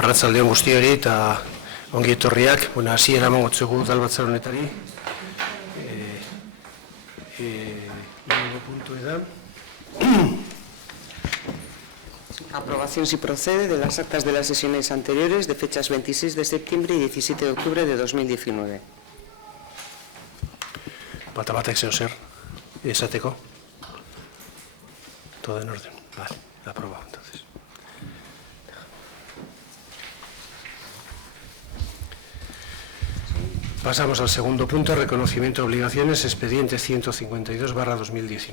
Arratsalde on guztiori eta ongi etorriak. Hasiera emango diogu udalbatzar honetari. Aprobación, si procede, de las actas de las sesiones anteriores de fechas 26 de septiembre y 17 de octubre de 2019. Batek zeo zer esateko. Todo en orden. Vale, aprobado entonces. Pasamos al segundo punto, reconocimiento de obligaciones, expediente 152/2019.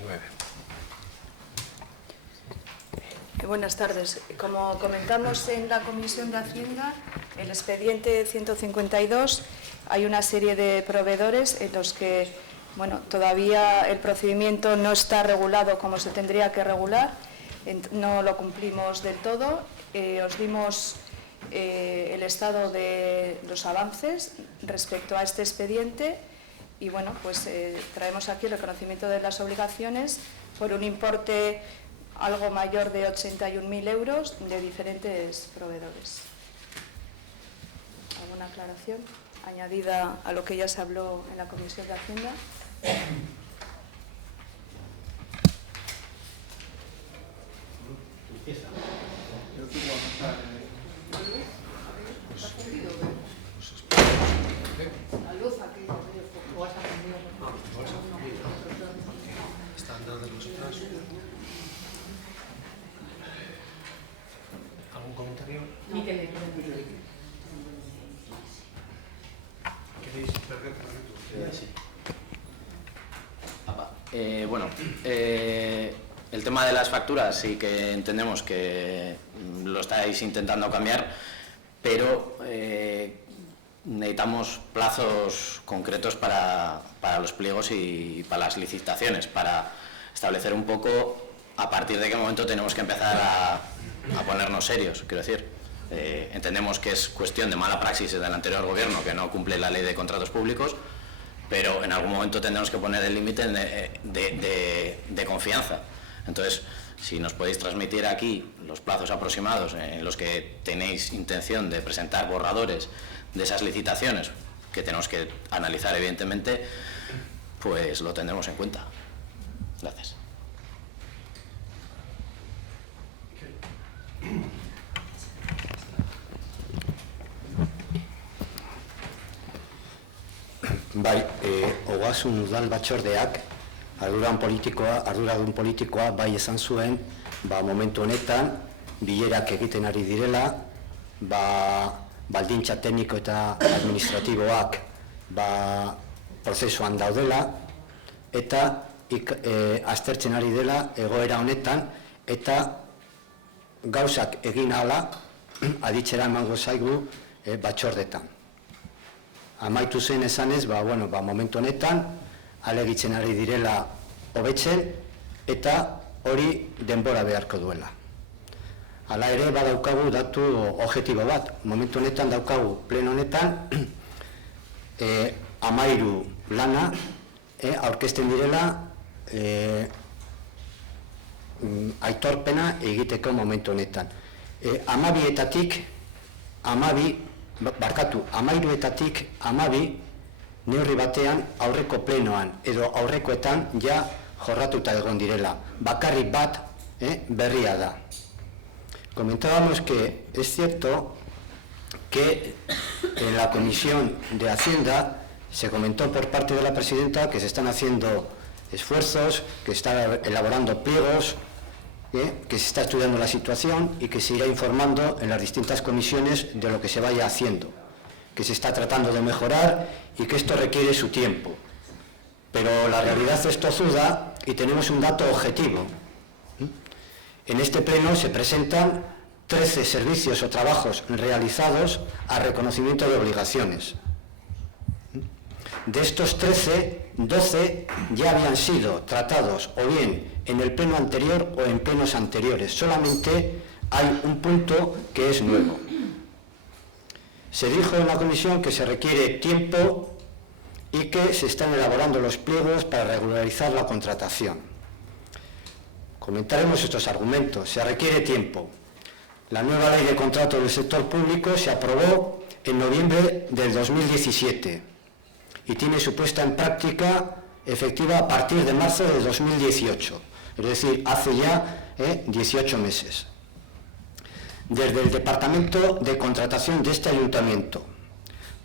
Buenas tardes. Como comentamos en la Comisión de Hacienda, el expediente 152 hay una serie de proveedores en los que todavía el procedimiento no está regulado como se tendría que regular, no lo cumplimos del todo. Os dimos el estado de los avances respecto a este expediente y traemos aquí el reconocimiento de las obligaciones por un importe algo mayor de 81.000 euros de diferentes proveedores. ¿Alguna aclaración añadida a lo que ya se habló en la Comisión de Hacienda? ¿Algún comentario? ¿Queréis? El tema de las facturas sí que entendemos que lo estáis intentando cambiar, pero necesitamos plazos concretos para los pliegos y para las licitaciones, para establecer un poco a partir de qué momento tenemos que empezar a ponernos serios. Quiero decir, entendemos que es cuestión de mala praxis del anterior gobierno que no cumple la ley de contratos públicos, pero en algún momento tendremos que poner el límite de confianza. Entonces, si nos podéis transmitir aquí los plazos aproximados en los que tenéis intención de presentar borradores de esas licitaciones, que tenemos que analizar evidentemente, pues lo tendremos en cuenta. Gracias. Bai, ogasun udal batzordeak arduradun politikoa bai esan zuen, momentu honetan bilerak egiten ari direla, baldintza tekniko eta administratiboak prozesuan daudela eta aztertzen ari dela egoera honetan eta gauzak egin ahala aditzera emango zaigu batzordetan. Amaitu zen esanez, momentu honetan alegitzen ari direla hobetzen eta hori denbora beharko duela. Hala ere, badaukagu datu objektibo bat. Momentu honetan daukagu pleno honetan 13 lana aurkezten direla aitorpena egiteko momentu honetan. 12etatik 12 neurri batean aurreko plenoan edo aurrekoetan ja jorratuta egon direla. Bakarrik bat berria da. Comentábamos que es cierto que en la Comisión de Hacienda se comentó por parte de la presidenta que se están haciendo esfuerzos, que se están elaborando pliegos, que se está estudiando la situación y que se irá informando en las distintas comisiones de lo que se vaya haciendo, que se está tratando de mejorar y que esto requiere su tiempo. Pero la realidad es tozuda y tenemos un dato objetivo. En este pleno se presentan 13 servicios o trabajos realizados a reconocimiento de obligaciones. De estos 13, 12 ya habían sido tratados o bien en el pleno anterior o en plenos anteriores. Solamente hay un punto que es nuevo. Se dijo en la comisión que se requiere tiempo y que se están elaborando los pliegos para regularizar la contratación. Comentaremos estos argumentos. Se requiere tiempo. La nueva ley de contrato del sector público se aprobó en noviembre del 2017 y tiene su puesta en práctica efectiva a partir de marzo de 2018, es decir, hace ya 18 meses. Desde el Departamento de Contratación de este Ayuntamiento,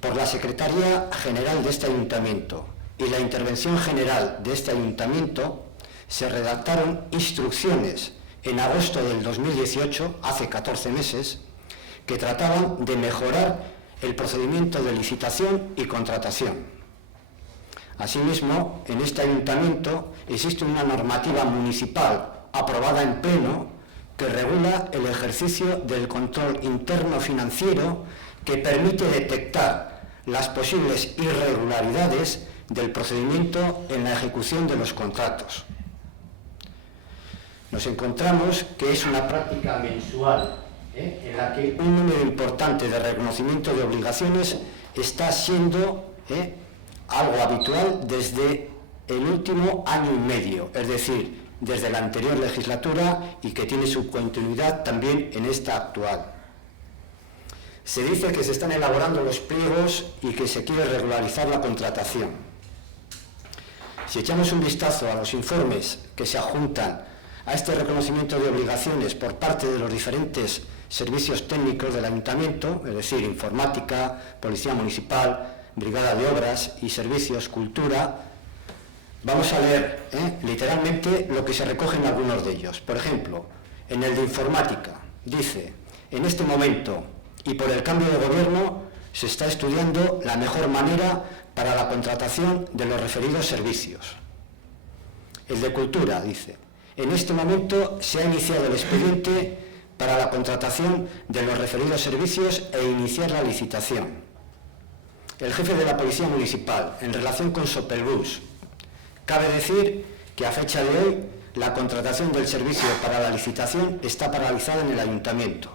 por la Secretaría General de este Ayuntamiento y la Intervención General de este Ayuntamiento, se redactaron instrucciones en agosto del 2018, hace 14 meses, que trataban de mejorar el procedimiento de licitación y contratación. Asimismo, en este Ayuntamiento existe una normativa municipal aprobada en pleno que regula el ejercicio del control interno financiero que permite detectar las posibles irregularidades del procedimiento en la ejecución de los contratos. Nos encontramos que es una práctica mensual en la que un número importante de reconocimiento de obligaciones está siendo algo habitual desde el último año y medio, es decir, desde la anterior legislatura y que tiene su continuidad también en esta actual. Se dice que se están elaborando los pliegos y que se quiere regularizar la contratación. Si echamos un vistazo a los informes que se adjuntan a este reconocimiento de obligaciones por parte de los diferentes servicios técnicos del Ayuntamiento, es decir, informática, Policía Municipal, Brigada de Obras y Servicios Cultura, vamos a leer literalmente lo que se recoge en algunos de ellos. Por ejemplo, en el de informática, dice: en este momento y por el cambio de gobierno se está estudiando la mejor manera para la contratación de los referidos servicios. El de cultura dice: en este momento se ha iniciado el expediente para la contratación de los referidos servicios e iniciar la licitación. El jefe de la Policía Municipal, en relación con Sopelbús, cabe decir que a fecha de hoy la contratación del servicio para la licitación está paralizada en el Ayuntamiento.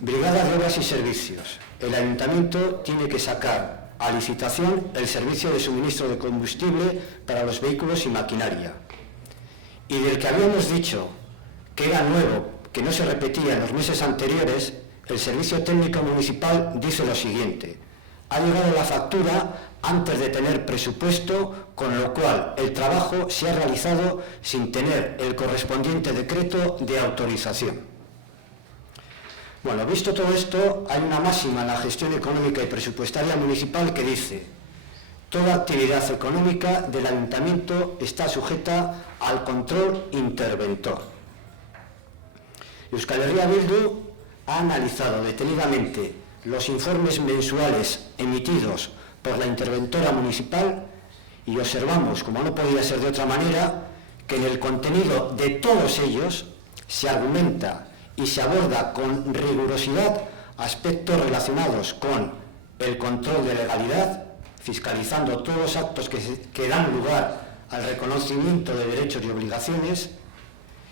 Brigada de Obras y Servicios. El Ayuntamiento tiene que sacar a licitación el servicio de suministro de combustible para los vehículos y maquinaria. Y del que habíamos dicho que era nuevo, que no se repetía en los meses anteriores, el Servicio Técnico Municipal dice lo siguiente: ha llegado la factura antes de tener presupuesto, con lo cual el trabajo se ha realizado sin tener el correspondiente decreto de autorización. Bueno, visto todo esto, hay una máxima en la gestión económica y presupuestaria municipal que dice: toda actividad económica del Ayuntamiento está sujeta al control interventor. Euskal Herria Bildu ha analizado detenidamente los informes mensuales emitidos por la interventora municipal y observamos, como no podía ser de otra manera, que en el contenido de todos ellos se argumenta y se aborda con rigurosidad aspectos relacionados con el control de legalidad, fiscalizando todos los actos que dan lugar al reconocimiento de derechos y obligaciones,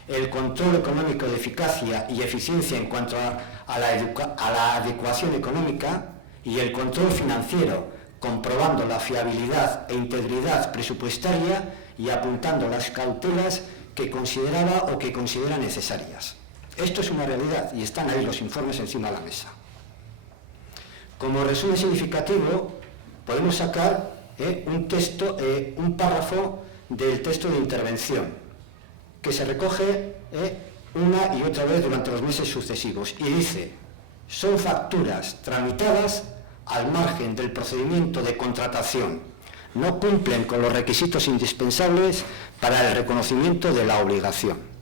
el control económico de eficacia y eficiencia en cuanto a la adecuación económica y el control financiero, comprobando la fiabilidad e integridad presupuestaria y apuntando las cautelas que consideraba o que considera necesarias. Esto es una realidad y están ahí los informes encima de la mesa. Como resumen significativo, podemos sacar un párrafo del texto de intervención, que se recoge una y otra vez durante los meses sucesivos, y dice: son facturas tramitadas al margen del procedimiento de contratación, no cumplen con los requisitos indispensables para el reconocimiento de la obligación.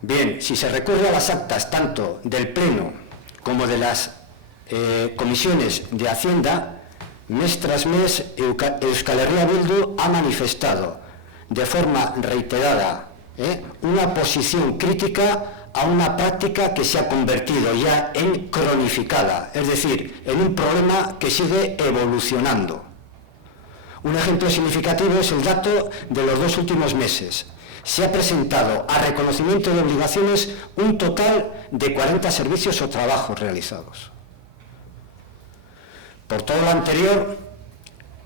Bien, si se recurre a las actas tanto del Pleno como de las comisiones de Hacienda, mes tras mes Euskal Herria Bildu ha manifestado de forma reiterada una posición crítica a una práctica que se ha convertido ya en cronificada, es decir, en un problema que sigue evolucionando. Un ejemplo significativo es el dato de los 2 últimos meses. Se ha presentado a reconocimiento de obligaciones un total de 40 servicios o trabajos realizados. Por todo lo anterior,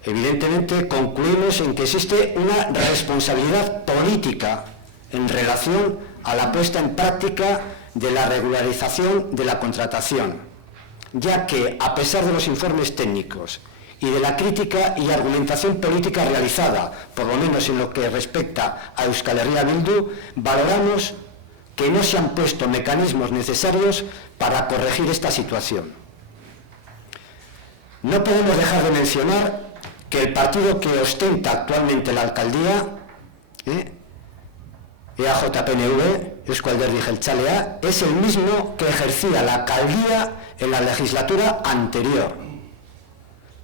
evidentemente concluimos en que existe una responsabilidad política en relación a la puesta en práctica de la regularización de la contratación, ya que, a pesar de los informes técnicos y de la crítica y argumentación política realizada, por lo menos en lo que respecta a Euskal Herria Bildu, valoramos que no se han puesto mecanismos necesarios para corregir esta situación. No podemos dejar de mencionar que el partido que ostenta actualmente la alcaldía, EAJ-PNV, Eusko Alderdi Jeltzalea, es el mismo que ejercía la alcaldía en la legislatura anterior.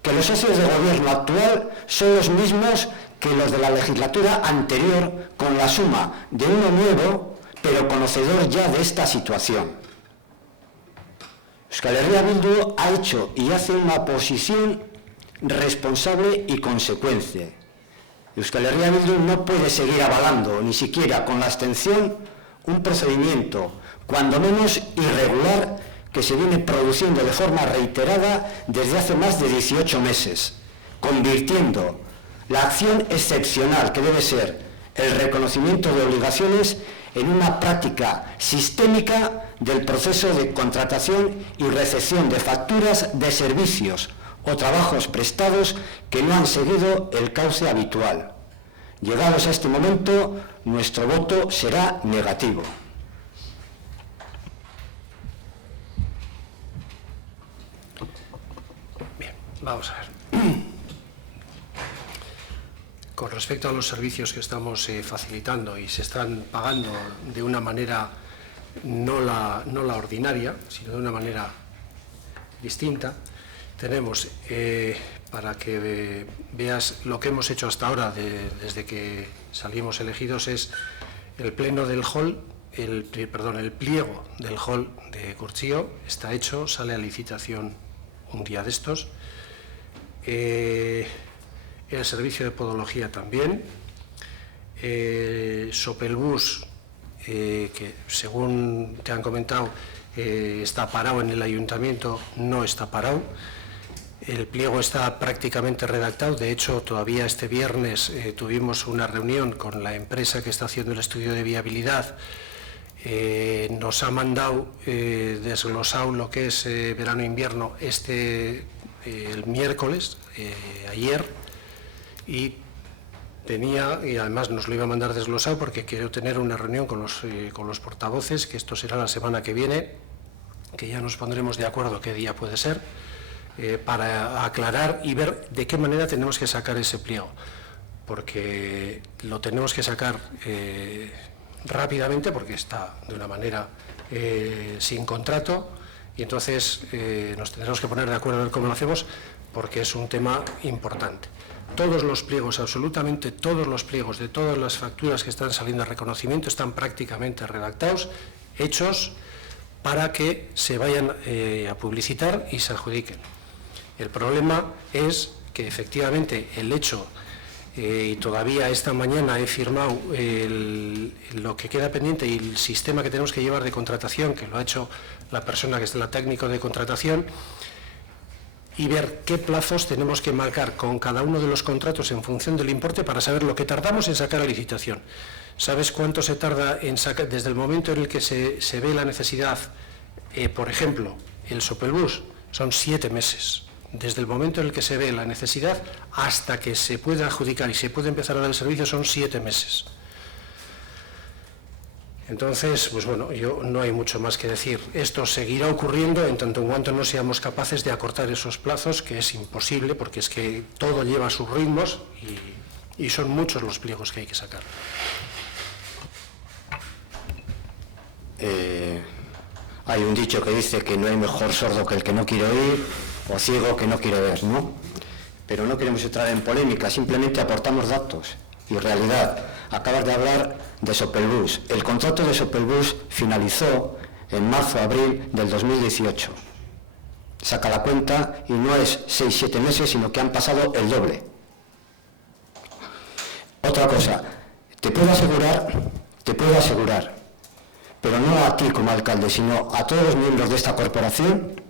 Que los socios de gobierno actual son los mismos que los de la legislatura anterior, con la suma de uno nuevo, pero conocedor ya de esta situación. Euskal Herria Bildu ha hecho y hace una posición responsable y consecuente. Euskal Herria Bildu no puede seguir avalando, ni siquiera con la abstención, un procedimiento, cuando menos irregular, que se viene produciendo de forma reiterada desde hace más de 18 meses, convirtiendo la acción excepcional que debe ser el reconocimiento de obligaciones en una práctica sistémica del proceso de contratación y recepción de facturas de servicios o trabajos prestados que no han seguido el cauce habitual. Llegados a este momento, nuestro voto será negativo. Bien, vamos a ver. Con respecto a los servicios que estamos facilitando y se están pagando de una manera no la ordinaria, sino de una manera distinta, tenemos, para que veas lo que hemos hecho hasta ahora desde que salimos elegidos, es el pleno del hall, el pliego del hall de Curchío está hecho, sale a licitación un día de estos. El servicio de podología también, Sopelbus, que según te han comentado está parado en el ayuntamiento, no está parado. El pliego está prácticamente redactado. De hecho, todavía este viernes tuvimos una reunión con la empresa que está haciendo el estudio de viabilidad. Nos ha mandado desglosado lo que es verano-invierno el miércoles, ayer, y además nos lo iba a mandar desglosado porque quiero tener una reunión con los portavoces, que esto será la semana que viene, que ya nos pondremos de acuerdo qué día puede ser, para aclarar y ver de qué manera tenemos que sacar ese pliego, porque lo tenemos que sacar rápidamente porque está de una manera sin contrato, y entonces nos tendremos que poner de acuerdo a ver cómo lo hacemos, porque es un tema importante. Todos los pliegos, absolutamente todos los pliegos de todas las facturas que están saliendo a reconocimiento están prácticamente redactados, hechos para que se vayan a publicitar y se adjudiquen. El problema es que efectivamente el hecho, y todavía esta mañana he firmado lo que queda pendiente y el sistema que tenemos que llevar de contratación, que lo ha hecho la persona que es la técnico de contratación, y ver qué plazos tenemos que marcar con cada uno de los contratos en función del importe para saber lo que tardamos en sacar a licitación. ¿Sabes cuánto se tarda en sacar desde el momento en el que se ve la necesidad? Por ejemplo, el Sopelbus son 7 meses. Desde el momento en el que se ve la necesidad hasta que se pueda adjudicar y se puede empezar a dar el servicio son 7 meses. Entonces, pues bueno, no hay mucho más que decir. Esto seguirá ocurriendo en tanto en cuanto no seamos capaces de acortar esos plazos, que es imposible, porque es que todo lleva sus ritmos y son muchos los pliegos que hay que sacar. Hay un dicho que dice que no hay mejor sordo que el que no quiere oír, o ciego que no quiere ver, ¿no? Pero no queremos entrar en polémica, simplemente aportamos datos y realidad. Acabas de hablar de Sopelbus. El contrato de Sopelbus finalizó en marzo-abril del 2018. Saca la cuenta y no es 6-7 meses, sino que han pasado el doble. Otra cosa, te puedo asegurar, pero no a ti como alcalde, sino a todos los miembros de esta corporación,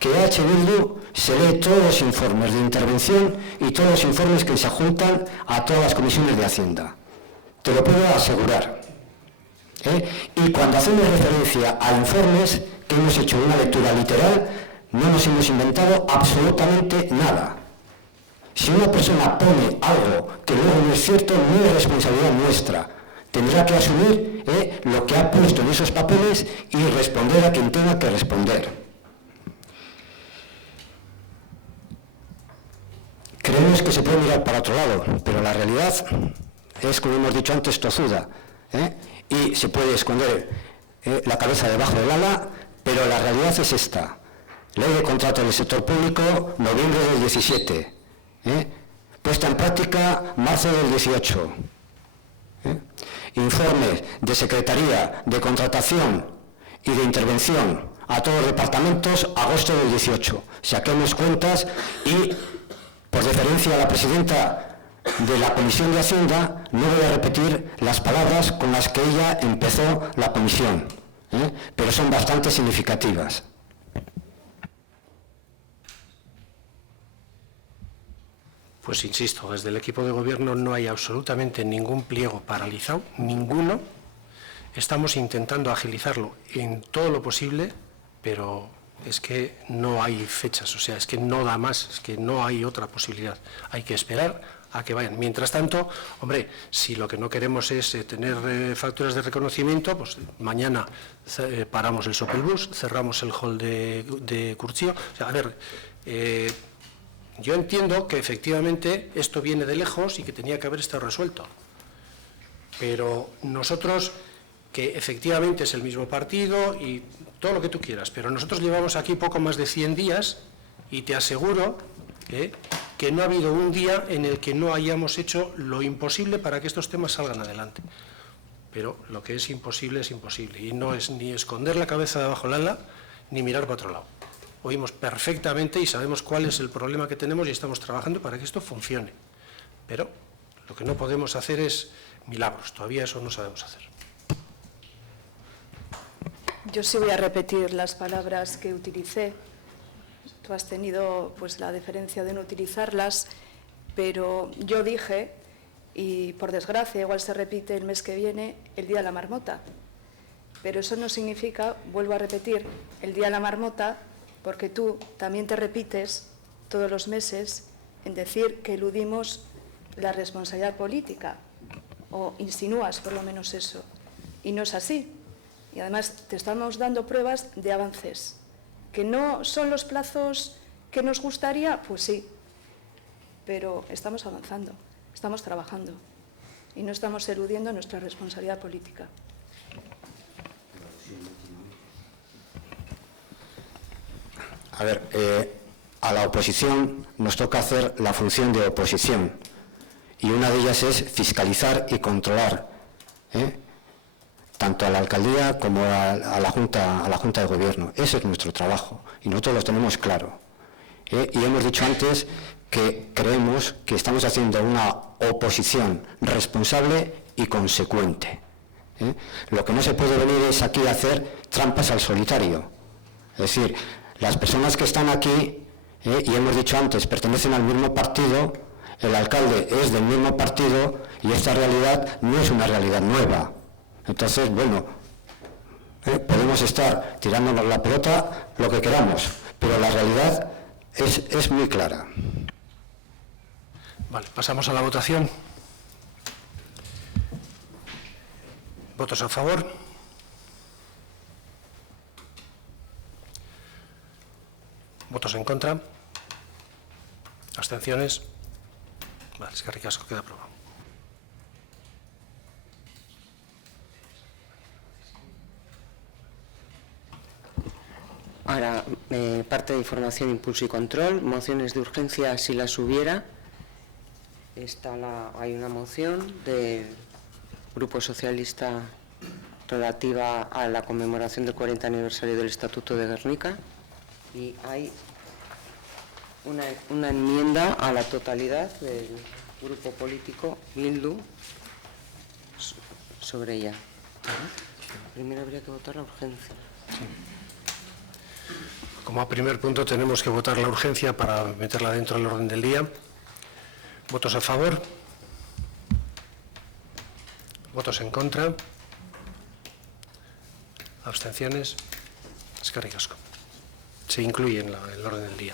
que EH Bildu se lee todos los informes de intervención y todos los informes que se adjuntan a todas las comisiones de Hacienda. Te lo puedo asegurar. Y cuando hacemos referencia a informes que hemos hecho una lectura literal, no nos hemos inventado absolutamente nada. Si una persona pone algo que luego no es cierto, no es responsabilidad nuestra. Tendrá que asumir lo que ha puesto en esos papeles y responder a quien tenga que responder. Creemos que se puede mirar para otro lado, pero la realidad es, como hemos dicho antes, tozuda. Y se puede esconder la cabeza debajo del ala, pero la realidad es esta. Ley de contrato del sector público, noviembre del 17. Puesta en práctica, marzo del 18. Informes de Secretaría de Contratación y de Intervención a todos los departamentos, agosto del 18. Saquemos cuentas y, por deferencia a la presidenta de la Comisión de Hacienda, no voy a repetir las palabras con las que ella empezó la comisión, pero son bastante significativas. Pues insisto, desde el equipo de gobierno no hay absolutamente ningún pliego paralizado, ninguno. Estamos intentando agilizarlo en todo lo posible, pero es que no hay fechas, o sea, es que no da más, es que no hay otra posibilidad. Hay que esperar a que vayan. Mientras tanto, hombre, si lo que no queremos es tener facturas de reconocimiento, pues mañana paramos el Sopelbus, cerramos el hall de Curchio. O sea, a ver, yo entiendo que efectivamente esto viene de lejos y que tenía que haber estado resuelto, pero nosotros, que efectivamente es el mismo partido y todo lo que tú quieras, pero nosotros llevamos aquí poco más de 100 días y te aseguro que no ha habido un día en el que no hayamos hecho lo imposible para que estos temas salgan adelante. Pero lo que es imposible, y no es ni esconder la cabeza debajo del ala ni mirar para otro lado. Oímos perfectamente y sabemos cuál es el problema que tenemos y estamos trabajando para que esto funcione. Pero lo que no podemos hacer es milagros, todavía eso no sabemos hacer. Yo sí voy a repetir las palabras que utilicé. Tú has tenido pues la deferencia de no utilizarlas, pero yo dije, y por desgracia igual se repite el mes que viene, el Día de la Marmota. Pero eso no significa, vuelvo a repetir, el Día de la Marmota, porque tú también te repites todos los meses en decir que eludimos la responsabilidad política, o insinúas por lo menos eso, y no es así. Y además te estamos dando pruebas de avances. ¿Que no son los plazos que nos gustaría? Pues sí, pero estamos avanzando, estamos trabajando y no estamos eludiendo nuestra responsabilidad política. A ver, a la oposición nos toca hacer la función de oposición y una de ellas es fiscalizar y controlar, tanto a la alcaldía como a la Junta de Gobierno. Ese es nuestro trabajo y nosotros lo tenemos claro. Y hemos dicho antes que creemos que estamos haciendo una oposición responsable y consecuente. Lo que no se puede venir es aquí a hacer trampas al solitario. Es decir, las personas que están aquí, y hemos dicho antes, pertenecen al mismo partido, el alcalde es del mismo partido y esta realidad no es una realidad nueva. Entonces, bueno, podemos estar tirándonos la pelota lo que queramos, pero la realidad es muy clara. Vale, pasamos a la votación. ¿Votos a favor? ¿Votos en contra? ¿Abstenciones? Vale, eskerrik asko, queda aprobado. Ahora, parte de información, impulso y control, mociones de urgencia si las hubiera. Hay una moción del Grupo Socialista relativa a la conmemoración del 40 aniversario del Estatuto de Gernika y hay una enmienda a la totalidad del grupo político Bildu sobre ella. Primero habría que votar la urgencia. Como primer punto tenemos que votar la urgencia para meterla dentro del orden del día. ¿Votos a favor? ¿Votos en contra? Abstenciones. Eskerrik asko. Se incluye en el orden del día.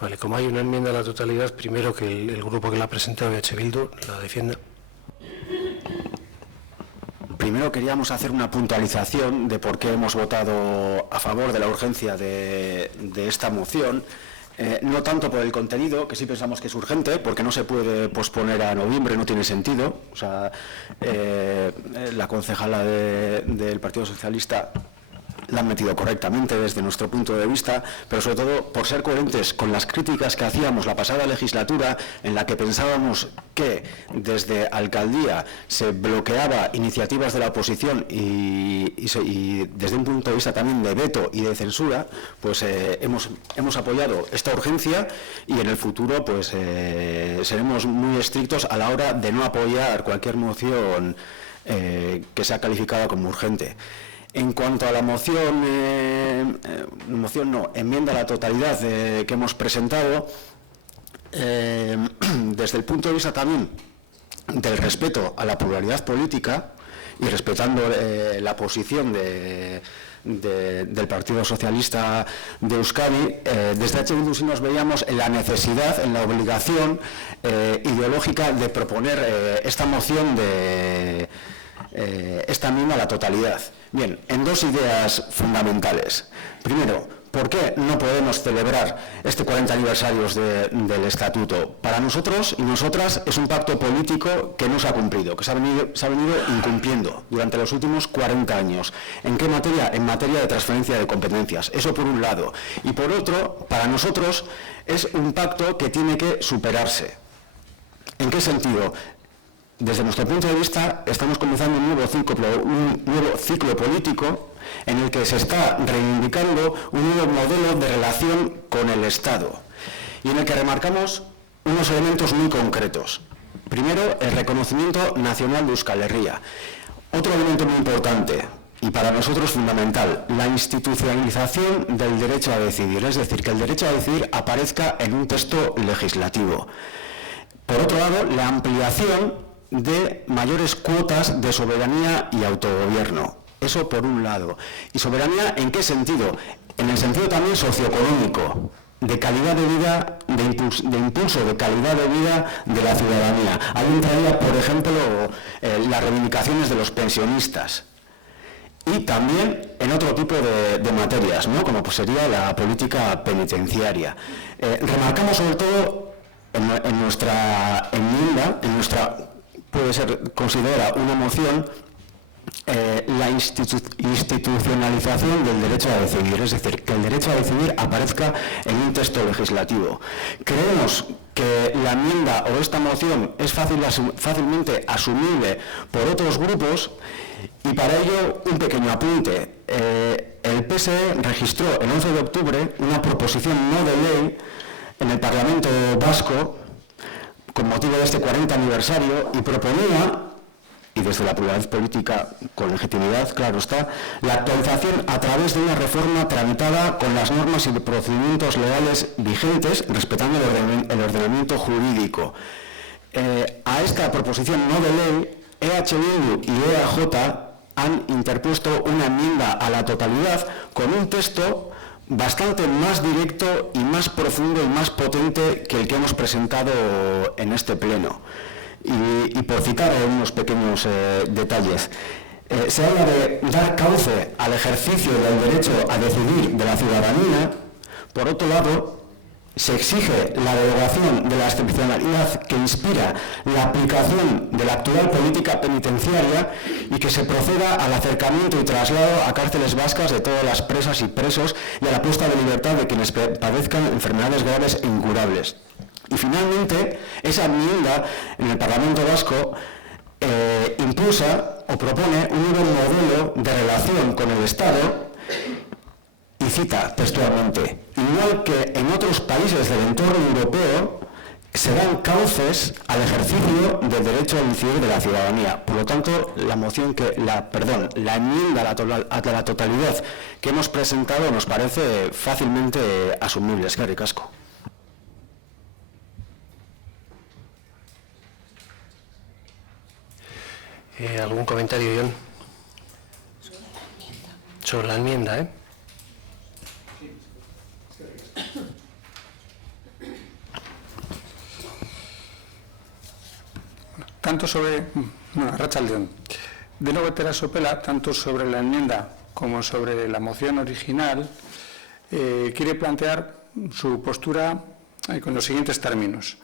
Vale, como hay una enmienda a la totalidad, primero que el grupo que la ha presentado, EH Bildu, la defienda. Primero queríamos hacer una puntualización de por qué hemos votado a favor de la urgencia de esta moción. No tanto por el contenido, que sí pensamos que es urgente, porque no se puede posponer a noviembre, no tiene sentido. O sea, la concejala del Partido Socialista la han metido correctamente desde nuestro punto de vista, pero sobre todo por ser coherentes con las críticas que hacíamos la pasada legislatura, en la que pensábamos que desde alcaldía se bloqueaba iniciativas de la oposición y desde un punto de vista también de veto y de censura, pues hemos apoyado esta urgencia y en el futuro pues seremos muy estrictos a la hora de no apoyar cualquier moción que sea calificada como urgente. En cuanto a la enmienda a la totalidad que hemos presentado, desde el punto de vista también del respeto a la pluralidad política y respetando la posición del Partido Socialista de Euskadi, desde EH Bildu sí nos veíamos en la necesidad, en la obligación ideológica de proponer esta moción esta enmienda a la totalidad. Bien, en dos ideas fundamentales. Primero, ¿por qué no podemos celebrar este 40 aniversarios del Estatuto? Para nosotros y nosotras es un pacto político que no se ha cumplido, que se ha venido incumpliendo durante los últimos 40 años. ¿En qué materia? En materia de transferencia de competencias. Eso por un lado. Y por otro, para nosotros es un pacto que tiene que superarse. ¿En qué sentido? Desde nuestro punto de vista, estamos comenzando un nuevo ciclo político en el que se está reivindicando un nuevo modelo de relación con el Estado y en el que remarcamos unos elementos muy concretos. Primero, el reconocimiento nacional de Euskal Herria. Otro elemento muy importante y para nosotros fundamental, la institucionalización del derecho a decidir, es decir, que el derecho a decidir aparezca en un texto legislativo. Por otro lado, la ampliación de mayores cuotas de soberanía y autogobierno. Eso por un lado. ¿Y soberanía en qué sentido? En el sentido también socioeconómico, de calidad de vida, de impulso de calidad de vida de la ciudadanía. Ahí entraría, por ejemplo, las reivindicaciones de los pensionistas. Y también en otro tipo de materias, ¿no? Como pues sería la política penitenciaria. Remarcamos sobre todo en nuestra enmienda, puede ser considerada una moción, la institucionalización del derecho a decidir, es decir, que el derecho a decidir aparezca en un texto legislativo. Creemos que la enmienda o esta moción es fácilmente asumible por otros grupos y para ello un pequeño apunte. El PSE registró el 11 de octubre una proposición no de ley en el Parlamento Vasco con motivo de este 40 aniversario y proponía, y desde la pluralidad política con legitimidad, claro está, la actualización a través de una reforma tramitada con las normas y procedimientos legales vigentes, respetando el ordenamiento jurídico. A esta proposición no de ley, EH Bildu y EAJ han interpuesto una enmienda a la totalidad con un texto bastante más directo y más profundo y más potente que el que hemos presentado en este pleno. Y por citar unos pequeños detalles, se habla de dar cauce al ejercicio del derecho a decidir de la ciudadanía. Por otro lado, se exige la derogación de la excepcionalidad que inspira la aplicación de la actual política penitenciaria y que se proceda al acercamiento y traslado a cárceles vascas de todas las presas y presos y a la puesta de libertad de quienes padezcan enfermedades graves e incurables. Y finalmente, esa enmienda en el Parlamento Vasco impulsa o propone un nuevo modelo de relación con el Estado y cita textualmente: igual que en otros países del entorno europeo, se dan cauces al ejercicio del derecho a decidir de la ciudadanía. Por lo tanto, la enmienda a la totalidad que hemos presentado nos parece fácilmente asumible. Eskerrik asko. ¿Algún comentario, John? Sobre la enmienda, ¿eh? Tanto sobre, Arratsaldeon, de nuevo Terasopela, tanto sobre la enmienda como sobre la moción original, quiere plantear su postura con los siguientes términos.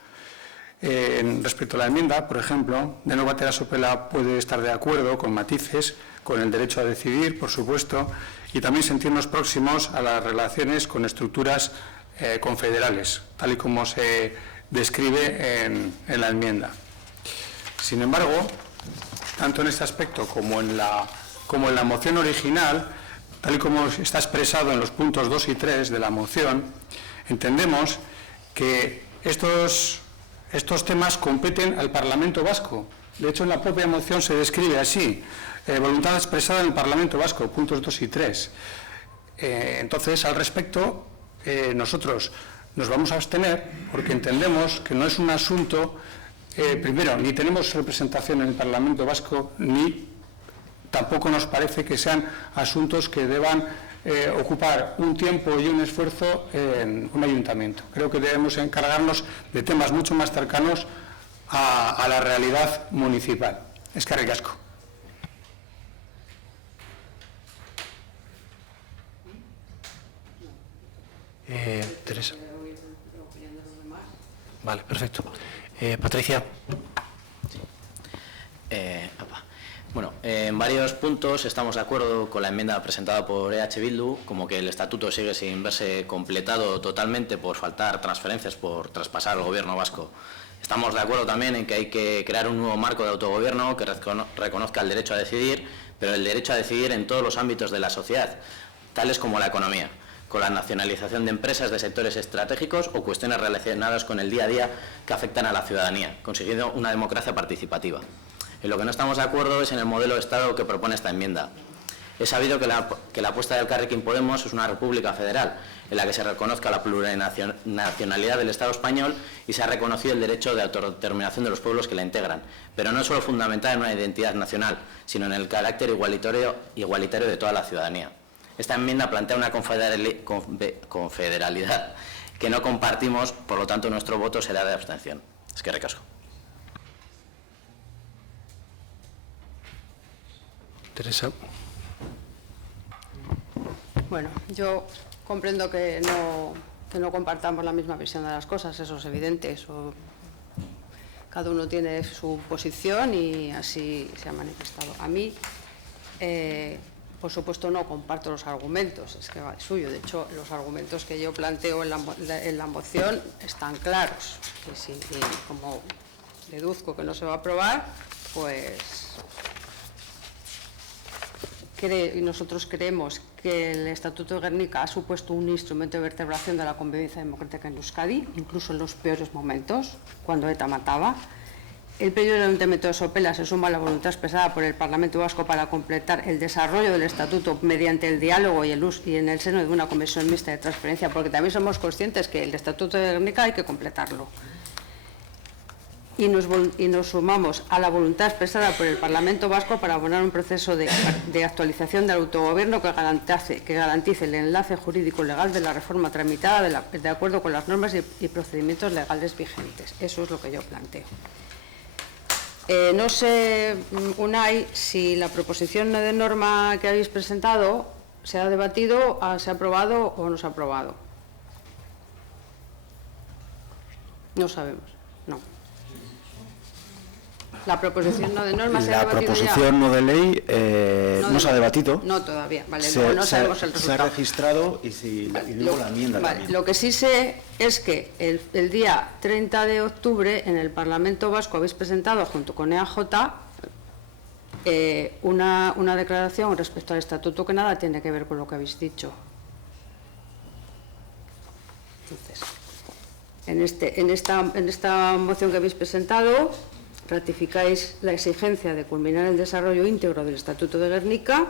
Respecto a la enmienda, por ejemplo, de nuevo Terasopela puede estar de acuerdo con matices, con el derecho a decidir, por supuesto, y también sentirnos próximos a las relaciones con estructuras confederales, tal y como se describe en la enmienda. Sin embargo, tanto en este aspecto como en la moción original, tal y como está expresado en los puntos 2 y 3 de la moción, entendemos que estos temas competen al Parlamento Vasco. De hecho, en la propia moción se describe así, voluntad expresada en el Parlamento Vasco, puntos 2 y 3. Entonces, al respecto, nosotros nos vamos a abstener porque entendemos que no es un asunto. Primero, ni tenemos representación en el Parlamento Vasco, ni tampoco nos parece que sean asuntos que deban ocupar un tiempo y un esfuerzo en un ayuntamiento. Creo que debemos encargarnos de temas mucho más cercanos a la realidad municipal. Eskerrik asko. Teresa. Vale, perfecto. Patricia. Bueno, en varios puntos estamos de acuerdo con la enmienda presentada por EH Bildu, como que el estatuto sigue sin verse completado totalmente por faltar transferencias, por traspasar al gobierno vasco. Estamos de acuerdo también en que hay que crear un nuevo marco de autogobierno que reconozca el derecho a decidir, pero el derecho a decidir en todos los ámbitos de la sociedad, tales como la economía, con la nacionalización de empresas de sectores estratégicos o cuestiones relacionadas con el día a día que afectan a la ciudadanía, consiguiendo una democracia participativa. En lo que no estamos de acuerdo es en el modelo de Estado que propone esta enmienda. Es sabido que la apuesta de Elkarrekin Podemos es una república federal, en la que se reconozca la plurinacionalidad del Estado español y se ha reconocido el derecho de autodeterminación de los pueblos que la integran, pero no es solo fundamental en una identidad nacional, sino en el carácter igualitario de toda la ciudadanía. Esta enmienda plantea una confederalidad que no compartimos, por lo tanto nuestro voto será de abstención. Eskerrik asko. Teresa. Bueno, yo comprendo que no compartamos la misma visión de las cosas, eso es evidente, cada uno tiene su posición y así se ha manifestado. A mí, por supuesto, no comparto los argumentos, es que va de suyo. De hecho, los argumentos que yo planteo en la moción están claros. Y como deduzco que no se va a aprobar, pues nosotros creemos que el Estatuto de Gernika ha supuesto un instrumento de vertebración de la convivencia democrática en Euskadi, incluso en los peores momentos, cuando ETA mataba. El periodo del Ayuntamiento de Sopela se suma a la voluntad expresada por el Parlamento Vasco para completar el desarrollo del Estatuto mediante el diálogo y en el seno de una comisión mixta de transferencia, porque también somos conscientes que el Estatuto de Gernika hay que completarlo. Y nos sumamos a la voluntad expresada por el Parlamento Vasco para abonar un proceso de actualización del autogobierno que garantice el enlace jurídico legal de la reforma tramitada de acuerdo con las normas y procedimientos legales vigentes. Eso es lo que yo planteo. No sé, Unai, si la proposición de norma que habéis presentado se ha debatido, se ha aprobado o no se ha aprobado. No sabemos, no. La proposición no de norma se ha debatido ya. La proposición no de ley no se ha debatido. No todavía, vale, no sabemos el resultado. Se ha registrado y luego la enmienda también. Lo que sí sé es que el día 30 de octubre en el Parlamento Vasco habéis presentado junto con EAJ una declaración respecto al estatuto que nada tiene que ver con lo que habéis dicho. Entonces, En esta moción que habéis presentado, ratificáis la exigencia de culminar el desarrollo íntegro del Estatuto de Gernika,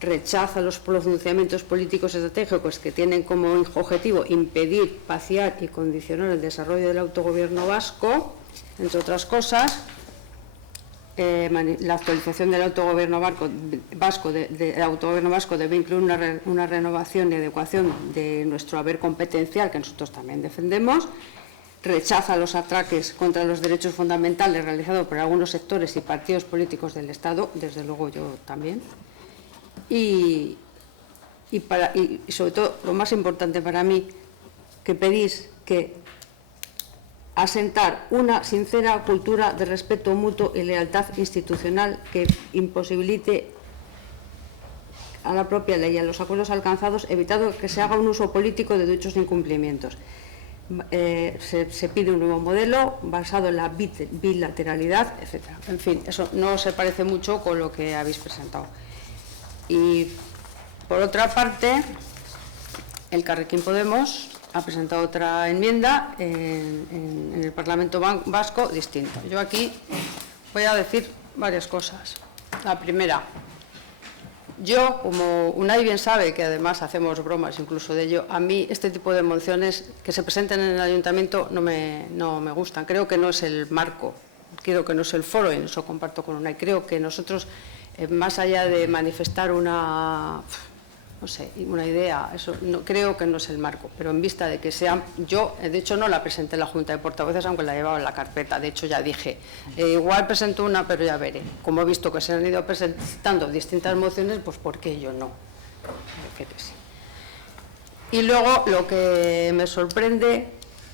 rechaza los pronunciamientos políticos estratégicos que tienen como objetivo impedir, vaciar y condicionar el desarrollo del autogobierno vasco, entre otras cosas. La actualización del autogobierno vasco debe incluir una renovación y adecuación de nuestro haber competencial, que nosotros también defendemos. Rechaza los ataques contra los derechos fundamentales realizados por algunos sectores y partidos políticos del Estado, desde luego yo también. Y sobre todo, lo más importante para mí, que pedís que asentar una sincera cultura de respeto mutuo y lealtad institucional que imposibilite a la propia ley y a los acuerdos alcanzados, evitando que se haga un uso político de dichos incumplimientos. Se pide un nuevo modelo basado en la bilateralidad, etc. En fin, eso no se parece mucho con lo que habéis presentado. Y, por otra parte, Elkarrekin Podemos ha presentado otra enmienda en el Parlamento Vasco distinta. Yo aquí voy a decir varias cosas. La primera, yo, como Unai bien sabe, que además hacemos bromas incluso de ello, a mí este tipo de mociones que se presenten en el Ayuntamiento no me gustan. Creo que no es el marco, creo que no es el foro, y eso comparto con Unai. Creo que nosotros, más allá de manifestar una idea, eso creo que no es el marco, pero en vista de que sea, yo de hecho no la presenté en la Junta de Portavoces, aunque la llevaba en la carpeta. De hecho ya dije, igual presento una, pero ya veré. Como he visto que se han ido presentando distintas mociones, pues ¿por qué yo no? Que sí. Y luego lo que me sorprende,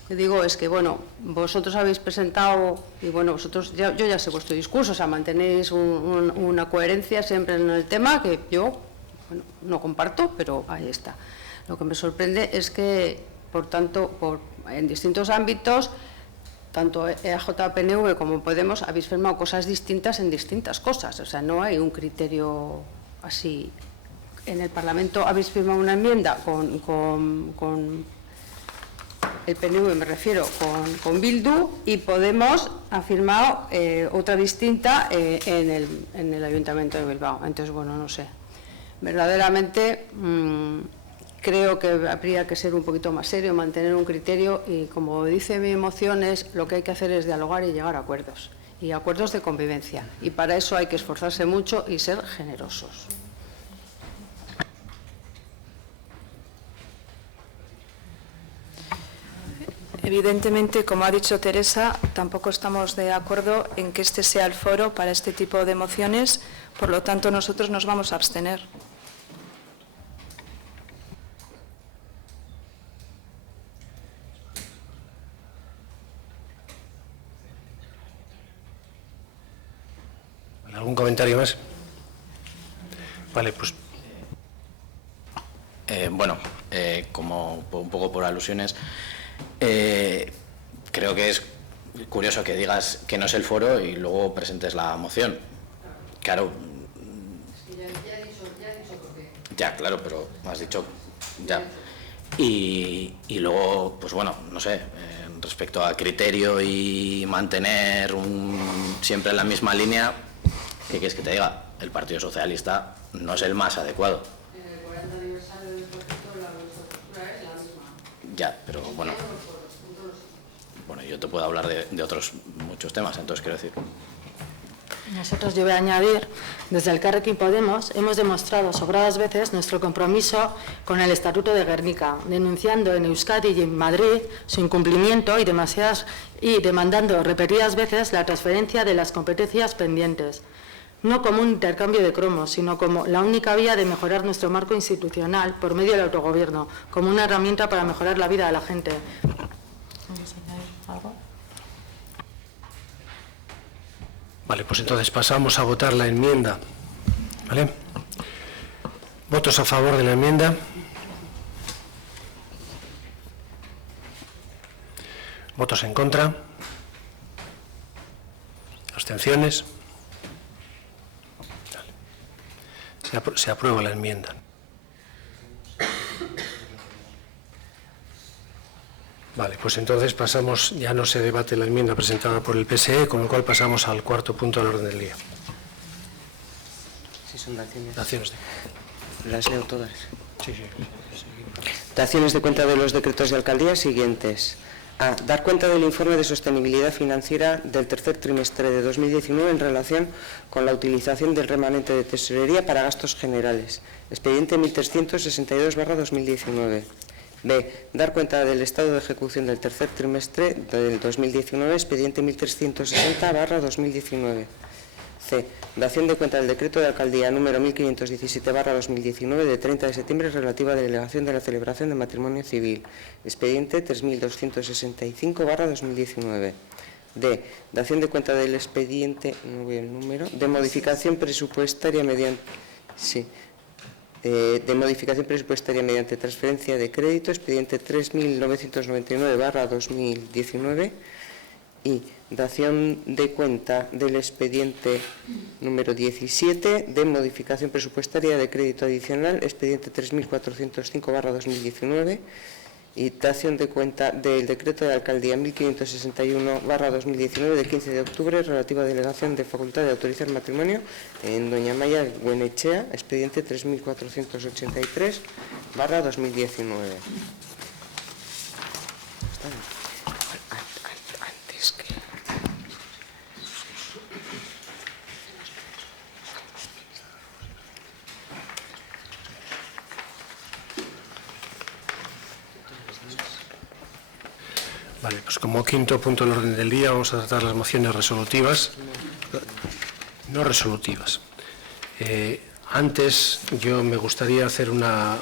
que digo, es que bueno, vosotros habéis presentado, y bueno, vosotros, yo ya sé vuestro discurso, o sea, mantenéis una coherencia siempre en el tema, que yo no comparto, pero ahí está. Lo que me sorprende es que, por tanto, en distintos ámbitos, tanto EAJ-PNV como Podemos habéis firmado cosas distintas en distintas cosas. O sea, no hay un criterio así. En el Parlamento habéis firmado una enmienda con el PNV, me refiero, con Bildu, y Podemos ha firmado otra distinta en el Ayuntamiento de Bilbao. Entonces, bueno, no sé. Verdaderamente creo que habría que ser un poquito más serio, mantener un criterio, y como dice mi moción, lo que hay que hacer es dialogar y llegar a acuerdos, y acuerdos de convivencia, y para eso hay que esforzarse mucho y ser generosos. Evidentemente, como ha dicho Teresa, tampoco estamos de acuerdo en que este sea el foro para este tipo de mociones, por lo tanto nosotros nos vamos a abstener. ¿Algún comentario más? Vale, pues. Como un poco por alusiones, creo que es curioso que digas que no es el foro y luego presentes la moción. Claro. Ya he dicho por qué. Ya, claro, pero has dicho ya. Y luego, pues bueno, no sé, respecto a criterio y mantener siempre en la misma línea, ¿qué quieres que te diga? El Partido Socialista no es el más adecuado. En el 40 aniversario del proyecto la postura es la misma. Ya, pero bueno. Bueno, yo te puedo hablar de otros muchos temas, entonces quiero decir. Nosotros, yo voy a añadir, desde Elkarrekin Podemos hemos demostrado sobradas veces nuestro compromiso con el Estatuto de Gernika, denunciando en Euskadi y en Madrid su incumplimiento y demandando repetidas veces la transferencia de las competencias pendientes, no como un intercambio de cromos, sino como la única vía de mejorar nuestro marco institucional por medio del autogobierno, como una herramienta para mejorar la vida de la gente. ¿Quieres añadir algo? Vale, pues entonces pasamos a votar la enmienda. ¿Vale? ¿Votos a favor de la enmienda? ¿Votos en contra? ¿Abstenciones? Vale. Se aprueba la enmienda. Vale, pues entonces pasamos, ya no se debate la enmienda presentada por el PSE, con lo cual pasamos al cuarto punto del orden del día. Sí, son daciones. Daciones de... Las leo todas. Sí, sí. Daciones de cuenta de los decretos de alcaldía siguientes. A. Dar cuenta del informe de sostenibilidad financiera del tercer trimestre de 2019 en relación con la utilización del remanente de tesorería para gastos generales. Expediente 1362/2019. B. Dar cuenta del estado de ejecución del tercer trimestre del 2019. Expediente 1360/2019. C. Dación de cuenta del decreto de alcaldía número 1517/2019 de 30 de septiembre relativa a la delegación de la celebración de matrimonio civil. Expediente 3265/2019. D. Dación de cuenta del expediente, no veo el número, de modificación presupuestaria mediante... Sí. De modificación presupuestaria mediante transferencia de crédito, expediente 3999/2019, y dación de cuenta del expediente número 17 de modificación presupuestaria de crédito adicional, expediente 3405/2019, y dación de cuenta del decreto de alcaldía 1561/2019 de 15 de octubre relativa a delegación de facultad de autorizar matrimonio en Doña Maya Buenechea, expediente 3483/2019. Antes que... Vale, pues como quinto punto del orden del día vamos a tratar las mociones resolutivas. No resolutivas. Antes yo me gustaría hacer una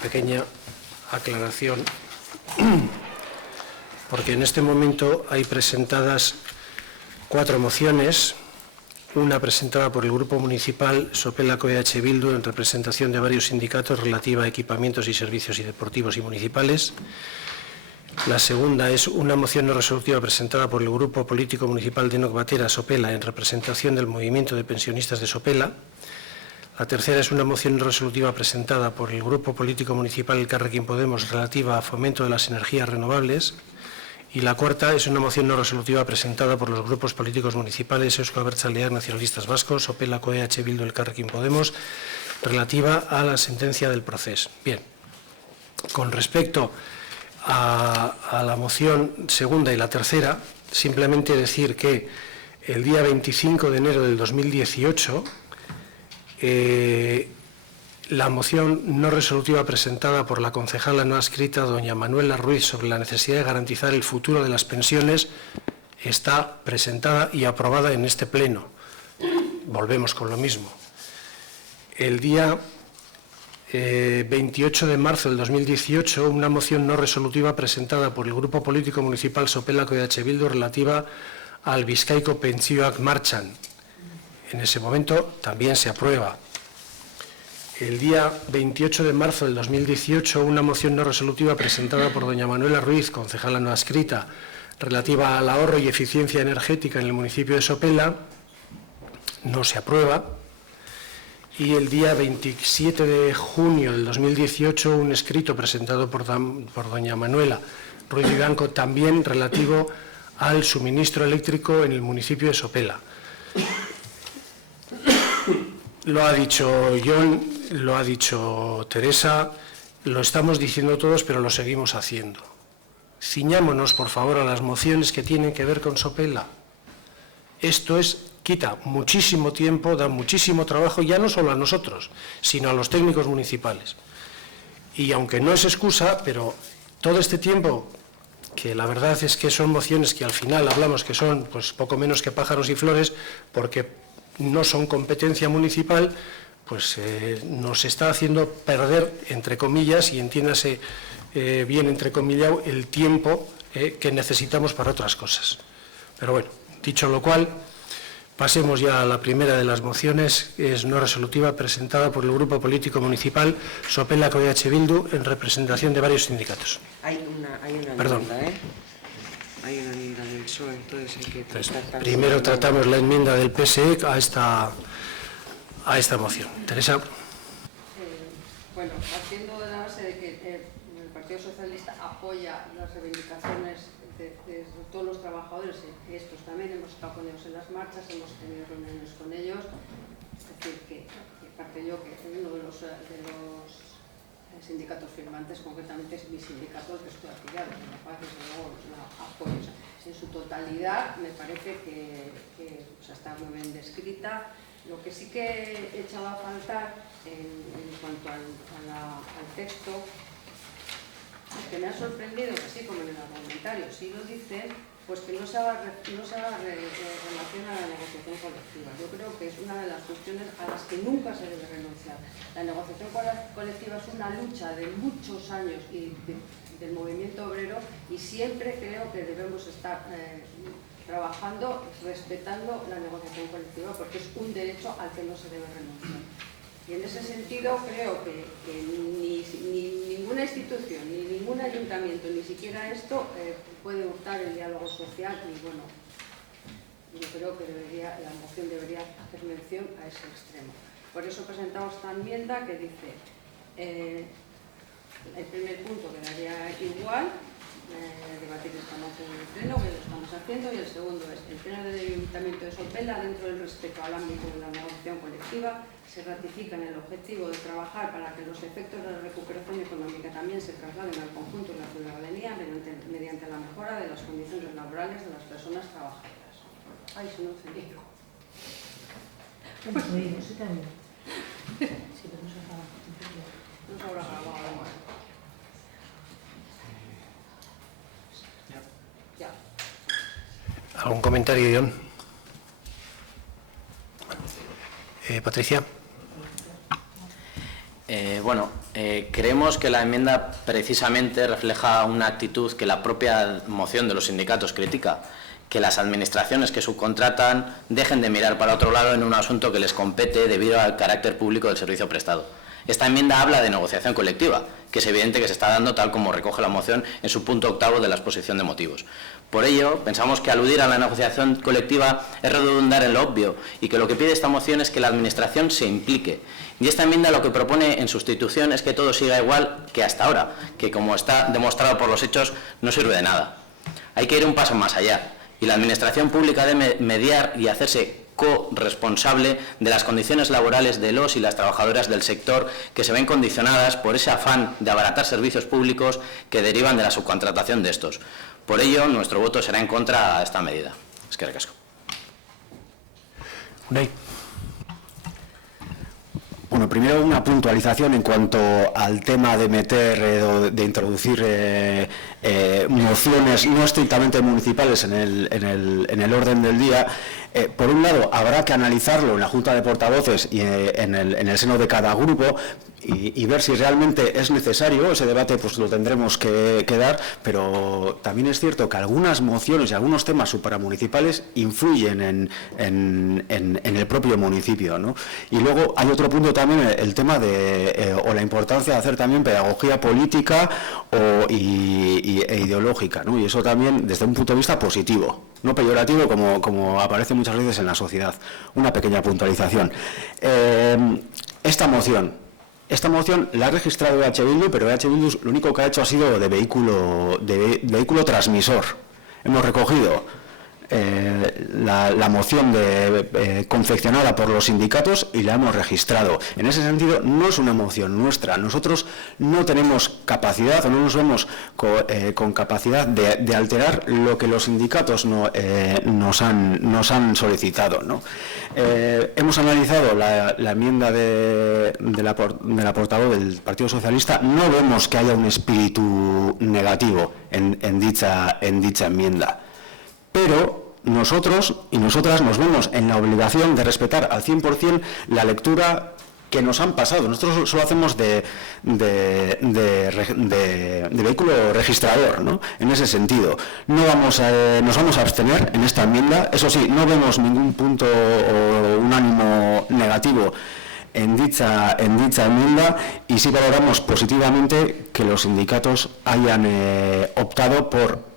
pequeña aclaración, porque en este momento hay presentadas 4 mociones, una presentada por el Grupo Municipal Sopela-Coe EH Bildu en representación de varios sindicatos relativa a equipamientos y servicios y deportivos y municipales. La segunda es una moción no resolutiva presentada por el Grupo Político Municipal de Enoc Batera Sopela en representación del Movimiento de Pensionistas de Sopela. La tercera es una moción no resolutiva presentada por el Grupo Político Municipal Elkarrekin Podemos relativa a fomento de las energías renovables. Y la cuarta es una moción no resolutiva presentada por los grupos políticos municipales Eusko Abertzaleak, Nacionalistas Vascos, Sopela-Coe EH Bildu, Elkarrekin Podemos, relativa a la sentencia del procés. Bien, con respecto a la moción segunda y la tercera, simplemente decir que el día 25 de enero del 2018 la moción no resolutiva presentada por la concejala no adscrita doña Manuela Ruiz sobre la necesidad de garantizar el futuro de las pensiones está presentada y aprobada en este pleno. Volvemos con lo mismo. El día 28 de marzo del 2018, una moción no resolutiva presentada por el Grupo Político Municipal Sopela-Coe EH Bildu relativa al Bizkaiko Pentsioak Martxan. En ese momento también se aprueba. El día 28 de marzo del 2018, una moción no resolutiva presentada por doña Manuela Ruiz, concejala no adscrita, relativa al ahorro y eficiencia energética en el municipio de Sopela, no se aprueba. Y el día 27 de junio del 2018, un escrito presentado por doña Manuela Ruiz Vivanco, también relativo al suministro eléctrico en el municipio de Sopela. Lo ha dicho John, lo ha dicho Teresa, lo estamos diciendo todos, pero lo seguimos haciendo. Ciñámonos, por favor, a las mociones que tienen que ver con Sopela. Esto quita muchísimo tiempo, da muchísimo trabajo, ya no solo a nosotros, sino a los técnicos municipales. Y aunque no es excusa, pero todo este tiempo, que la verdad es que son mociones que al final hablamos que son pues poco menos que pájaros y flores, porque no son competencia municipal, pues nos está haciendo perder, entre comillas, y entiéndase bien entrecomillado, el tiempo que necesitamos para otras cosas. Pero bueno, dicho lo cual, pasemos ya a la primera de las mociones, es no resolutiva presentada por el Grupo Político Municipal Sopela-Coe EH Bildu en representación de varios sindicatos. Hay una Perdón. enmienda, Hay una enmienda del PSOE, entonces hay que tratar... Primero tratamos la enmienda del PSE a esta moción. Teresa. Bueno, partiendo de la base de que el Partido Socialista apoya las reivindicaciones de todos los trabajadores, estos también, hemos estado con ellos en las marchas, hemos tenido reuniones con ellos, es decir, que parte yo que uno de los sindicatos firmantes, concretamente es mi sindicato, el que estoy afiliado, con lo cual desde luego lo apoyo. En su totalidad me parece que está muy bien descrita. Lo que sí que he echado a faltar en cuanto al texto, que me ha sorprendido, que sí, como en el argumentario sí lo dice, pues que no se haga relación a la negociación colectiva. Yo creo que es una de las cuestiones a las que nunca se debe renunciar. La negociación colectiva es una lucha de muchos años y del movimiento obrero, y siempre creo que debemos estar trabajando, respetando la negociación colectiva, porque es un derecho al que no se debe renunciar. Y en ese sentido creo que ni ninguna institución, ni ningún ayuntamiento, ni siquiera esto puede hurtar el diálogo social, y bueno, yo creo que la moción debería hacer mención a ese extremo. Por eso presentamos esta enmienda que dice, el primer punto quedaría igual, debatir esta moción en el pleno, que lo estamos haciendo, y el segundo es, el pleno del Ayuntamiento de Sopela, dentro del respeto al ámbito de la negociación colectiva, se ratifica en el objetivo de trabajar para que los efectos de la recuperación económica también se trasladen al conjunto de la ciudadanía mediante la mejora de las condiciones laborales de las personas trabajadoras. Ay, se nos oído. Sí, también. Sí, pero no se acaba. No se habrá grabado. Ya. ¿Algún comentario, Ion? Patricia. Creemos que la enmienda precisamente refleja una actitud que la propia moción de los sindicatos critica, que las administraciones que subcontratan dejen de mirar para otro lado en un asunto que les compete debido al carácter público del servicio prestado. Esta enmienda habla de negociación colectiva, que es evidente que se está dando tal como recoge la moción en su punto 8º de la exposición de motivos. Por ello, pensamos que aludir a la negociación colectiva es redundar en lo obvio, y que lo que pide esta moción es que la Administración se implique. Y esta enmienda lo que propone en sustitución es que todo siga igual que hasta ahora, que como está demostrado por los hechos no sirve de nada. Hay que ir un paso más allá, y la Administración pública debe mediar y hacerse corresponsable de las condiciones laborales de los y las trabajadoras del sector, que se ven condicionadas por ese afán de abaratar servicios públicos que derivan de la subcontratación de estos. Por ello, nuestro voto será en contra de esta medida. Eskerrik asko. Unai. Bueno, primero una puntualización en cuanto al tema de meter, de introducir mociones no estrictamente municipales en el orden del día. Por un lado, habrá que analizarlo en la Junta de Portavoces y en el seno de cada grupo y ver si realmente es necesario. Ese debate pues lo tendremos que dar, pero también es cierto que algunas mociones y algunos temas supramunicipales influyen en el propio municipio, ¿no? Y luego hay otro punto también, el tema de o la importancia de hacer también pedagogía política e ideológica, ¿no? Y eso también desde un punto de vista positivo, no peyorativo como aparece muchas veces en la sociedad. Una pequeña puntualización. Esta moción la ha registrado EH Bildu, pero EH Bildu lo único que ha hecho ha sido de vehículo transmisor. Hemos recogido la moción confeccionada por los sindicatos y la hemos registrado. En ese sentido, no es una moción nuestra. Nosotros no tenemos capacidad o no nos vemos con capacidad de alterar lo que los sindicatos nos han solicitado, ¿no? Hemos analizado la enmienda de la portavoz del Partido Socialista. No vemos que haya un espíritu negativo en dicha enmienda. Pero nosotros y nosotras nos vemos en la obligación de respetar al 100% la lectura que nos han pasado. Nosotros solo hacemos de vehículo registrador, ¿no? En ese sentido. Nos vamos a abstener en esta enmienda. Eso sí, no vemos ningún punto o un ánimo negativo en dicha enmienda, y sí valoramos positivamente que los sindicatos hayan optado por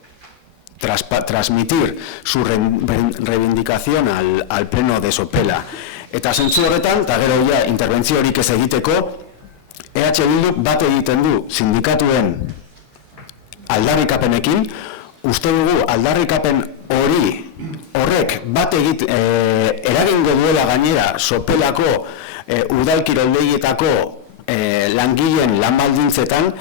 transmitir su reivindicación al pleno de Sopela. Eta zentzu horretan, eta gero ja interbentzio horik ez egiteko, EH Bildu bat egiten du sindikatuen aldarrikapenekin, uste dugu aldarrikapen horrek bat eragingo duela gainera sopelako udalkiroldegietako langileen lan baldintzetan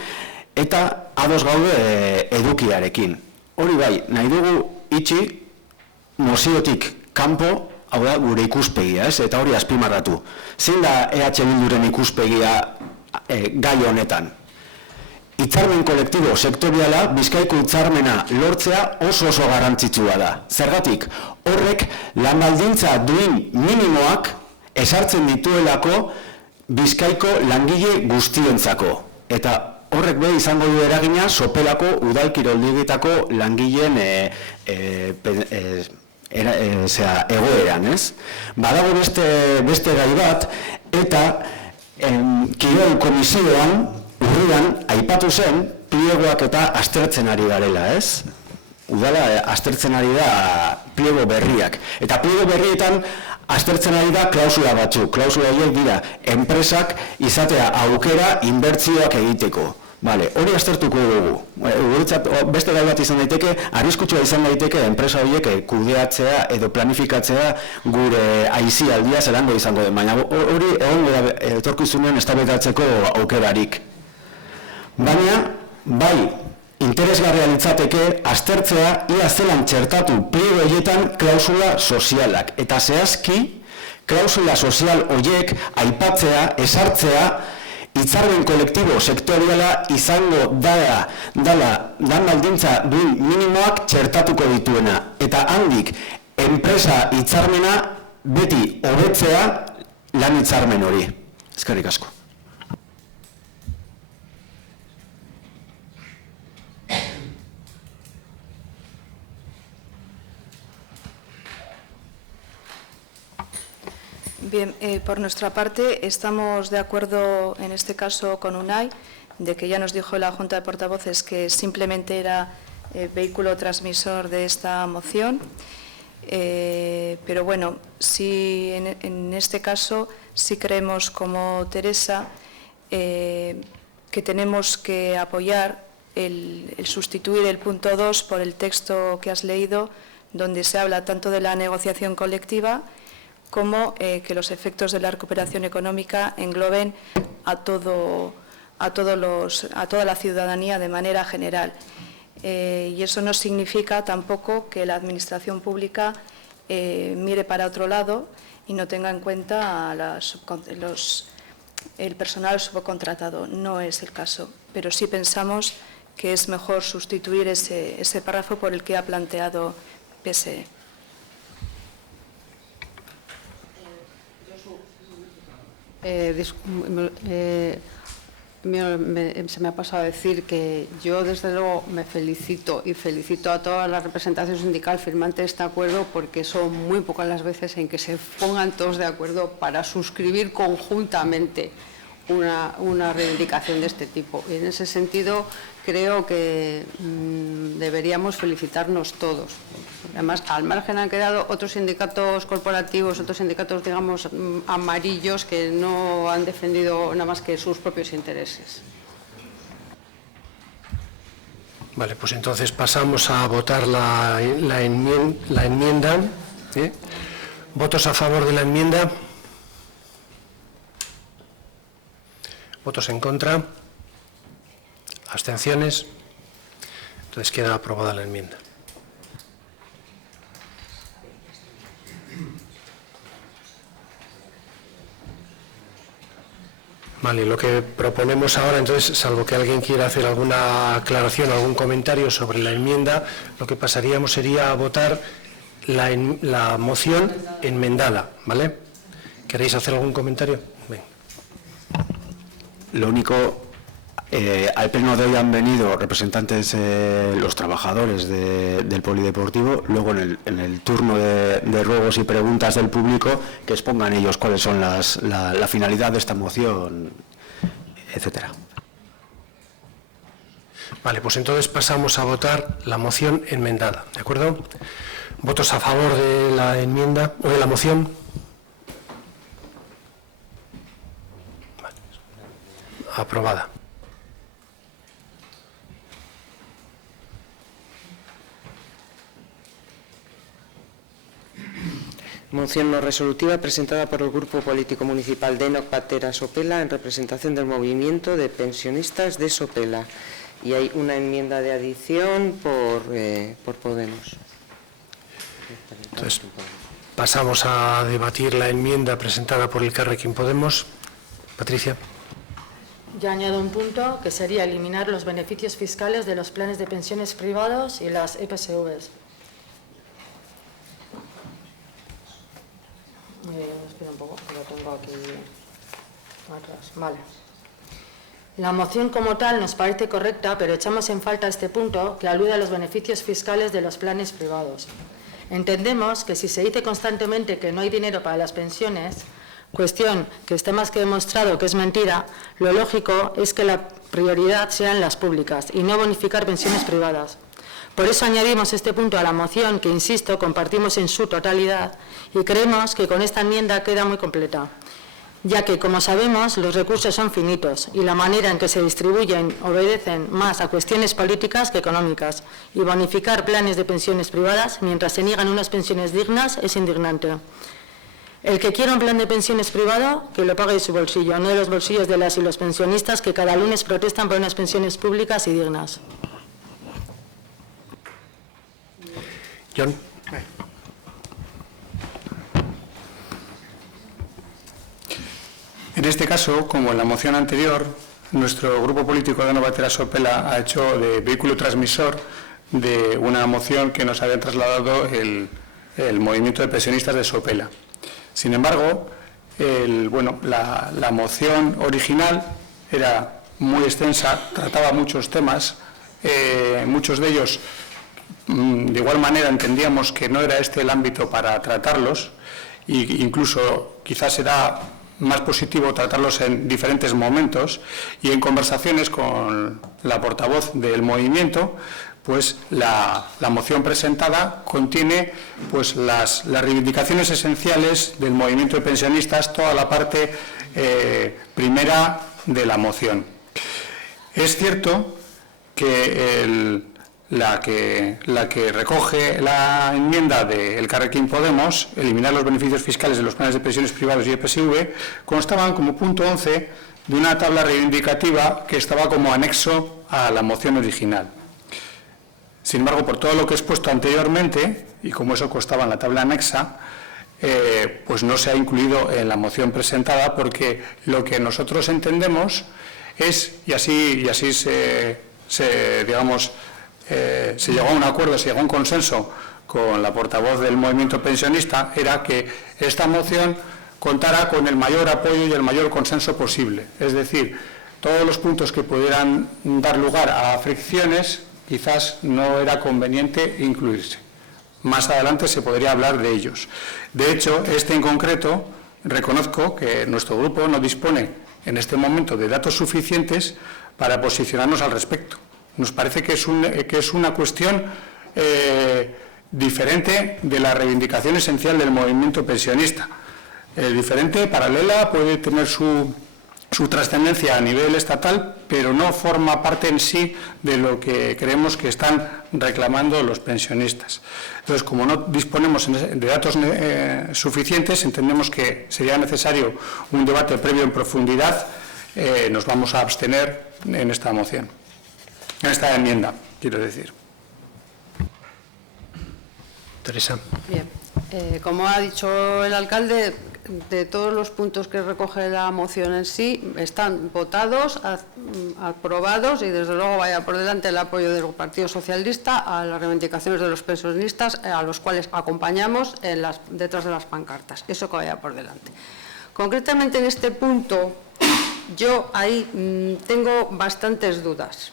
eta ados gaude edukiarekin. Hori bai, nahi dugu itxi moziotik kanpo, hau da gure ikuspegia, eta hori azpimarratu. Zein da EH Bilduren ikuspegia gai honetan? Hitzarmen kolektibo sektoriala, Bizkaiko hitzarmena lortzea oso garrantzitsua da. Zergatik, horrek lan baldintza duin minimoak ezartzen dituelako Bizkaiko langile guztientzako. Eta horrek be izango du eragina sopelako udalkiroldegietako langileen egoeran, ez? Badago beste gai bat, eta kirol komisioan urrian aipatu zen pliegoak eta aztertzen ari garela, ez? Udala aztertzen ari da pliego berriak. Eta pliego berrietan aztertzen ari da klausula batzuk. Klausula horiek dira enpresak izatea aukera inbertsioak egiteko. Hori aztertuko dugu. Beste gai bat izan daiteke, arriskutsua izan daiteke enpresa horiek kudeatzea edo planifikatzea gure aisialdia zelango izango den. Baina hori egon etorkizunean eztabaidatzeko aukerarik. Baina, bai, interesgarria litzateke aztertzea ia zelan txertatu pliego horietan klausula sozialak. Eta zehazki, klausula sozial horiek aipatzea, esartzea, hitzarmen kolektibo sektoriala izango dala lan baldintza duen minimoak txertatuko dituena. Eta handik, enpresa hitzarmena beti hobetzea lan hitzarmen hori. Eskerrik asko. Bien, por nuestra parte estamos de acuerdo en este caso con UNAI, de que ya nos dijo la Junta de Portavoces que simplemente era vehículo transmisor de esta moción, pero bueno, sí, en este caso sí creemos como Teresa que tenemos que apoyar el sustituir el punto 2 por el texto que has leído, donde se habla tanto de la negociación colectiva como que los efectos de la recuperación económica engloben a toda la ciudadanía de manera general. Y eso no significa tampoco que la Administración pública mire para otro lado y no tenga en cuenta el personal subcontratado. No es el caso, pero sí pensamos que es mejor sustituir ese párrafo por el que ha planteado PSE. Se me ha pasado a decir que yo desde luego me felicito y felicito a toda la representación sindical firmante de este acuerdo, porque son muy pocas las veces en que se pongan todos de acuerdo para suscribir conjuntamente una reivindicación de este tipo. Y en ese sentido creo que deberíamos felicitarnos todos. Además, al margen han quedado otros sindicatos corporativos, otros sindicatos, digamos, amarillos, que no han defendido nada más que sus propios intereses. Vale, pues entonces pasamos a votar la enmienda. ¿Votos a favor de la enmienda? ¿Votos en contra? ¿Abstenciones? Entonces queda aprobada la enmienda. Vale, lo que proponemos ahora, entonces, salvo que alguien quiera hacer alguna aclaración, algún comentario sobre la enmienda, lo que pasaríamos sería a votar la moción enmendada, ¿vale? ¿Queréis hacer algún comentario? Bien. Lo único, al pleno de hoy han venido representantes, los trabajadores del polideportivo, luego en el turno de ruegos y preguntas del público, que expongan ellos cuáles son la finalidad de esta moción, etcétera. Vale, pues entonces pasamos a votar la moción enmendada, ¿de acuerdo? ¿Votos a favor de la enmienda o de la moción? Vale. aprobada. Moción no resolutiva presentada por el Grupo Político Municipal de Enoc Patera Sopela en representación del Movimiento de Pensionistas de Sopela. Y hay una enmienda de adición por Podemos. Entonces, pasamos a debatir la enmienda presentada por el Elkarrekin Podemos. Patricia. Yo añado un punto que sería eliminar los beneficios fiscales de los planes de pensiones privados y las EPSVs. Espera un poco, que lo tengo aquí atrás. Vale. La moción como tal nos parece correcta, pero echamos en falta este punto que alude a los beneficios fiscales de los planes privados. Entendemos que si se dice constantemente que no hay dinero para las pensiones, cuestión que está más que demostrado que es mentira, lo lógico es que la prioridad sean las públicas y no bonificar pensiones privadas. Por eso añadimos este punto a la moción que, insisto, compartimos en su totalidad y creemos que con esta enmienda queda muy completa, ya que, como sabemos, los recursos son finitos y la manera en que se distribuyen obedecen más a cuestiones políticas que económicas, y bonificar planes de pensiones privadas mientras se niegan unas pensiones dignas es indignante. El que quiera un plan de pensiones privado, que lo pague de su bolsillo, no de los bolsillos de las y los pensionistas que cada lunes protestan por unas pensiones públicas y dignas. John. En este caso, como en la moción anterior, nuestro grupo político de Enoc Patera Sopela ha hecho de vehículo transmisor de una moción que nos había trasladado el movimiento de pensionistas de Sopela. Sin embargo, la moción original era muy extensa, trataba muchos temas, muchos de ellos de igual manera entendíamos que no era este el ámbito para tratarlos, e incluso quizás era más positivo tratarlos en diferentes momentos, y en conversaciones con la portavoz del movimiento, pues la moción presentada contiene pues las reivindicaciones esenciales del movimiento de pensionistas, toda la parte primera de la moción. Es cierto que la que recoge la enmienda del Elkarrekin Podemos, eliminar los beneficios fiscales de los planes de pensiones privados y EPSV, constaban como punto 11 de una tabla reivindicativa que estaba como anexo a la moción original. Sin embargo, por todo lo que he expuesto anteriormente, y como eso constaba en la tabla anexa, pues no se ha incluido en la moción presentada, porque lo que nosotros entendemos es, y así se llegó a un acuerdo, se llegó a un consenso con la portavoz del movimiento pensionista, era que esta moción contara con el mayor apoyo y el mayor consenso posible. Es decir, todos los puntos que pudieran dar lugar a fricciones, quizás no era conveniente incluirse. Más adelante se podría hablar de ellos. De hecho, este en concreto, reconozco que nuestro grupo no dispone en este momento de datos suficientes para posicionarnos al respecto. Nos parece que es una cuestión diferente de la reivindicación esencial del movimiento pensionista. Diferente, paralela, puede tener su trascendencia a nivel estatal, pero no forma parte en sí de lo que creemos que están reclamando los pensionistas. Entonces, como no disponemos de datos suficientes, entendemos que sería necesario un debate previo en profundidad. Nos vamos a abstener en esta moción. En esta enmienda, quiero decir. Teresa. Bien, como ha dicho el alcalde, de todos los puntos que recoge la moción en sí, están votados, aprobados, y desde luego vaya por delante el apoyo del Partido Socialista a las reivindicaciones de los pensionistas, a los cuales acompañamos detrás de las pancartas. Eso que vaya por delante. Concretamente en este punto, yo ahí tengo bastantes dudas.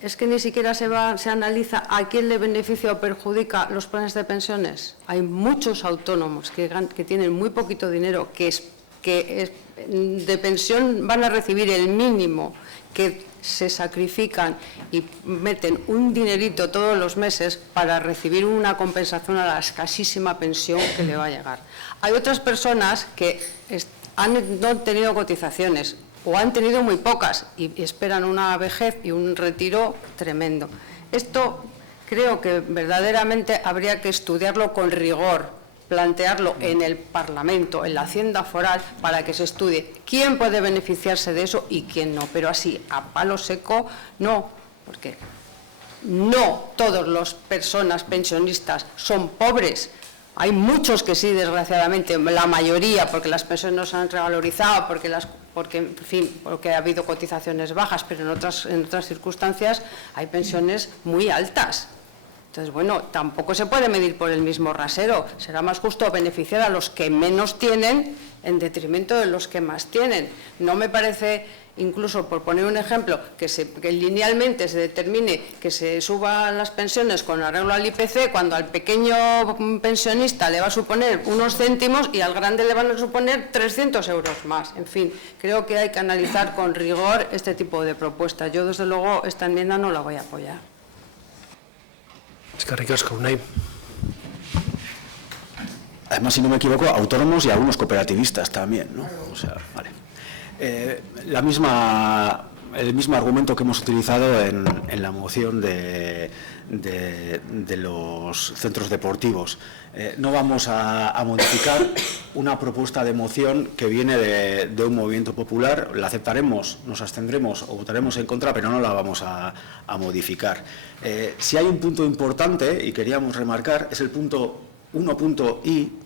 Es que ni siquiera se analiza a quién le beneficia o perjudica los planes de pensiones. Hay muchos autónomos que tienen muy poquito dinero, que de pensión van a recibir el mínimo, que se sacrifican y meten un dinerito todos los meses para recibir una compensación a la escasísima pensión que le va a llegar. Hay otras personas que no han tenido cotizaciones, o han tenido muy pocas y esperan una vejez y un retiro tremendo. Esto creo que verdaderamente habría que estudiarlo con rigor, plantearlo en el Parlamento, en la Hacienda Foral, para que se estudie quién puede beneficiarse de eso y quién no. Pero así, a palo seco, no, porque no todas las personas pensionistas son pobres. Hay muchos que sí, desgraciadamente, la mayoría, porque las pensiones no se han revalorizado, porque ha habido cotizaciones bajas, pero en otras circunstancias hay pensiones muy altas. Entonces, bueno, tampoco se puede medir por el mismo rasero. Será más justo beneficiar a los que menos tienen en detrimento de los que más tienen. No me parece, incluso por poner un ejemplo, que linealmente se determine que se suban las pensiones con arreglo al IPC, cuando al pequeño pensionista le va a suponer unos céntimos y al grande le van a suponer 300 euros más. En fin, creo que hay que analizar con rigor este tipo de propuestas. Yo, desde luego, esta enmienda no la voy a apoyar. Eskerrik asko, Unai. Además, si no me equivoco, autónomos y algunos cooperativistas también, ¿no? O sea, vale. El mismo argumento que hemos utilizado en la moción de los centros deportivos. No vamos a modificar una propuesta de moción que viene de un movimiento popular. La aceptaremos, nos abstendremos o votaremos en contra, pero no la vamos a modificar. Si hay un punto importante, y queríamos remarcar, es el punto 1.i,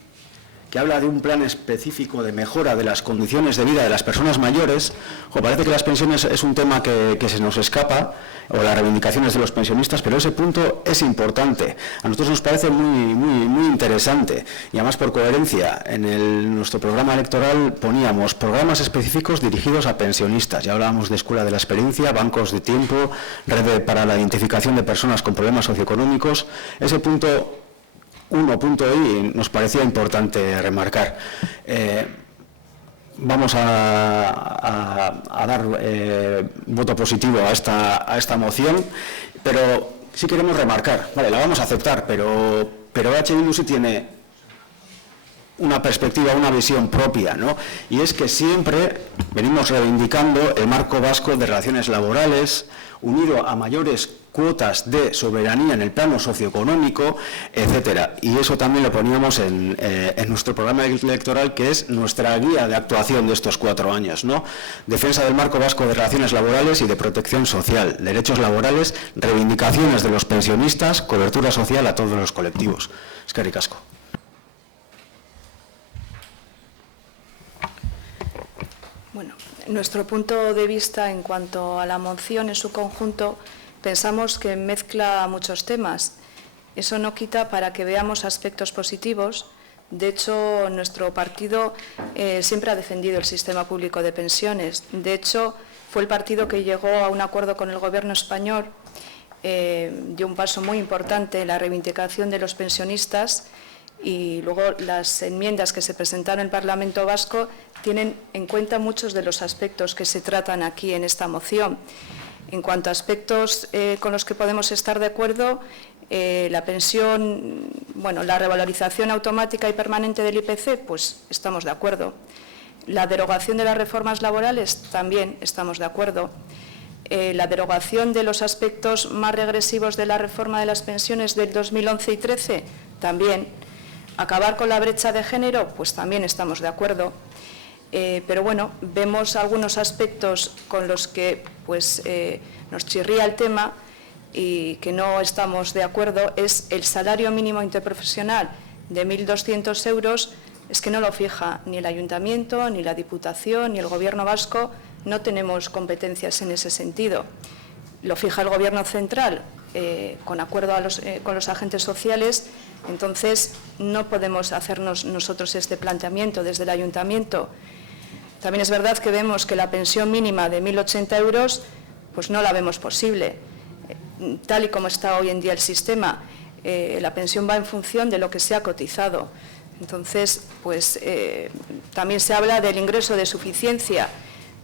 que habla de un plan específico de mejora de las condiciones de vida de las personas mayores. Parece que las pensiones es un tema que se nos escapa, o las reivindicaciones de los pensionistas, pero ese punto es importante. A nosotros nos parece muy interesante, y además, por coherencia, en nuestro programa electoral poníamos programas específicos dirigidos a pensionistas. Ya hablábamos de Escuela de la Experiencia, bancos de tiempo, red para la identificación de personas con problemas socioeconómicos. Ese punto 1.i nos parecía importante remarcar. Vamos a dar voto positivo a esta moción, pero sí queremos remarcar, vale, la vamos a aceptar, pero EH Bildu sí tiene una perspectiva, una visión propia, ¿no? Y es que siempre venimos reivindicando el marco vasco de relaciones laborales, unido a mayores cuotas de soberanía en el plano socioeconómico, etcétera. Y eso también lo poníamos en nuestro programa electoral, que es nuestra guía de actuación de estos 4 años, ¿no? Defensa del marco vasco de relaciones laborales y de protección social, derechos laborales, reivindicaciones de los pensionistas, cobertura social a todos los colectivos. Eskerrik asko. Bueno, nuestro punto de vista en cuanto a la moción en su conjunto, pensamos que mezcla muchos temas. Eso no quita para que veamos aspectos positivos. De hecho, nuestro partido siempre ha defendido el sistema público de pensiones. De hecho, fue el partido que llegó a un acuerdo con el Gobierno español, dio un paso muy importante en la reivindicación de los pensionistas, y luego las enmiendas que se presentaron en el Parlamento Vasco tienen en cuenta muchos de los aspectos que se tratan aquí en esta moción. En cuanto a aspectos con los que podemos estar de acuerdo, la pensión, bueno, la revalorización automática y permanente del IPC, pues estamos de acuerdo. La derogación de las reformas laborales, también estamos de acuerdo. La derogación de los aspectos más regresivos de la reforma de las pensiones del 2011 y 2013, también. Acabar con la brecha de género, pues también estamos de acuerdo. Pero bueno, vemos algunos aspectos con los que pues, nos chirría el tema y que no estamos de acuerdo. Es el salario mínimo interprofesional de 1.200 euros, es que no lo fija ni el Ayuntamiento, ni la Diputación, ni el Gobierno vasco. No tenemos competencias en ese sentido. Lo fija el Gobierno central, con acuerdo con los agentes sociales. Entonces, no podemos hacernos nosotros este planteamiento desde el Ayuntamiento. También es verdad que vemos que la pensión mínima de 1.080 euros, pues no la vemos posible. Tal y como está hoy en día el sistema, la pensión va en función de lo que se ha cotizado. Entonces, pues también se habla del ingreso de suficiencia,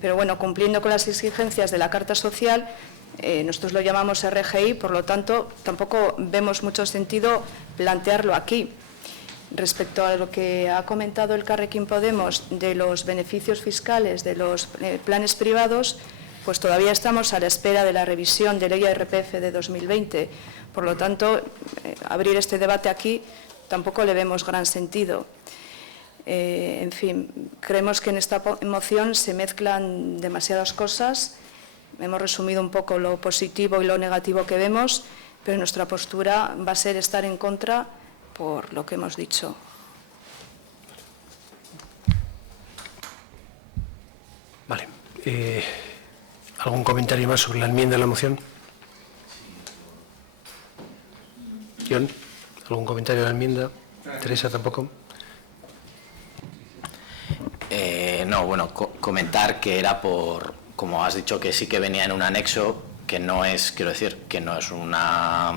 pero bueno, cumpliendo con las exigencias de la Carta Social, nosotros lo llamamos RGI, por lo tanto, tampoco vemos mucho sentido plantearlo aquí. Respecto a lo que ha comentado el Carrequín Podemos de los beneficios fiscales de los planes privados, pues todavía estamos a la espera de la revisión de la IRPF de 2020. Por lo tanto, abrir este debate aquí tampoco le vemos gran sentido. En fin, creemos que en esta moción se mezclan demasiadas cosas. Hemos resumido un poco lo positivo y lo negativo que vemos, pero nuestra postura va a ser estar en contra por lo que hemos dicho. Vale. ¿Algún comentario más sobre la enmienda a la moción? John, ¿algún comentario de la enmienda? Teresa, tampoco. No, bueno, comentar que era por, como has dicho, que sí que venía en un anexo, que no es, quiero decir, que no es una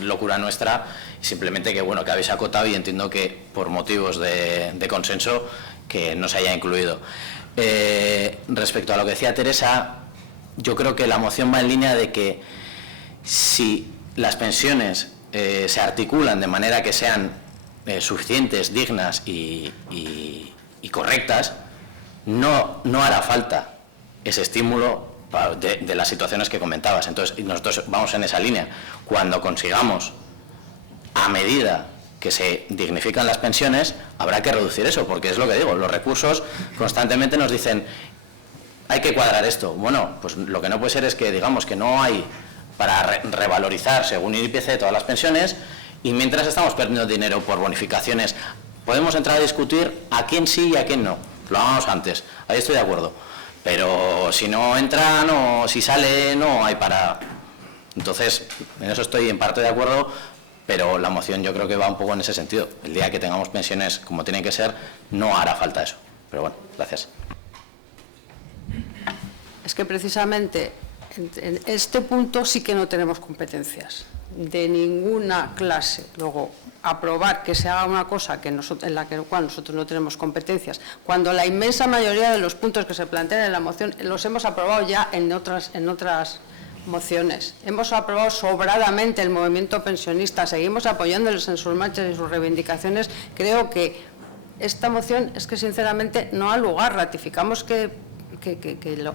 locura nuestra, simplemente que, bueno, que habéis acotado y entiendo que por motivos de consenso que no se haya incluido. Respecto a lo que decía Teresa, yo creo que la moción va en línea de que si las pensiones se articulan de manera que sean suficientes, dignas y correctas, no hará falta ese estímulo de las situaciones que comentabas. Entonces, nosotros vamos en esa línea. Cuando consigamos, a medida que se dignifican las pensiones, habrá que reducir eso, porque es lo que digo, los recursos constantemente nos dicen hay que cuadrar esto. Bueno, pues lo que no puede ser es que digamos que no hay para revalorizar según el IPC todas las pensiones y mientras estamos perdiendo dinero por bonificaciones. Podemos entrar a discutir a quién sí y a quién no, lo hablamos antes, ahí estoy de acuerdo, pero si no entran o si sale no hay para... Entonces, en eso estoy en parte de acuerdo, pero la moción yo creo que va un poco en ese sentido. El día que tengamos pensiones como tienen que ser, no hará falta eso. Pero bueno, gracias. Es que precisamente en este punto sí que no tenemos competencias de ninguna clase. Luego, aprobar que se haga una cosa que en la cual nosotros no tenemos competencias, cuando la inmensa mayoría de los puntos que se plantean en la moción los hemos aprobado ya en otras mociones. Hemos aprobado sobradamente el movimiento pensionista, seguimos apoyándoles en sus marchas y sus reivindicaciones. Creo que esta moción es que sinceramente no ha lugar. Ratificamos que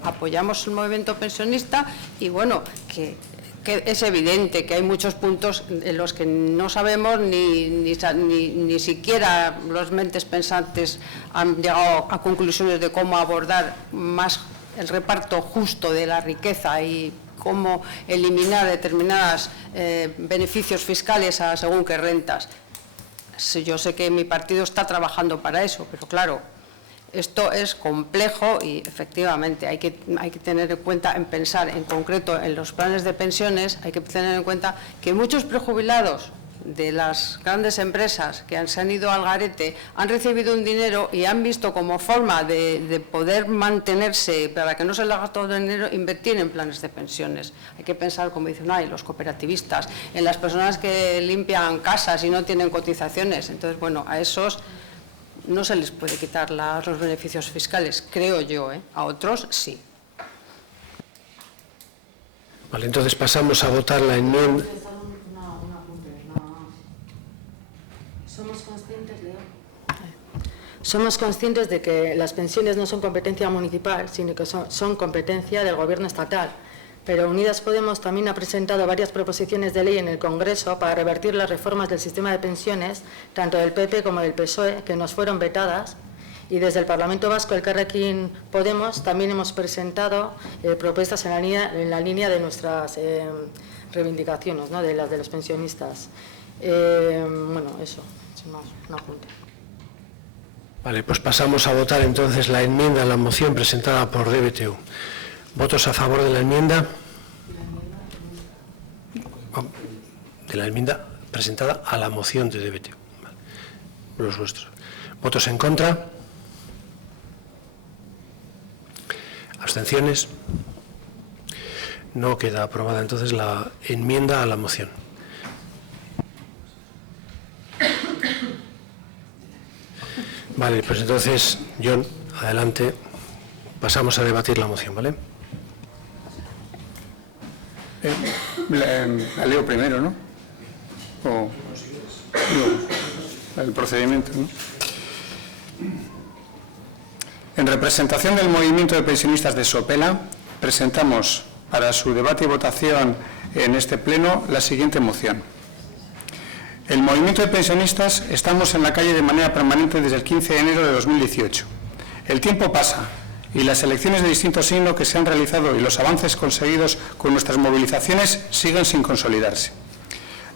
apoyamos el movimiento pensionista y bueno, que es evidente que hay muchos puntos en los que no sabemos ni siquiera los mentes pensantes han llegado a conclusiones de cómo abordar más el reparto justo de la riqueza y cómo eliminar determinados beneficios fiscales a según qué rentas. Yo sé que mi partido está trabajando para eso, pero claro, esto es complejo y efectivamente hay que tener en cuenta, en pensar en concreto en los planes de pensiones, hay que tener en cuenta que muchos prejubilados de las grandes empresas que se han ido al garete han recibido un dinero y han visto como forma de poder mantenerse para que no se les haga todo el dinero, invertir en planes de pensiones. Hay que pensar, como dicen, los cooperativistas, en las personas que limpian casas y no tienen cotizaciones. Entonces, bueno, a esos no se les puede quitar los beneficios fiscales, creo yo, a otros sí. Vale, entonces pasamos a votar la enmienda. Somos conscientes de que las pensiones no son competencia municipal, sino que son competencia del Gobierno estatal. Pero Unidas Podemos también ha presentado varias proposiciones de ley en el Congreso para revertir las reformas del sistema de pensiones, tanto del PP como del PSOE, que nos fueron vetadas. Y desde el Parlamento Vasco, el Carrequín Podemos, también hemos presentado propuestas en la línea de nuestras reivindicaciones, ¿no?, de las de los pensionistas. Bueno, eso, sin más, un apunte. Vale, pues pasamos a votar entonces la enmienda a la moción presentada por DBTU. ¿Votos a favor de la enmienda? De la enmienda presentada a la moción de DBTU. Vale. Los vuestros. ¿Votos en contra? ¿Abstenciones? No queda aprobada entonces la enmienda a la moción. Vale, pues entonces, John, adelante. Pasamos a debatir la moción, ¿vale? La leo primero, ¿no? el procedimiento, ¿no? En representación del movimiento de pensionistas de Sopela, presentamos para su debate y votación en este pleno la siguiente moción. El movimiento de pensionistas estamos en la calle de manera permanente desde el 15 de enero de 2018. El tiempo pasa y las elecciones de distinto signo que se han realizado y los avances conseguidos con nuestras movilizaciones siguen sin consolidarse.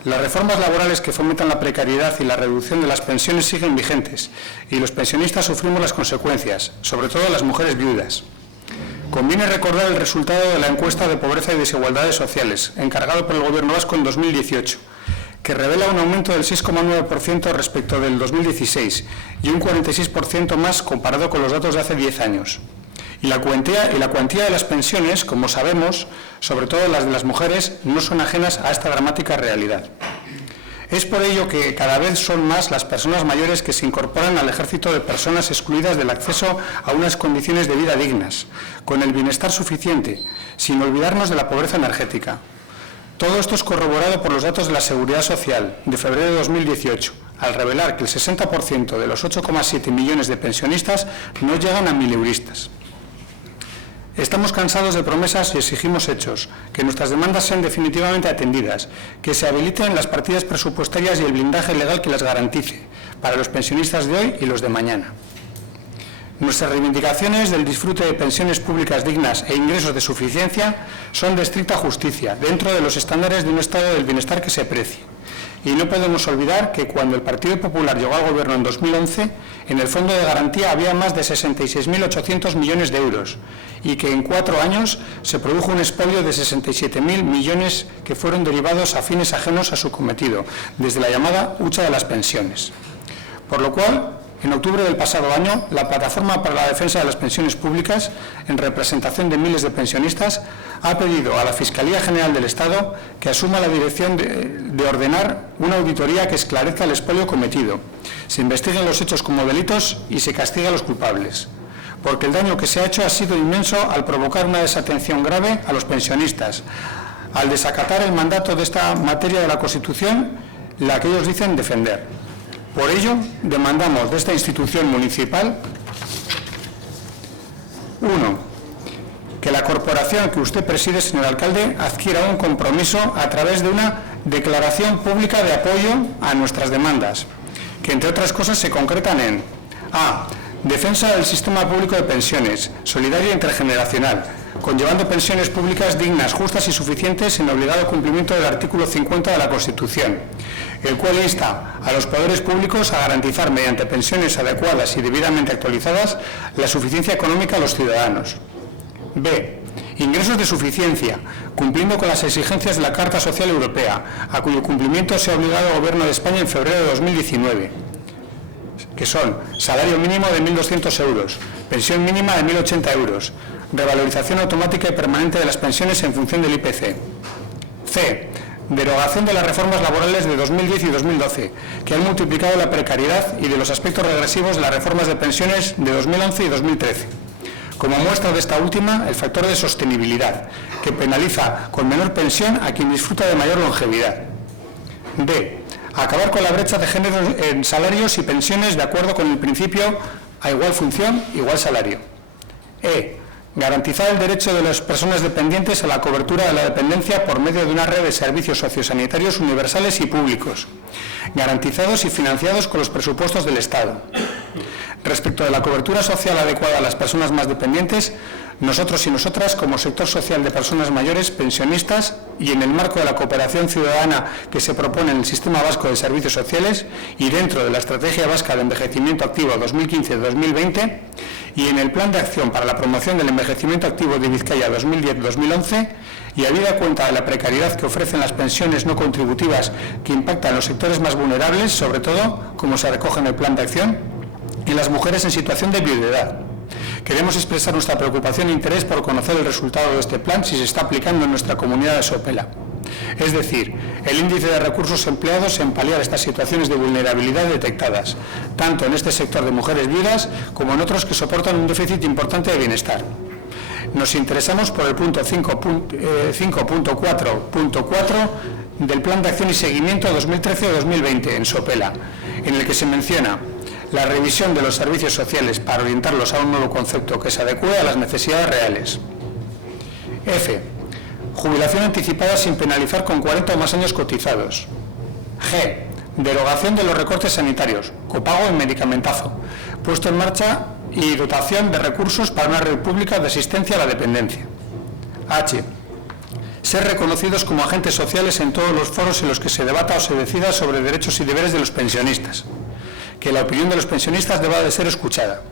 Las reformas laborales que fomentan la precariedad y la reducción de las pensiones siguen vigentes y los pensionistas sufrimos las consecuencias, sobre todo las mujeres viudas. Conviene recordar el resultado de la encuesta de pobreza y desigualdades sociales, encargado por el Gobierno vasco en 2018, que revela un aumento del 6,9% respecto del 2016 y un 46% más comparado con los datos de hace 10 años. Y la cuantía de las pensiones, como sabemos, sobre todo las de las mujeres, no son ajenas a esta dramática realidad. Es por ello que cada vez son más las personas mayores que se incorporan al ejército de personas excluidas del acceso a unas condiciones de vida dignas, con el bienestar suficiente, sin olvidarnos de la pobreza energética. Todo esto es corroborado por los datos de la Seguridad Social de febrero de 2018, al revelar que el 60% de los 8,7 millones de pensionistas no llegan a mileuristas. Estamos cansados de promesas y exigimos hechos, que nuestras demandas sean definitivamente atendidas, que se habiliten las partidas presupuestarias y el blindaje legal que las garantice, para los pensionistas de hoy y los de mañana. Nuestras reivindicaciones del disfrute de pensiones públicas dignas e ingresos de suficiencia son de estricta justicia, dentro de los estándares de un estado del bienestar que se precie. Y no podemos olvidar que cuando el Partido Popular llegó al Gobierno en 2011, en el Fondo de Garantía había más de 66.800 millones de euros y que en 4 años se produjo un expolio de 67.000 millones que fueron derivados a fines ajenos a su cometido, desde la llamada hucha de las pensiones. Por lo cual, en octubre del pasado año, la Plataforma para la Defensa de las Pensiones Públicas, en representación de miles de pensionistas, ha pedido a la Fiscalía General del Estado que asuma la dirección de ordenar una auditoría que esclarezca el expolio cometido, se investiguen los hechos como delitos y se castigue a los culpables. Porque el daño que se ha hecho ha sido inmenso al provocar una desatención grave a los pensionistas, al desacatar el mandato de esta materia de la Constitución, la que ellos dicen defender. Por ello, demandamos de esta institución municipal, 1. Que la corporación que usted preside, señor alcalde, adquiera un compromiso a través de una declaración pública de apoyo a nuestras demandas, que entre otras cosas se concretan en A. Defensa del sistema público de pensiones, solidario e intergeneracional, conllevando pensiones públicas dignas, justas y suficientes en obligado cumplimiento del artículo 50 de la Constitución, el cual insta a los poderes públicos a garantizar mediante pensiones adecuadas y debidamente actualizadas la suficiencia económica a los ciudadanos. B. Ingresos de suficiencia, cumpliendo con las exigencias de la Carta Social Europea, a cuyo cumplimiento se ha obligado el Gobierno de España en febrero de 2019, que son salario mínimo de 1.200 euros, pensión mínima de 1.080 euros, revalorización automática y permanente de las pensiones en función del IPC. C. Derogación de las reformas laborales de 2010 y 2012, que han multiplicado la precariedad y de los aspectos regresivos de las reformas de pensiones de 2011 y 2013. Como muestra de esta última, el factor de sostenibilidad, que penaliza con menor pensión a quien disfruta de mayor longevidad. D. Acabar con la brecha de género en salarios y pensiones de acuerdo con el principio a igual función, igual salario. E. Garantizar el derecho de las personas dependientes a la cobertura de la dependencia por medio de una red de servicios sociosanitarios universales y públicos, garantizados y financiados con los presupuestos del Estado. Respecto de la cobertura social adecuada a las personas más dependientes, nosotros y nosotras, como sector social de personas mayores, pensionistas, y en el marco de la cooperación ciudadana que se propone en el Sistema Vasco de Servicios Sociales y dentro de la Estrategia Vasca de Envejecimiento Activo 2015-2020 y en el Plan de Acción para la Promoción del Envejecimiento Activo de Vizcaya 2010-2011, y habida cuenta de la precariedad que ofrecen las pensiones no contributivas que impactan en los sectores más vulnerables, sobre todo, como se recoge en el Plan de Acción, y las mujeres en situación de viudedad. Queremos expresar nuestra preocupación e interés por conocer el resultado de este plan si se está aplicando en nuestra comunidad de Sopela. Es decir, el índice de recursos empleados en paliar estas situaciones de vulnerabilidad detectadas, tanto en este sector de mujeres viudas como en otros que soportan un déficit importante de bienestar. Nos interesamos por el punto 5.4.4 del Plan de Acción y Seguimiento 2013-2020 en Sopela, en el que se menciona la revisión de los servicios sociales para orientarlos a un nuevo concepto que se adecue a las necesidades reales. F. Jubilación anticipada sin penalizar con 40 o más años cotizados. G. Derogación de los recortes sanitarios, copago en medicamentazo, puesto en marcha y dotación de recursos para una red pública de asistencia a la dependencia. H. Ser reconocidos como agentes sociales en todos los foros en los que se debata o se decida sobre derechos y deberes de los pensionistas. Que la opinión de los pensionistas deba de ser escuchada.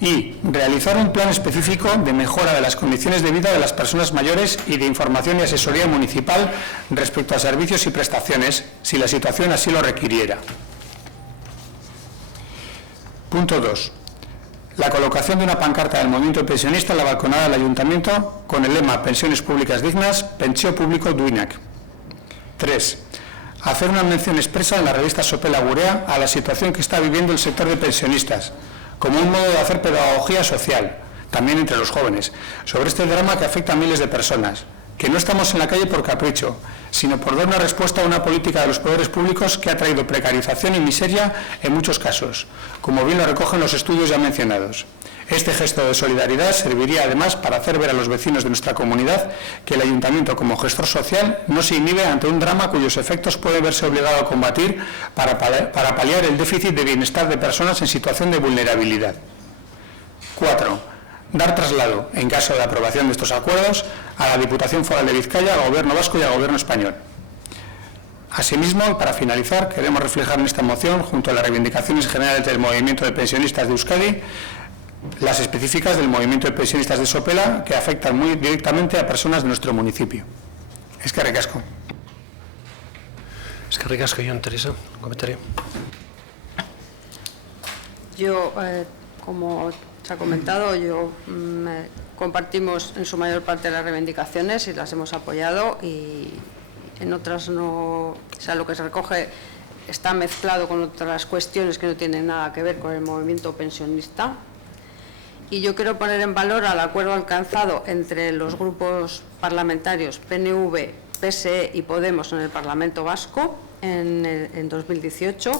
Y realizar un plan específico de mejora de las condiciones de vida de las personas mayores y de información y asesoría municipal respecto a servicios y prestaciones, si la situación así lo requiriera. Punto 2. La colocación de una pancarta del movimiento pensionista en la balconada del Ayuntamiento con el lema Pensiones públicas dignas, Pensió público duinak. 3. Hacer una mención expresa en la revista Sopela Gurea a la situación que está viviendo el sector de pensionistas, como un modo de hacer pedagogía social, también entre los jóvenes, sobre este drama que afecta a miles de personas, que no estamos en la calle por capricho, sino por dar una respuesta a una política de los poderes públicos que ha traído precarización y miseria en muchos casos, como bien lo recogen los estudios ya mencionados. Este gesto de solidaridad serviría además para hacer ver a los vecinos de nuestra comunidad que el Ayuntamiento, como gestor social, no se inhibe ante un drama cuyos efectos puede verse obligado a combatir para paliar el déficit de bienestar de personas en situación de vulnerabilidad. 4. Dar traslado, en caso de aprobación de estos acuerdos, a la Diputación Foral de Vizcaya, al Gobierno vasco y al Gobierno español. Asimismo, y para finalizar, queremos reflejar en esta moción, junto a las reivindicaciones generales del Movimiento de Pensionistas de Euskadi, las específicas del Movimiento de Pensionistas de Sopela, que afectan muy directamente a personas de nuestro municipio. Eskerrik asko. Eskerrik asko, Jon. Teresa, un comentario. Yo, como se ha comentado, compartimos en su mayor parte las reivindicaciones y las hemos apoyado, y en otras no, o sea, lo que se recoge está mezclado con otras cuestiones que no tienen nada que ver con el movimiento pensionista. Y yo quiero poner en valor al acuerdo alcanzado entre los grupos parlamentarios PNV, PSE y Podemos en el Parlamento Vasco en 2018,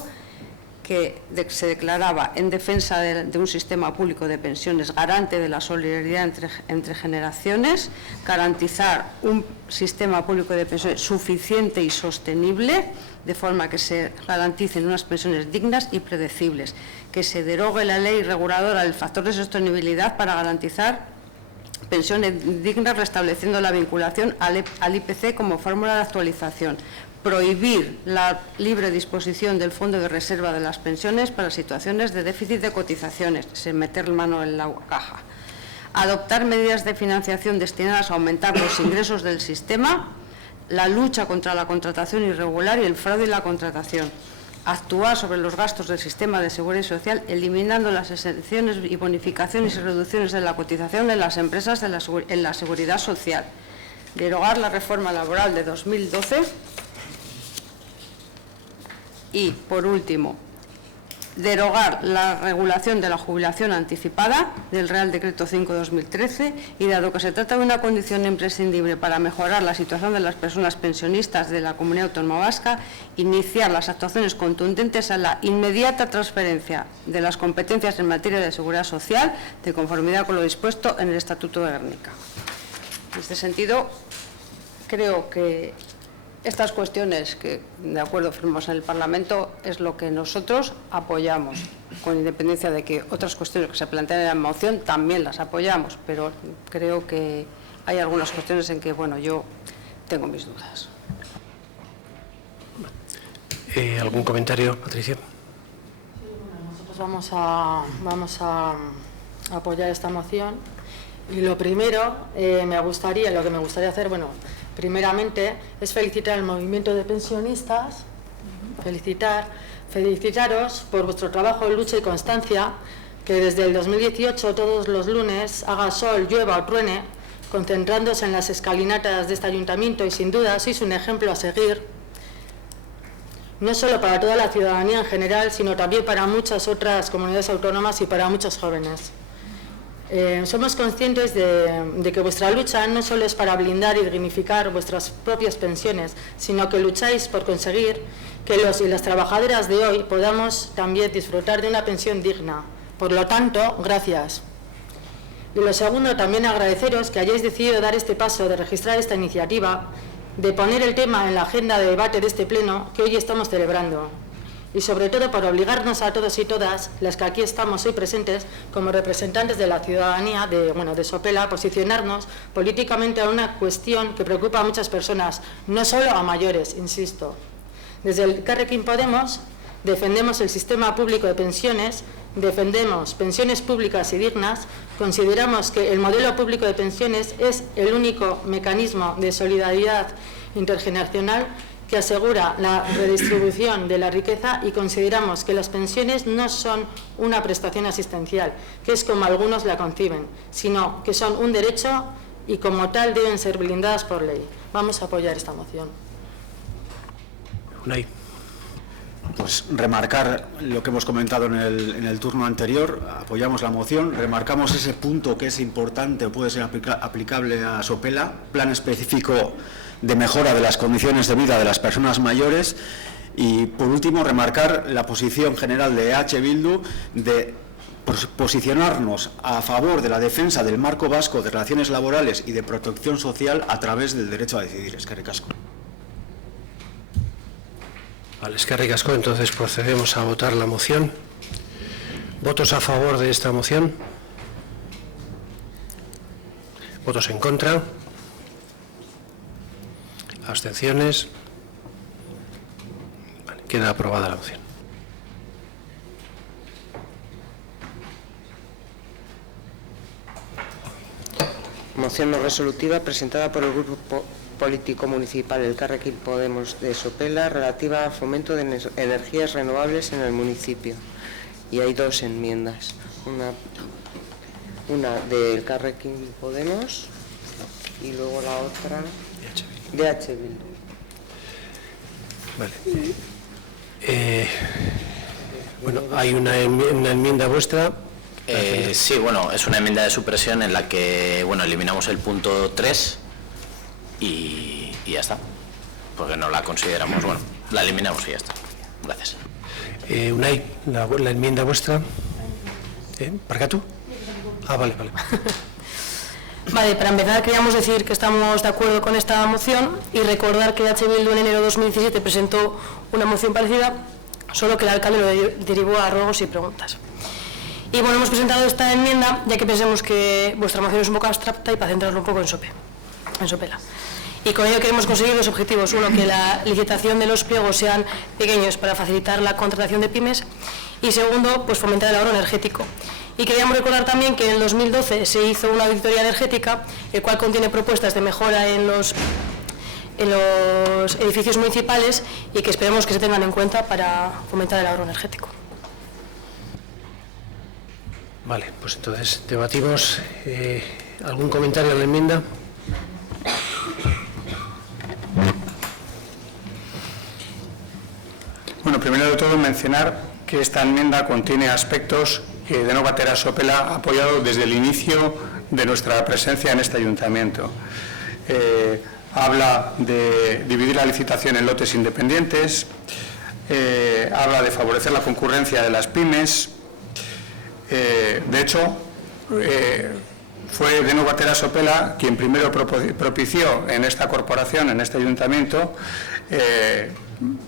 que se declaraba en defensa de un sistema público de pensiones garante de la solidaridad entre generaciones, garantizar un sistema público de pensiones suficiente y sostenible, de forma que se garanticen unas pensiones dignas y predecibles, que se derogue la ley reguladora del factor de sostenibilidad para garantizar pensiones dignas, restableciendo la vinculación al IPC como fórmula de actualización, prohibir la libre disposición del fondo de reserva de las pensiones para situaciones de déficit de cotizaciones, sin meter mano en la caja, adoptar medidas de financiación destinadas a aumentar los ingresos del sistema, la lucha contra la contratación irregular y el fraude en la contratación, actuar sobre los gastos del sistema de seguridad social, eliminando las exenciones y bonificaciones y reducciones de la cotización en las empresas en la seguridad social, derogar la reforma laboral de 2012 y, por último, derogar la regulación de la jubilación anticipada del Real Decreto 5/2013 y, dado que se trata de una condición imprescindible para mejorar la situación de las personas pensionistas de la Comunidad Autónoma Vasca, iniciar las actuaciones contundentes a la inmediata transferencia de las competencias en materia de seguridad social, de conformidad con lo dispuesto en el Estatuto de Gernika. En este sentido, creo que estas cuestiones que, de acuerdo, firmamos en el Parlamento es lo que nosotros apoyamos, con independencia de que otras cuestiones que se plantean en la moción también las apoyamos, pero creo que hay algunas cuestiones en que, bueno, yo tengo mis dudas. ¿Algún comentario, Patricia? Nosotros vamos a apoyar esta moción, y lo primero, lo que me gustaría hacer, bueno, primeramente es felicitar al movimiento de pensionistas, felicitaros por vuestro trabajo, lucha y constancia, que desde el 2018 todos los lunes, haga sol, llueva o truene, concentrándose en las escalinatas de este ayuntamiento, y sin duda sois un ejemplo a seguir, no solo para toda la ciudadanía en general, sino también para muchas otras comunidades autónomas y para muchos jóvenes. Somos conscientes de que vuestra lucha no solo es para blindar y dignificar vuestras propias pensiones, sino que lucháis por conseguir que los y las trabajadoras de hoy podamos también disfrutar de una pensión digna. Por lo tanto, gracias. Y lo segundo, también agradeceros que hayáis decidido dar este paso de registrar esta iniciativa, de poner el tema en la agenda de debate de este pleno que hoy estamos celebrando. Y sobre todo por obligarnos a todos y todas, las que aquí estamos hoy presentes, como representantes de la ciudadanía de Sopela, a posicionarnos políticamente a una cuestión que preocupa a muchas personas, no solo a mayores, insisto. Desde el Elkarrekin Podemos defendemos el sistema público de pensiones, defendemos pensiones públicas y dignas, consideramos que el modelo público de pensiones es el único mecanismo de solidaridad intergeneracional que asegura la redistribución de la riqueza y consideramos que las pensiones no son una prestación asistencial, que es como algunos la conciben, sino que son un derecho y como tal deben ser blindadas por ley. Vamos a apoyar esta moción. Unai. Pues remarcar lo que hemos comentado en el turno anterior, apoyamos la moción, remarcamos ese punto que es importante o puede ser aplicable a Sopela, plan específico de mejora de las condiciones de vida de las personas mayores y, por último, remarcar la posición general de EH Bildu de posicionarnos a favor de la defensa del marco vasco de relaciones laborales y de protección social a través del derecho a decidir. Eskerrik asko. Vale, eskerrik asko. Entonces procedemos a votar la moción. ¿Votos a favor de esta moción? ¿Votos en contra? ¿Abstenciones? Vale, queda aprobada la moción. Moción no resolutiva presentada por el Grupo Político Municipal Elkarrekin Podemos de Sopela relativa al fomento de energías renovables en el municipio. Y hay dos enmiendas. Una de Elkarrekin Podemos y luego la otra de EH Bildu. Vale. Bueno, hay una enmienda vuestra. Sí, bueno, es una enmienda de supresión en la que, bueno, eliminamos el punto 3 y ya está, porque no la consideramos, bueno, la eliminamos y ya está. Gracias. Unai, la enmienda vuestra. ¿Parcatu? Ah, vale. Vale, para empezar queríamos decir que estamos de acuerdo con esta moción y recordar que EH Bildu en enero de 2017 presentó una moción parecida, solo que el alcalde lo derivó a ruegos y preguntas. Y bueno, hemos presentado esta enmienda ya que pensamos que vuestra moción es un poco abstracta y para centrarlo un poco en Sopela. Y con ello queremos conseguir dos objetivos. Uno, que la licitación de los pliegos sean pequeños para facilitar la contratación de pymes. Y segundo, pues fomentar el ahorro energético. Y queríamos recordar también que en el 2012 se hizo una auditoría energética, el cual contiene propuestas de mejora en los edificios municipales y que esperemos que se tengan en cuenta para fomentar el ahorro energético. Vale, pues entonces debatimos. ¿Algún comentario a la enmienda? Bueno, primero de todo mencionar que esta enmienda contiene aspectos que de no bater a Sopela ha apoyado desde el inicio de nuestra presencia en este ayuntamiento. Habla de dividir la licitación en lotes independientes, habla de favorecer la concurrencia de las pymes. De hecho, fue Deno Batera Sopela quien primero propició en esta corporación, en este ayuntamiento,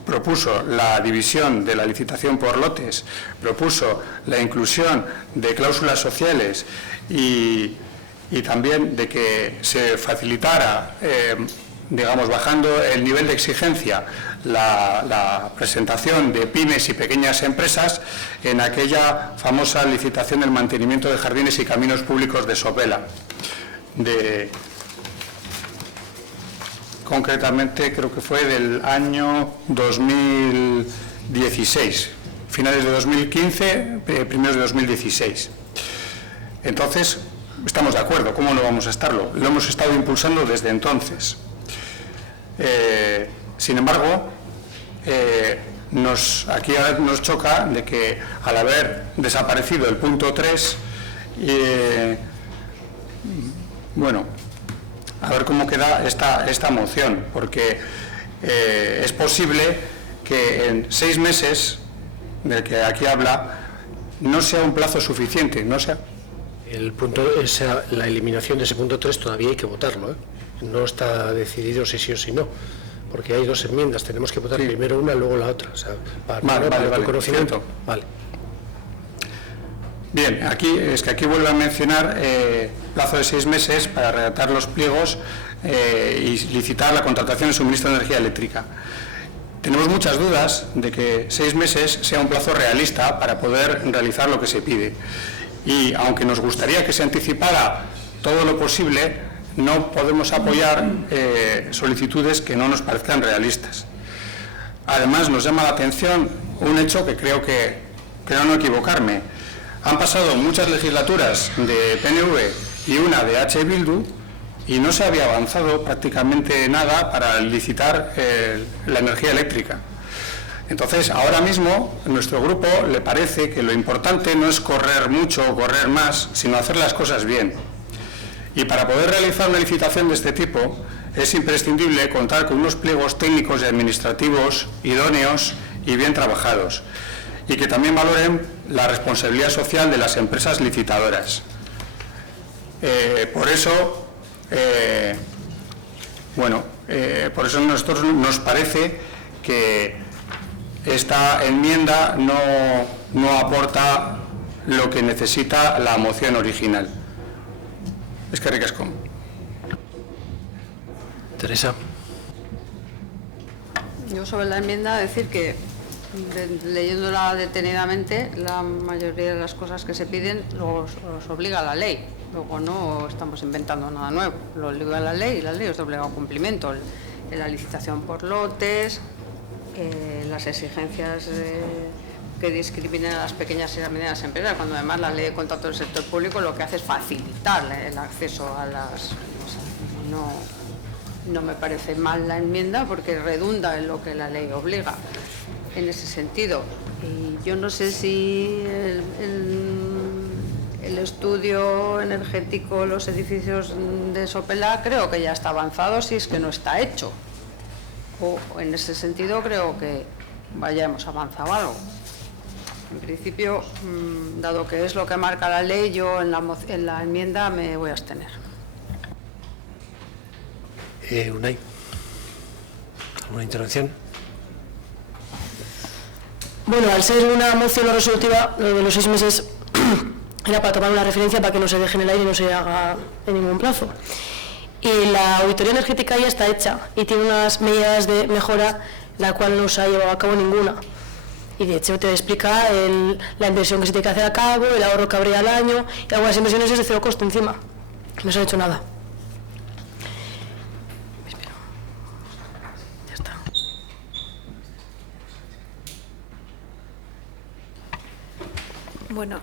propuso la división de la licitación por lotes, propuso la inclusión de cláusulas sociales y también de que se facilitara, digamos, bajando el nivel de exigencia, la presentación de pymes y pequeñas empresas en aquella famosa licitación del mantenimiento de jardines y caminos públicos de Sopela. Concretamente creo que fue del año 2016, finales de 2015, primeros de 2016. Entonces, estamos de acuerdo, ¿cómo no vamos a estarlo? Lo hemos estado impulsando desde entonces. Sin embargo, aquí nos choca de que al haber desaparecido el punto 3, Bueno, a ver cómo queda esta moción, porque es posible que en 6 meses, del que aquí habla, no sea un plazo suficiente, no sea... La eliminación de ese punto 3 todavía hay que votarlo, ¿eh? No está decidido si sí o si no, porque hay 2 enmiendas, tenemos que votar primero una, luego la otra. O sea, para el conocimiento. Vale. Bien, aquí vuelvo a mencionar plazo de 6 meses para redactar los pliegos y licitar la contratación de suministro de energía eléctrica. Tenemos muchas dudas de que 6 meses sea un plazo realista para poder realizar lo que se pide. Y aunque nos gustaría que se anticipara todo lo posible, no podemos apoyar solicitudes que no nos parezcan realistas. Además, nos llama la atención un hecho que creo que no equivocarme. Han pasado muchas legislaturas de PNV y una de H. Bildu y no se había avanzado prácticamente nada para licitar la energía eléctrica. Entonces, ahora mismo, a nuestro grupo le parece que lo importante no es correr mucho o correr más, sino hacer las cosas bien. Y para poder realizar una licitación de este tipo, es imprescindible contar con unos pliegos técnicos y administrativos idóneos y bien trabajados, y que también valoren la responsabilidad social de las empresas licitadoras. Por eso a nosotros nos parece que esta enmienda no aporta lo que necesita la moción original. Eskerrik asko. Teresa. Yo sobre la enmienda decir que, leyéndola detenidamente, la mayoría de las cosas que se piden los obliga la ley. Luego no estamos inventando nada nuevo, lo obliga la ley y la ley es de obligado cumplimiento. La licitación por lotes, las exigencias que discriminen a las pequeñas y medianas empresas, cuando además la ley de contrato del sector público lo que hace es facilitar el acceso a las... No me parece mal la enmienda porque redunda en lo que la ley obliga en ese sentido. Y yo no sé si el estudio energético, los edificios de Sopela, creo que ya está avanzado, si es que no está hecho. O en ese sentido creo que hemos avanzado algo. En principio, dado que es lo que marca la ley, yo en la enmienda me voy a abstener. Unai, ¿alguna intervención? Bueno, al ser una moción no resolutiva, lo de los 6 meses era para tomar una referencia para que no se deje en el aire y no se haga en ningún plazo. Y la auditoría energética ya está hecha y tiene unas medidas de mejora, la cual no se ha llevado a cabo ninguna. Y de hecho te explica la inversión que se tiene que hacer a cabo, el ahorro que habría al año, y algunas inversiones es de cero coste encima. No se ha hecho nada. Ya está. Bueno,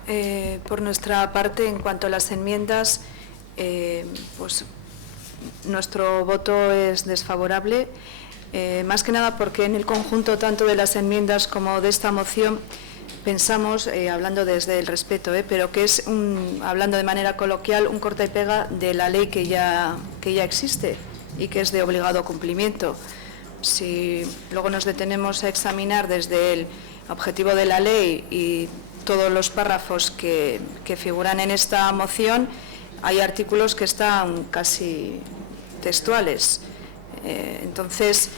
por nuestra parte, en cuanto a las enmiendas, pues nuestro voto es desfavorable, más que nada porque en el conjunto tanto de las enmiendas como de esta moción pensamos, hablando desde el respeto, pero que es, hablando de manera coloquial, un corta y pega de la ley que ya existe y que es de obligado cumplimiento. Si luego nos detenemos a examinar desde el objetivo de la ley y todos los párrafos que figuran en esta moción, hay artículos que están casi textuales. Entonces,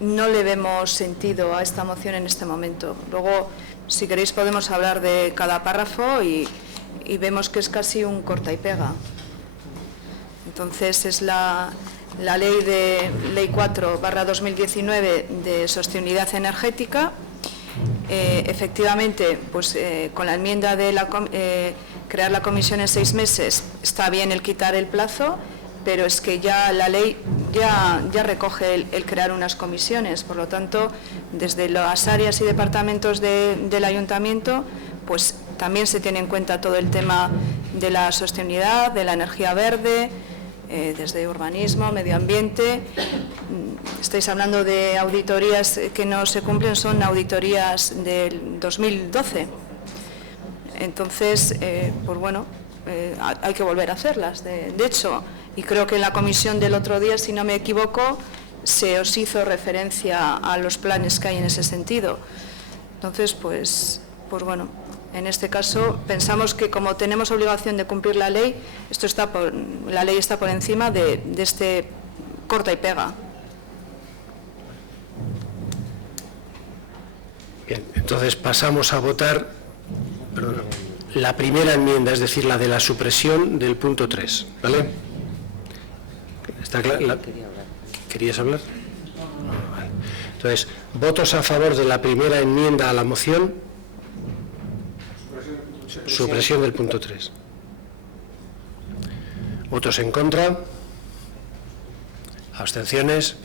no le vemos sentido a esta moción en este momento. Luego, si queréis, podemos hablar de cada párrafo y vemos que es casi un corta y pega. Entonces, es la Ley 4/2019 de sostenibilidad energética. Efectivamente, pues con la enmienda de crear la comisión en 6 meses, está bien el quitar el plazo, pero es que ya la ley ya recoge el crear unas comisiones. Por lo tanto, desde las áreas y departamentos del ayuntamiento, pues también se tiene en cuenta todo el tema de la sostenibilidad, de la energía verde, desde urbanismo, medio ambiente. Estáis hablando de auditorías que no se cumplen, son auditorías del 2012. Entonces, pues bueno, hay que volver a hacerlas. De hecho, y creo que en la comisión del otro día, si no me equivoco, se os hizo referencia a los planes que hay en ese sentido. Entonces, pues bueno, en este caso pensamos que como tenemos obligación de cumplir la ley, la ley está por encima de este corta y pega. Bien, entonces pasamos a votar la primera enmienda, es decir, la de la supresión del punto 3, ¿vale? ¿Está claro? ¿Querías hablar? No, vale. Entonces, ¿votos a favor de la primera enmienda a la moción? Supresión del punto 3. ¿Votos en contra? ¿Abstenciones?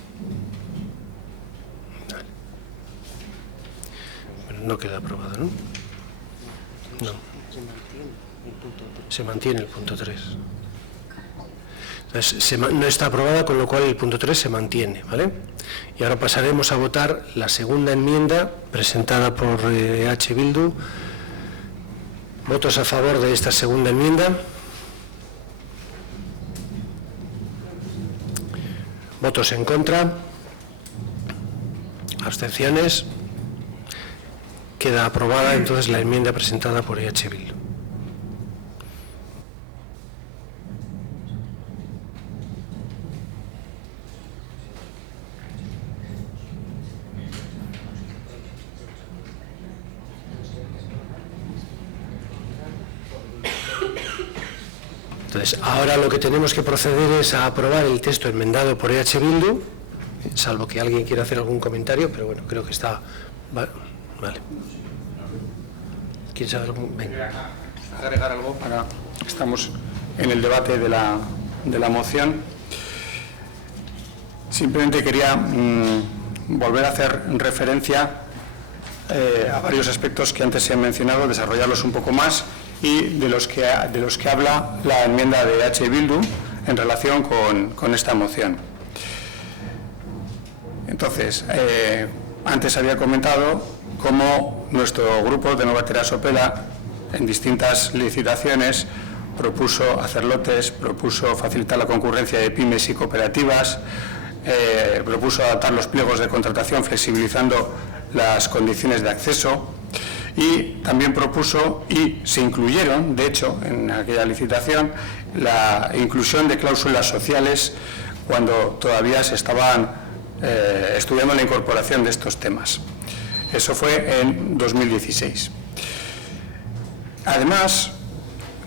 No queda aprobado, ¿no? No. Se mantiene el punto 3. Entonces, no está aprobada, con lo cual el punto 3 se mantiene, ¿vale? Y ahora pasaremos a votar la segunda enmienda presentada por EH Bildu. ¿Votos a favor de esta segunda enmienda? ¿Votos en contra? ¿Abstenciones? Queda aprobada entonces la enmienda presentada por EH Bildu. Entonces, ahora lo que tenemos que proceder es a aprobar el texto enmendado por EH Bildu, salvo que alguien quiera hacer algún comentario, pero bueno, creo que está... Vale. ¿Quieres saber algo? Venga. Agregar algo para... Estamos en el debate de la moción. Simplemente quería volver a hacer referencia a varios aspectos que antes se han mencionado, desarrollarlos un poco más, y de los que habla la enmienda de EH Bildu en relación con esta moción. Entonces, antes había comentado cómo nuestro grupo de Nova Terra Sopela en distintas licitaciones propuso hacer lotes, propuso facilitar la concurrencia de pymes y cooperativas, propuso adaptar los pliegos de contratación flexibilizando las condiciones de acceso, y también propuso, y se incluyeron, de hecho, en aquella licitación, la inclusión de cláusulas sociales cuando todavía se estaban estudiando la incorporación de estos temas. Eso fue en 2016. Además,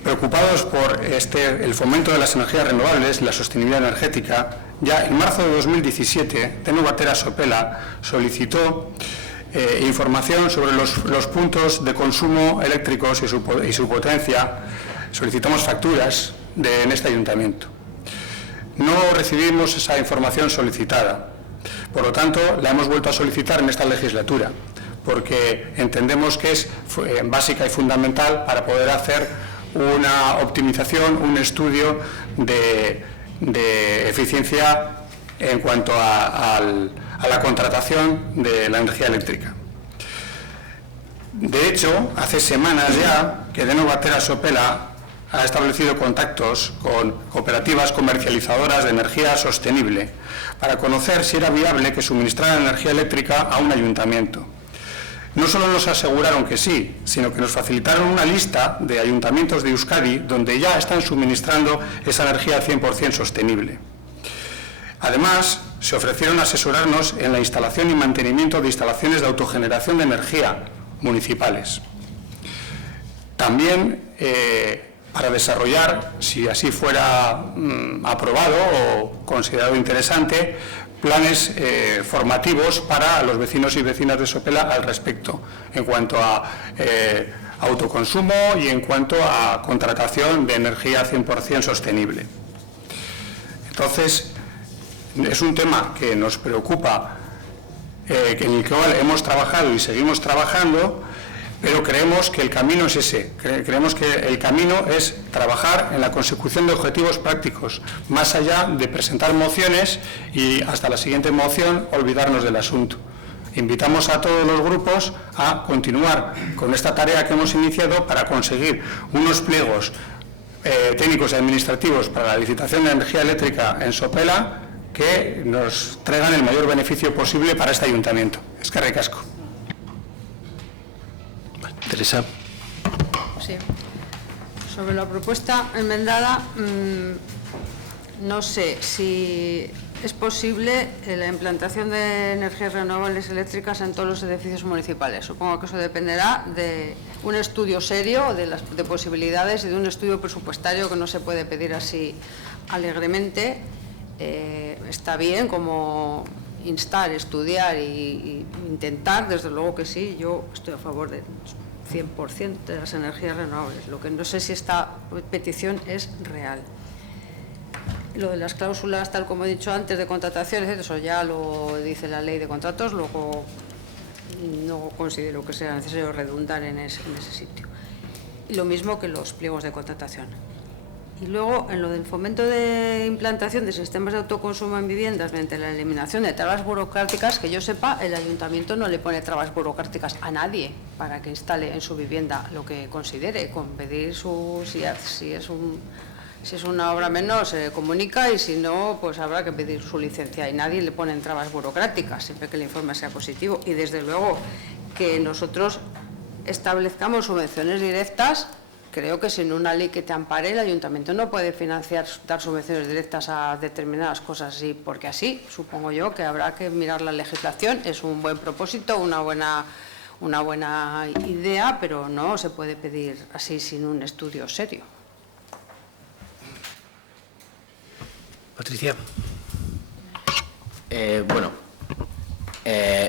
preocupados por el fomento de las energías renovables, la sostenibilidad energética, ya en marzo de 2017, Nova Terra Sopela solicitó información sobre los puntos de consumo eléctricos y su potencia. Solicitamos facturas en este ayuntamiento. No recibimos esa información solicitada, por lo tanto la hemos vuelto a solicitar en esta legislatura, porque entendemos que es básica y fundamental para poder hacer una optimización, un estudio de eficiencia en cuanto a la contratación de la energía eléctrica. De hecho, hace semanas ya que Nova Terra Sopela ha establecido contactos con cooperativas comercializadoras de energía sostenible para conocer si era viable que suministraran energía eléctrica a un ayuntamiento. No solo nos aseguraron que sí, sino que nos facilitaron una lista de ayuntamientos de Euskadi donde ya están suministrando esa energía 100% sostenible. Además, se ofrecieron a asesorarnos en la instalación y mantenimiento de instalaciones de autogeneración de energía municipales. También para desarrollar, si así fuera aprobado o considerado interesante, planes formativos para los vecinos y vecinas de Sopela al respecto, en cuanto a autoconsumo y en cuanto a contratación de energía 100% sostenible. Entonces, es un tema que nos preocupa, en el cual hemos trabajado y seguimos trabajando, pero creemos que el camino es ese. Creemos que el camino es trabajar en la consecución de objetivos prácticos, más allá de presentar mociones y hasta la siguiente moción olvidarnos del asunto. Invitamos a todos los grupos a continuar con esta tarea que hemos iniciado para conseguir unos pliegos técnicos y administrativos para la licitación de energía eléctrica en Sopela que nos traigan el mayor beneficio posible para este ayuntamiento. Eskerrik asko. Teresa. Sí. Sobre la propuesta enmendada, no sé si es posible la implantación de energías renovables eléctricas en todos los edificios municipales. Supongo que eso dependerá de un estudio serio de posibilidades y de un estudio presupuestario que no se puede pedir así alegremente. Está bien como instar, estudiar e intentar, desde luego que sí, yo estoy a favor del 100% de las energías renovables. Lo que no sé si esta petición es real. Lo de las cláusulas, tal como he dicho antes, de contrataciones, eso ya lo dice la ley de contratos, luego no considero que sea necesario redundar en ese sitio. Y lo mismo que los pliegos de contratación. Y luego, en lo del fomento de implantación de sistemas de autoconsumo en viviendas mediante la eliminación de trabas burocráticas, que yo sepa, el ayuntamiento no le pone trabas burocráticas a nadie para que instale en su vivienda lo que considere, con pedir si es una obra menor se comunica y si no, pues habrá que pedir su licencia y nadie le pone trabas burocráticas, siempre que el informe sea positivo. Y desde luego que nosotros establezcamos subvenciones directas. Creo que sin una ley que te ampare, el ayuntamiento no puede dar subvenciones directas a determinadas cosas así, porque así supongo yo que habrá que mirar la legislación. Es un buen propósito, una buena idea, pero no se puede pedir así sin un estudio serio. Patricia. Bueno,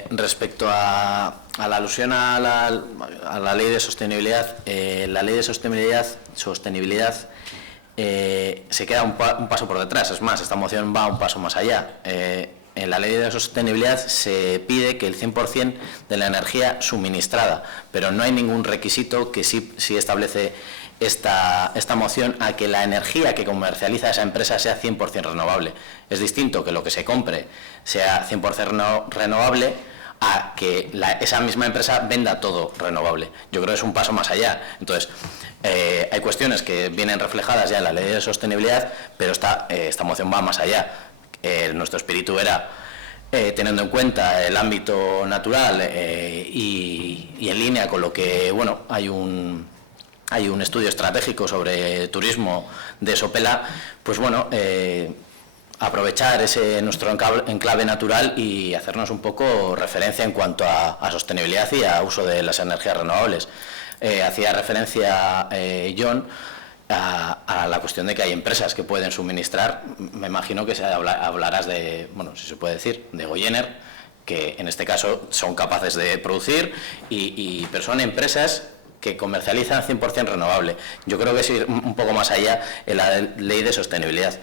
respecto a la alusión a la ley de sostenibilidad, la ley de sostenibilidad se queda un paso por detrás. Es más, esta moción va un paso más allá. En la ley de sostenibilidad se pide que el 100% de la energía suministrada, pero no hay ningún requisito que sí establece esta moción a que la energía que comercializa esa empresa sea 100% renovable. Es distinto que lo que se compre sea 100% renovable a que esa misma empresa venda todo renovable. Yo creo que es un paso más allá. Entonces, hay cuestiones que vienen reflejadas ya en la ley de sostenibilidad, pero esta moción va más allá. Nuestro espíritu era, teniendo en cuenta el ámbito natural y en línea con lo que, bueno, hay un estudio estratégico sobre turismo de Sopela, pues bueno, aprovechar nuestro enclave natural y hacernos un poco referencia en cuanto a sostenibilidad y a uso de las energías renovables. Hacía referencia John a la cuestión de que hay empresas que pueden suministrar. Me imagino que hablarás de, bueno, si se puede decir, de Goyener, que en este caso son capaces de producir, pero son empresas que comercializan 100% renovable. Yo creo que es ir un poco más allá en la ley de sostenibilidad.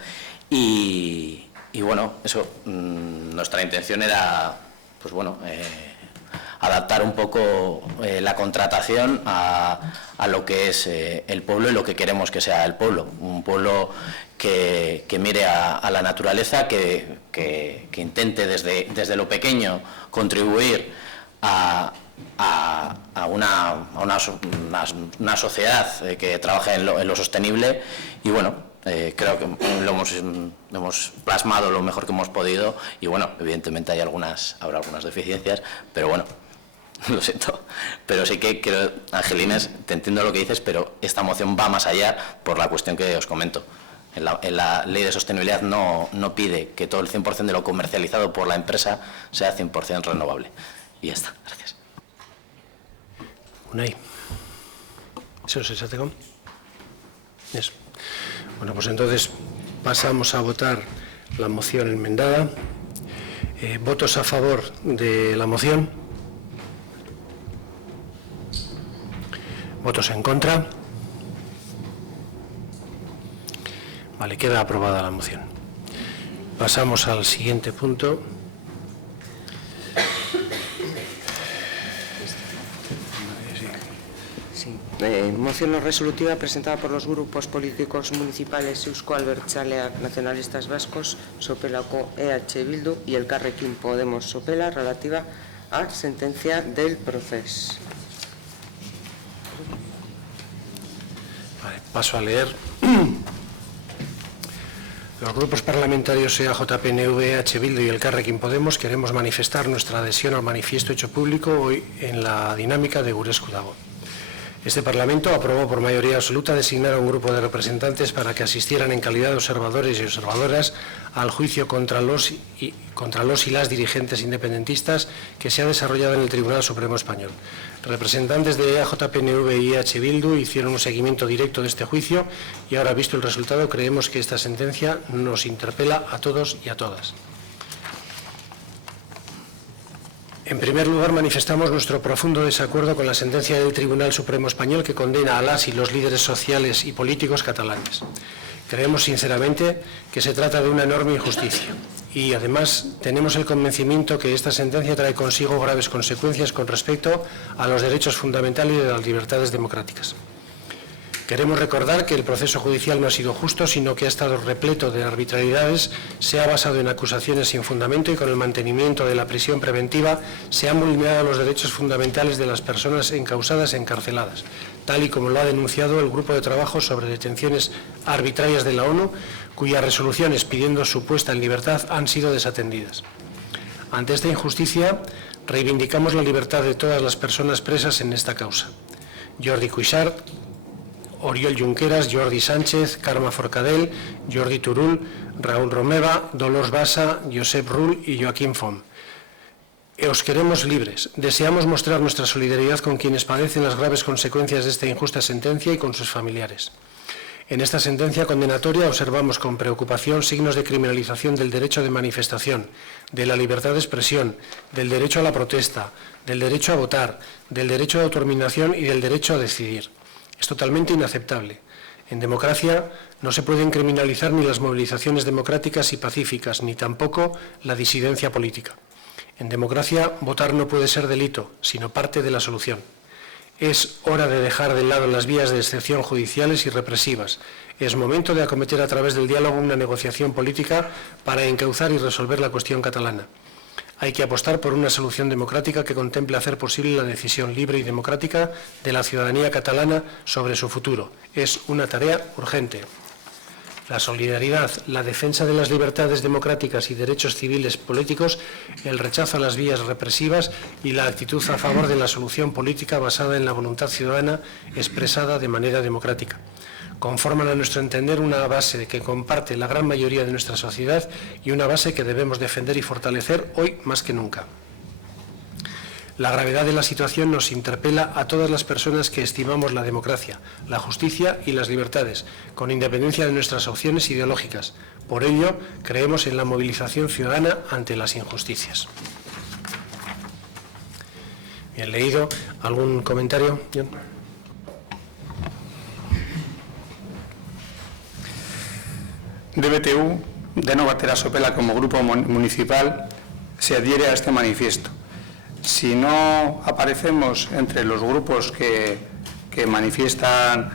Y bueno, eso, nuestra intención era, pues bueno, adaptar un poco la contratación a lo que es el pueblo y lo que queremos que sea el pueblo. Un pueblo que mire a la naturaleza, que intente desde lo pequeño contribuir a una sociedad que trabaje en lo sostenible. Y bueno, creo que lo hemos plasmado lo mejor que hemos podido. Y bueno, evidentemente habrá algunas deficiencias, pero bueno, lo siento, pero sí que creo, Angelines, te entiendo lo que dices, pero esta moción va más allá por la cuestión que os comento. En la ley de sostenibilidad no pide que todo el 100% de lo comercializado por la empresa sea 100% renovable. Y ya está, gracias. Unai. ¿Eso es esateko? Eso. Bueno, pues entonces pasamos a votar la moción enmendada. ¿Votos a favor de la moción? ¿Votos en contra? Vale, queda aprobada la moción. Pasamos al siguiente punto. Moción no resolutiva presentada por los grupos políticos municipales Euzko Abertzaleak, Nacionalistas Vascos, Sopelako EH Bildu y Elkarrekin Podemos Sopela, relativa a sentencia del Procés. Vale, paso a leer. Los grupos parlamentarios EAJ, PNV, EH Bildu y Elkarrekin Podemos queremos manifestar nuestra adhesión al manifiesto hecho público hoy en la dinámica de Guresku dago. Este Parlamento aprobó por mayoría absoluta designar a un grupo de representantes para que asistieran en calidad de observadores y observadoras al juicio contra los y las dirigentes independentistas que se ha desarrollado en el Tribunal Supremo Español. Representantes de EAJ, PNV y EH Bildu hicieron un seguimiento directo de este juicio y ahora, visto el resultado, creemos que esta sentencia nos interpela a todos y a todas. En primer lugar, manifestamos nuestro profundo desacuerdo con la sentencia del Tribunal Supremo Español que condena a las y los líderes sociales y políticos catalanes. Creemos sinceramente que se trata de una enorme injusticia y, además, tenemos el convencimiento que esta sentencia trae consigo graves consecuencias con respecto a los derechos fundamentales y de las libertades democráticas. Queremos recordar que el proceso judicial no ha sido justo, sino que ha estado repleto de arbitrariedades, se ha basado en acusaciones sin fundamento y con el mantenimiento de la prisión preventiva se han vulnerado los derechos fundamentales de las personas encausadas e encarceladas, tal y como lo ha denunciado el Grupo de Trabajo sobre Detenciones Arbitrarias de la ONU, cuyas resoluciones pidiendo su puesta en libertad han sido desatendidas. Ante esta injusticia, reivindicamos la libertad de todas las personas presas en esta causa. Jordi Cuixart, Oriol Junqueras, Jordi Sánchez, Carme Forcadell, Jordi Turull, Raúl Romeva, Dolors Bassa, Josep Rull y Joaquín Font. Os queremos libres. Deseamos mostrar nuestra solidaridad con quienes padecen las graves consecuencias de esta injusta sentencia y con sus familiares. En esta sentencia condenatoria observamos con preocupación signos de criminalización del derecho de manifestación, de la libertad de expresión, del derecho a la protesta, del derecho a votar, del derecho de autodeterminación y del derecho a decidir. Es totalmente inaceptable. En democracia no se pueden criminalizar ni las movilizaciones democráticas y pacíficas, ni tampoco la disidencia política. En democracia, votar no puede ser delito, sino parte de la solución. Es hora de dejar de lado las vías de excepción judiciales y represivas. Es momento de acometer a través del diálogo una negociación política para encauzar y resolver la cuestión catalana. Hay que apostar por una solución democrática que contemple hacer posible la decisión libre y democrática de la ciudadanía catalana sobre su futuro. Es una tarea urgente. La solidaridad, la defensa de las libertades democráticas y derechos civiles políticos, el rechazo a las vías represivas y la actitud a favor de la solución política basada en la voluntad ciudadana expresada de manera democrática. Conforman a nuestro entender una base que comparte la gran mayoría de nuestra sociedad y una base que debemos defender y fortalecer hoy más que nunca. La gravedad de la situación nos interpela a todas las personas que estimamos la democracia, la justicia y las libertades, con independencia de nuestras opciones ideológicas. Por ello, creemos en la movilización ciudadana ante las injusticias. Bien, leído. ¿Algún comentario? Bien. DBTU, de Nova Terasopela, como grupo municipal, se adhiere a este manifiesto. Si no aparecemos entre los grupos que manifiestan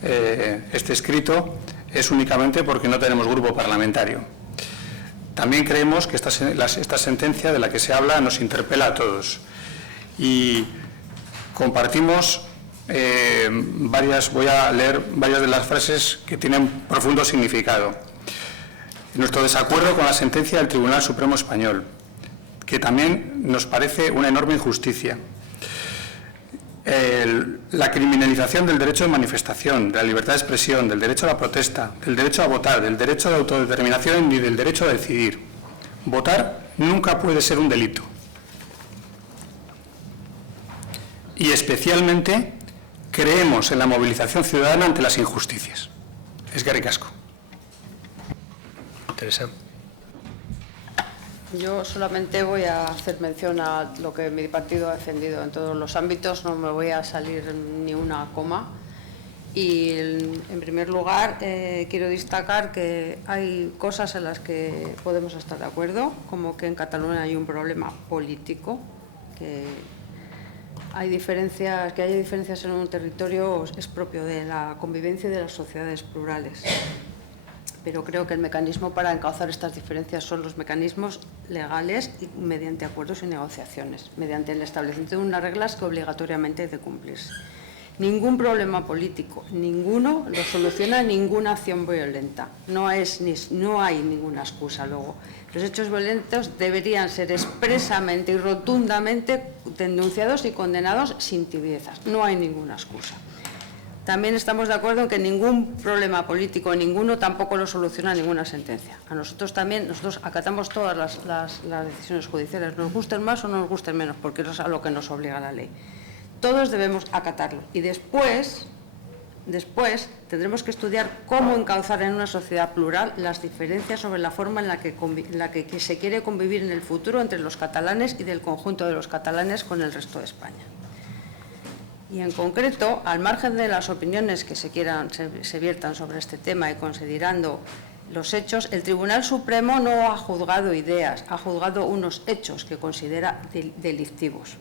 este escrito, es únicamente porque no tenemos grupo parlamentario. También creemos que esta sentencia de la que se habla nos interpela a todos. Y compartimos voy a leer varias de las frases que tienen profundo significado. Nuestro desacuerdo con la sentencia del Tribunal Supremo Español, que también nos parece una enorme injusticia. La criminalización del derecho de manifestación, de la libertad de expresión, del derecho a la protesta, del derecho a votar, del derecho de autodeterminación y del derecho a decidir. Votar nunca puede ser un delito. Y especialmente creemos en la movilización ciudadana ante las injusticias. Eskerrik asko. Teresa. Yo solamente voy a hacer mención a lo que mi partido ha defendido en todos los ámbitos, no me voy a salir ni una coma. Y en primer lugar quiero destacar que hay cosas en las que podemos estar de acuerdo, como que en Cataluña hay un problema político, que haya diferencias en un territorio es propio de la convivencia y de las sociedades plurales. Pero creo que el mecanismo para encauzar estas diferencias son los mecanismos legales y mediante acuerdos y negociaciones, mediante el establecimiento de unas reglas que obligatoriamente hay de cumplirse. Ningún problema político, ninguno, lo soluciona ninguna acción violenta. No hay ninguna excusa luego. Los hechos violentos deberían ser expresamente y rotundamente denunciados y condenados sin tibiezas. No hay ninguna excusa. También estamos de acuerdo en que ningún problema político, ninguno, tampoco lo soluciona ninguna sentencia. A nosotros también, nosotros acatamos todas las decisiones judiciales, nos gusten más o nos gusten menos, porque eso es a lo que nos obliga la ley. Todos debemos acatarlo. Y después tendremos que estudiar cómo encauzar en una sociedad plural las diferencias sobre la forma en la que se quiere convivir en el futuro entre los catalanes y del conjunto de los catalanes con el resto de España. Y en concreto, al margen de las opiniones que se viertan sobre este tema y considerando los hechos, el Tribunal Supremo no ha juzgado ideas, ha juzgado unos hechos que considera delictivos.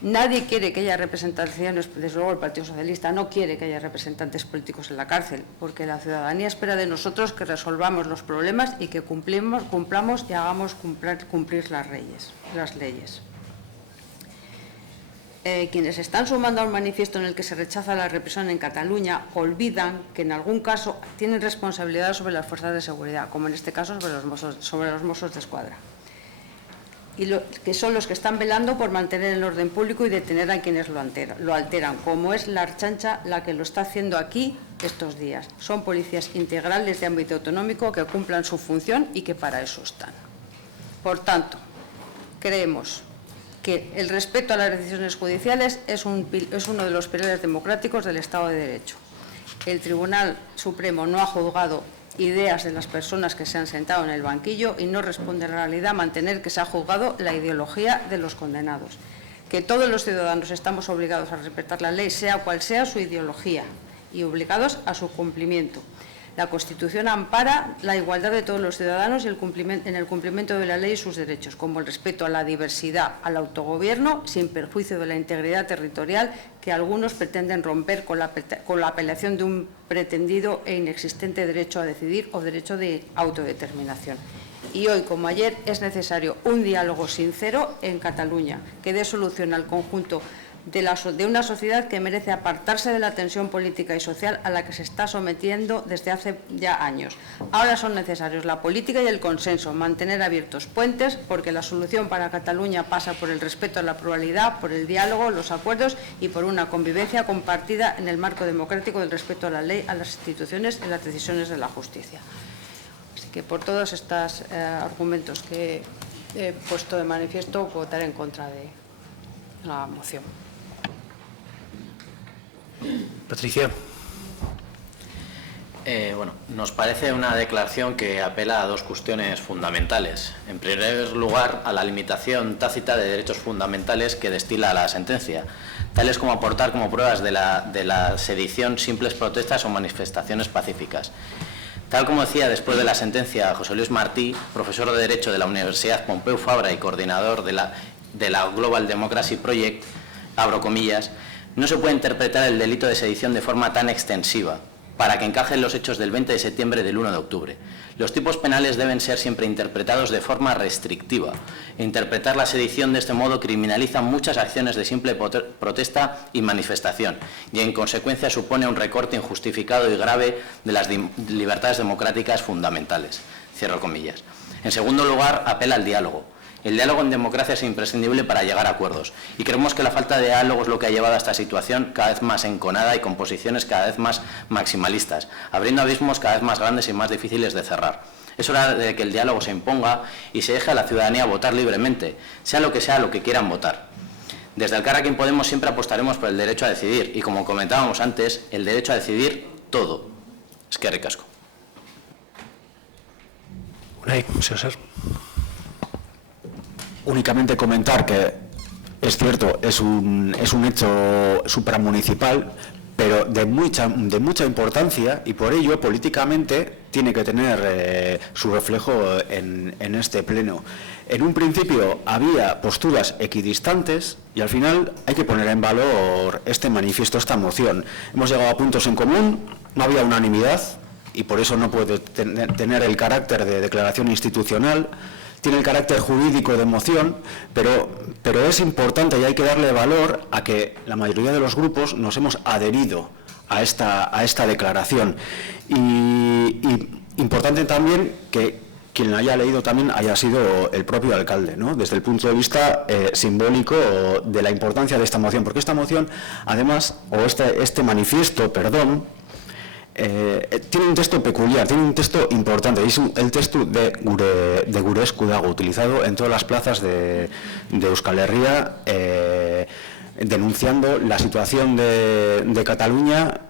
Nadie quiere que haya representaciones, desde luego el Partido Socialista no quiere que haya representantes políticos en la cárcel, porque la ciudadanía espera de nosotros que resolvamos los problemas y que cumplamos y hagamos cumplir las leyes. Quienes están sumando a un manifiesto en el que se rechaza la represión en Cataluña olvidan que en algún caso tienen responsabilidad sobre las fuerzas de seguridad, como en este caso sobre los Mossos de Escuadra, y que son los que están velando por mantener el orden público y detener a quienes lo alteran, como es la Ertzaintza la que lo está haciendo aquí estos días. Son policías integrales de ámbito autonómico que cumplan su función y que para eso están. Por tanto, creemos que el respeto a las decisiones judiciales es uno de los pilares democráticos del Estado de Derecho. El Tribunal Supremo no ha juzgado ideas de las personas que se han sentado en el banquillo y no responde a la realidad mantener que se ha juzgado la ideología de los condenados. Que todos los ciudadanos estamos obligados a respetar la ley, sea cual sea su ideología, y obligados a su cumplimiento. La Constitución ampara la igualdad de todos los ciudadanos y en el cumplimiento de la ley y sus derechos, como el respeto a la diversidad, al autogobierno, sin perjuicio de la integridad territorial que algunos pretenden romper con la apelación de un pretendido e inexistente derecho a decidir o derecho de autodeterminación. Y hoy, como ayer, es necesario un diálogo sincero en Cataluña que dé solución al conjunto de una sociedad que merece apartarse de la tensión política y social a la que se está sometiendo desde hace ya años. Ahora son necesarios la política y el consenso, mantener abiertos puentes, porque la solución para Cataluña pasa por el respeto a la pluralidad, por el diálogo, los acuerdos y por una convivencia compartida en el marco democrático del respeto a la ley, a las instituciones y las decisiones de la justicia. Así que por todos estos argumentos que he puesto de manifiesto, votaré en contra de la moción. Patricia. Bueno, nos parece una declaración que apela a dos cuestiones fundamentales. En primer lugar, a la limitación tácita de derechos fundamentales que destila la sentencia, tales como aportar como pruebas de la sedición simples protestas o manifestaciones pacíficas. Tal como decía después de la sentencia José Luis Martí, profesor de Derecho de la Universidad Pompeu Fabra y coordinador de la Global Democracy Project, abro comillas, no se puede interpretar el delito de sedición de forma tan extensiva para que encajen los hechos del 20 de septiembre y del 1 de octubre. Los tipos penales deben ser siempre interpretados de forma restrictiva. Interpretar la sedición de este modo criminaliza muchas acciones de simple protesta y manifestación y en consecuencia supone un recorte injustificado y grave de las libertades democráticas fundamentales. Cierro comillas. En segundo lugar, apela al diálogo. El diálogo en democracia es imprescindible para llegar a acuerdos y creemos que la falta de diálogo es lo que ha llevado a esta situación cada vez más enconada y con posiciones cada vez más maximalistas, abriendo abismos cada vez más grandes y más difíciles de cerrar. Es hora de que el diálogo se imponga y se deje a la ciudadanía votar libremente, sea lo que quieran votar. Desde Elkarrekin Podemos siempre apostaremos por el derecho a decidir y, como comentábamos antes, el derecho a decidir todo. Eskerrik asko. César. Únicamente comentar que es cierto, es un hecho supramunicipal, pero de mucha importancia y por ello políticamente tiene que tener su reflejo en este pleno. En un principio había posturas equidistantes y al final hay que poner en valor este manifiesto, esta moción. Hemos llegado a puntos en común, no había unanimidad y por eso no puede tener el carácter de declaración institucional. tiene el carácter jurídico de moción, pero es importante y hay que darle valor a que la mayoría de los grupos nos hemos adherido a esta declaración. Y importante también que quien la haya leído también haya sido el propio alcalde, ¿no? Desde el punto de vista simbólico de la importancia de esta moción, porque esta moción, además, o este manifiesto, perdón, tiene un texto peculiar, tiene un texto importante, es el texto de Gure Esku dago, utilizado en todas las plazas de Euskal Herria, denunciando la situación de Cataluña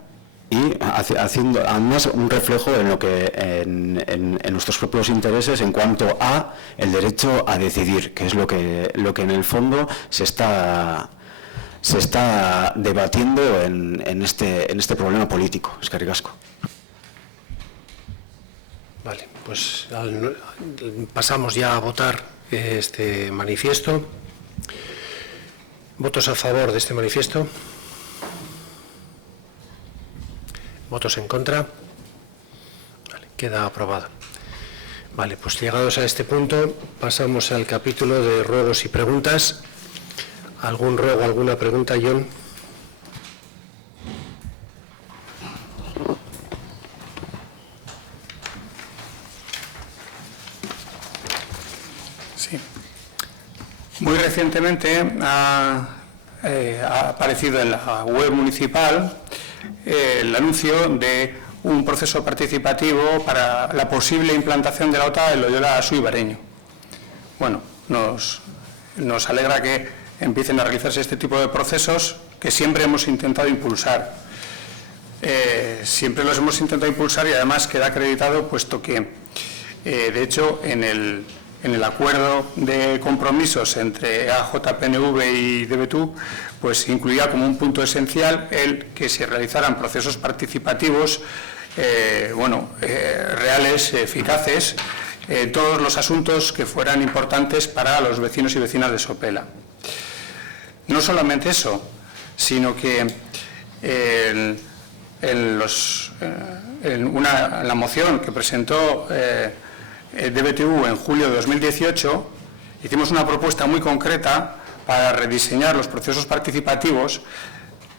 y haciendo además un reflejo en lo que en nuestros propios intereses en cuanto a el derecho a decidir, que es lo que en el fondo se está debatiendo en este problema político. Eskerrik asko. Vale, pues pasamos ya a votar este manifiesto. ¿Votos a favor de este manifiesto? ¿Votos en contra? Vale, queda aprobado. Vale, pues llegados a este punto, pasamos al capítulo de ruegos y preguntas. ¿Algún ruego, alguna pregunta, John? Sí. Muy recientemente ha aparecido en la web municipal el anuncio de un proceso participativo para la posible implantación de la OTA en Loyola Suibareño. Bueno, nos alegra que empiecen a realizarse este tipo de procesos que siempre hemos intentado impulsar. Siempre los hemos intentado impulsar y además queda acreditado, puesto que, de hecho, en el acuerdo de compromisos entre AJPNV y DBTU, pues incluía como un punto esencial el que se realizaran procesos participativos reales, eficaces, todos los asuntos que fueran importantes para los vecinos y vecinas de Sopela. No solamente eso, sino que en la moción que presentó DBTU en julio de 2018, hicimos una propuesta muy concreta para rediseñar los procesos participativos,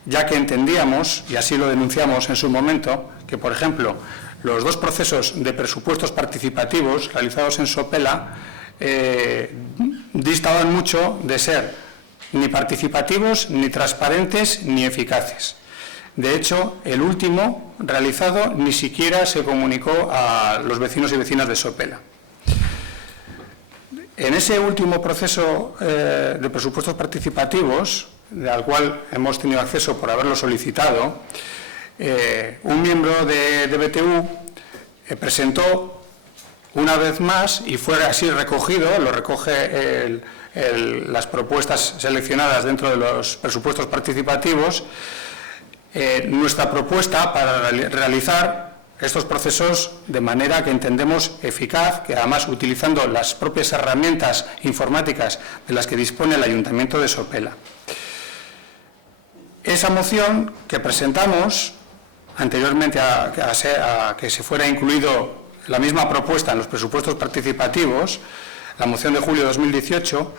ya que entendíamos, y así lo denunciamos en su momento, que, por ejemplo, los dos procesos de presupuestos participativos realizados en Sopela distaban mucho de ser ni participativos, ni transparentes, ni eficaces. De hecho, el último realizado ni siquiera se comunicó a los vecinos y vecinas de Sopela. En ese último proceso de presupuestos participativos, al cual hemos tenido acceso por haberlo solicitado, un miembro de DBTU presentó una vez más, y fue así recogido, lo recoge las propuestas seleccionadas dentro de los presupuestos participativos, nuestra propuesta para realizar estos procesos de manera que entendemos eficaz, que además utilizando las propias herramientas informáticas de las que dispone el Ayuntamiento de Sopela. Esa moción que presentamos anteriormente a que se fuera incluido la misma propuesta en los presupuestos participativos, la moción de julio de 2018,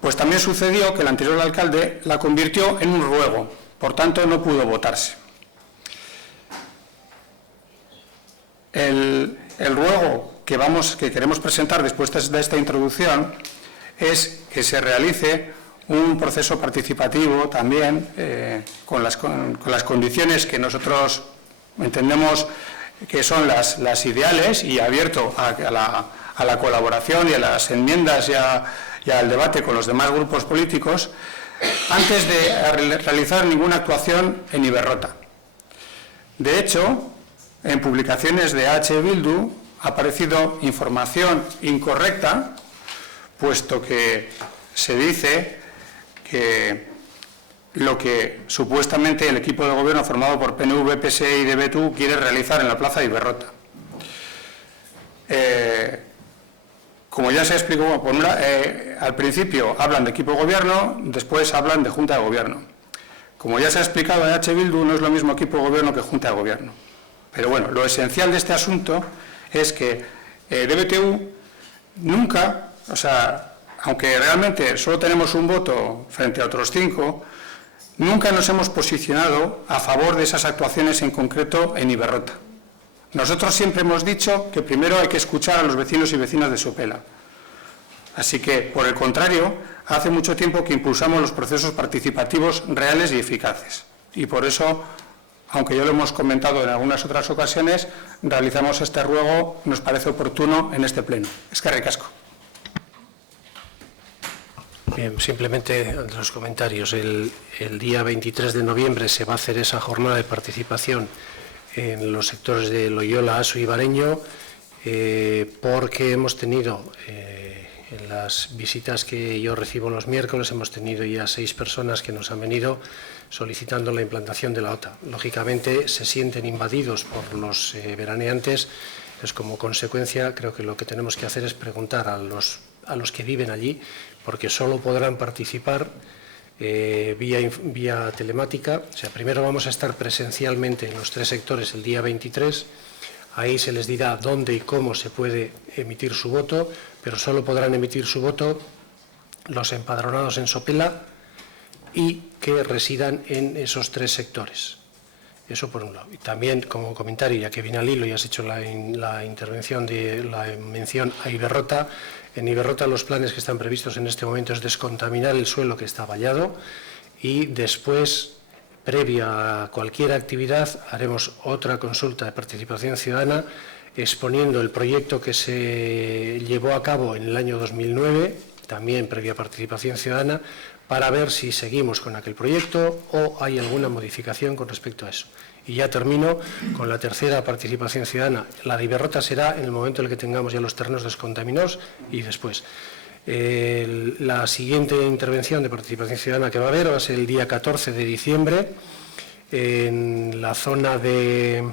pues también sucedió que el anterior alcalde la convirtió en un ruego, por tanto no pudo votarse. El ruego que queremos presentar después de esta introducción es que se realice un proceso participativo también con las condiciones que nosotros entendemos que son las ideales, y abierto a la colaboración y a las enmiendas y al debate con los demás grupos políticos, antes de realizar ninguna actuación en Iberrota. De hecho, en publicaciones de H. Bildu ha aparecido información incorrecta, puesto que se dice que lo que supuestamente el equipo de gobierno formado por PNV, PSE y DBTU quiere realizar en la plaza de Iberrota. Como ya se explicó, al principio hablan de equipo de gobierno, después hablan de junta de gobierno. Como ya se ha explicado en H. Bildu, no es lo mismo equipo de gobierno que junta de gobierno. Pero bueno, lo esencial de este asunto es que DBTU nunca O sea, aunque realmente solo tenemos un voto frente a otros 5, nunca nos hemos posicionado a favor de esas actuaciones en concreto en Iberrota. Nosotros siempre hemos dicho que primero hay que escuchar a los vecinos y vecinas de Sopela. Así que, por el contrario, hace mucho tiempo que impulsamos los procesos participativos reales y eficaces. Y por eso, aunque ya lo hemos comentado en algunas otras ocasiones, realizamos este ruego, nos parece oportuno en este pleno. Eskerrik asko. Bien, simplemente los comentarios. El día 23 de noviembre se va a hacer esa jornada de participación en los sectores de Loyola, Aso y Bareño, porque hemos tenido, en las visitas que yo recibo los miércoles, hemos tenido ya 6 personas que nos han venido solicitando la implantación de la OTA. Lógicamente se sienten invadidos por los veraneantes, pues como consecuencia creo que lo que tenemos que hacer es preguntar a los que viven allí, porque solo podrán participar vía telemática. O sea, primero vamos a estar presencialmente en los 3 sectores el día 23, ahí se les dirá dónde y cómo se puede emitir su voto, pero solo podrán emitir su voto los empadronados en Sopela y que residan en esos 3 sectores. Eso por un lado. Y también, como comentario, ya que viene al hilo y has hecho la intervención de la mención a Iberrota, en Iberrota los planes que están previstos en este momento es descontaminar el suelo que está vallado y después, previa a cualquier actividad, haremos otra consulta de participación ciudadana exponiendo el proyecto que se llevó a cabo en el año 2009, también previa participación ciudadana, para ver si seguimos con aquel proyecto o hay alguna modificación con respecto a eso. Y ya termino con la tercera participación ciudadana. La de Iberrota será en el momento en el que tengamos ya los terrenos descontaminados y después. La siguiente intervención de participación ciudadana que va a haber va a ser el día 14 de diciembre en la zona de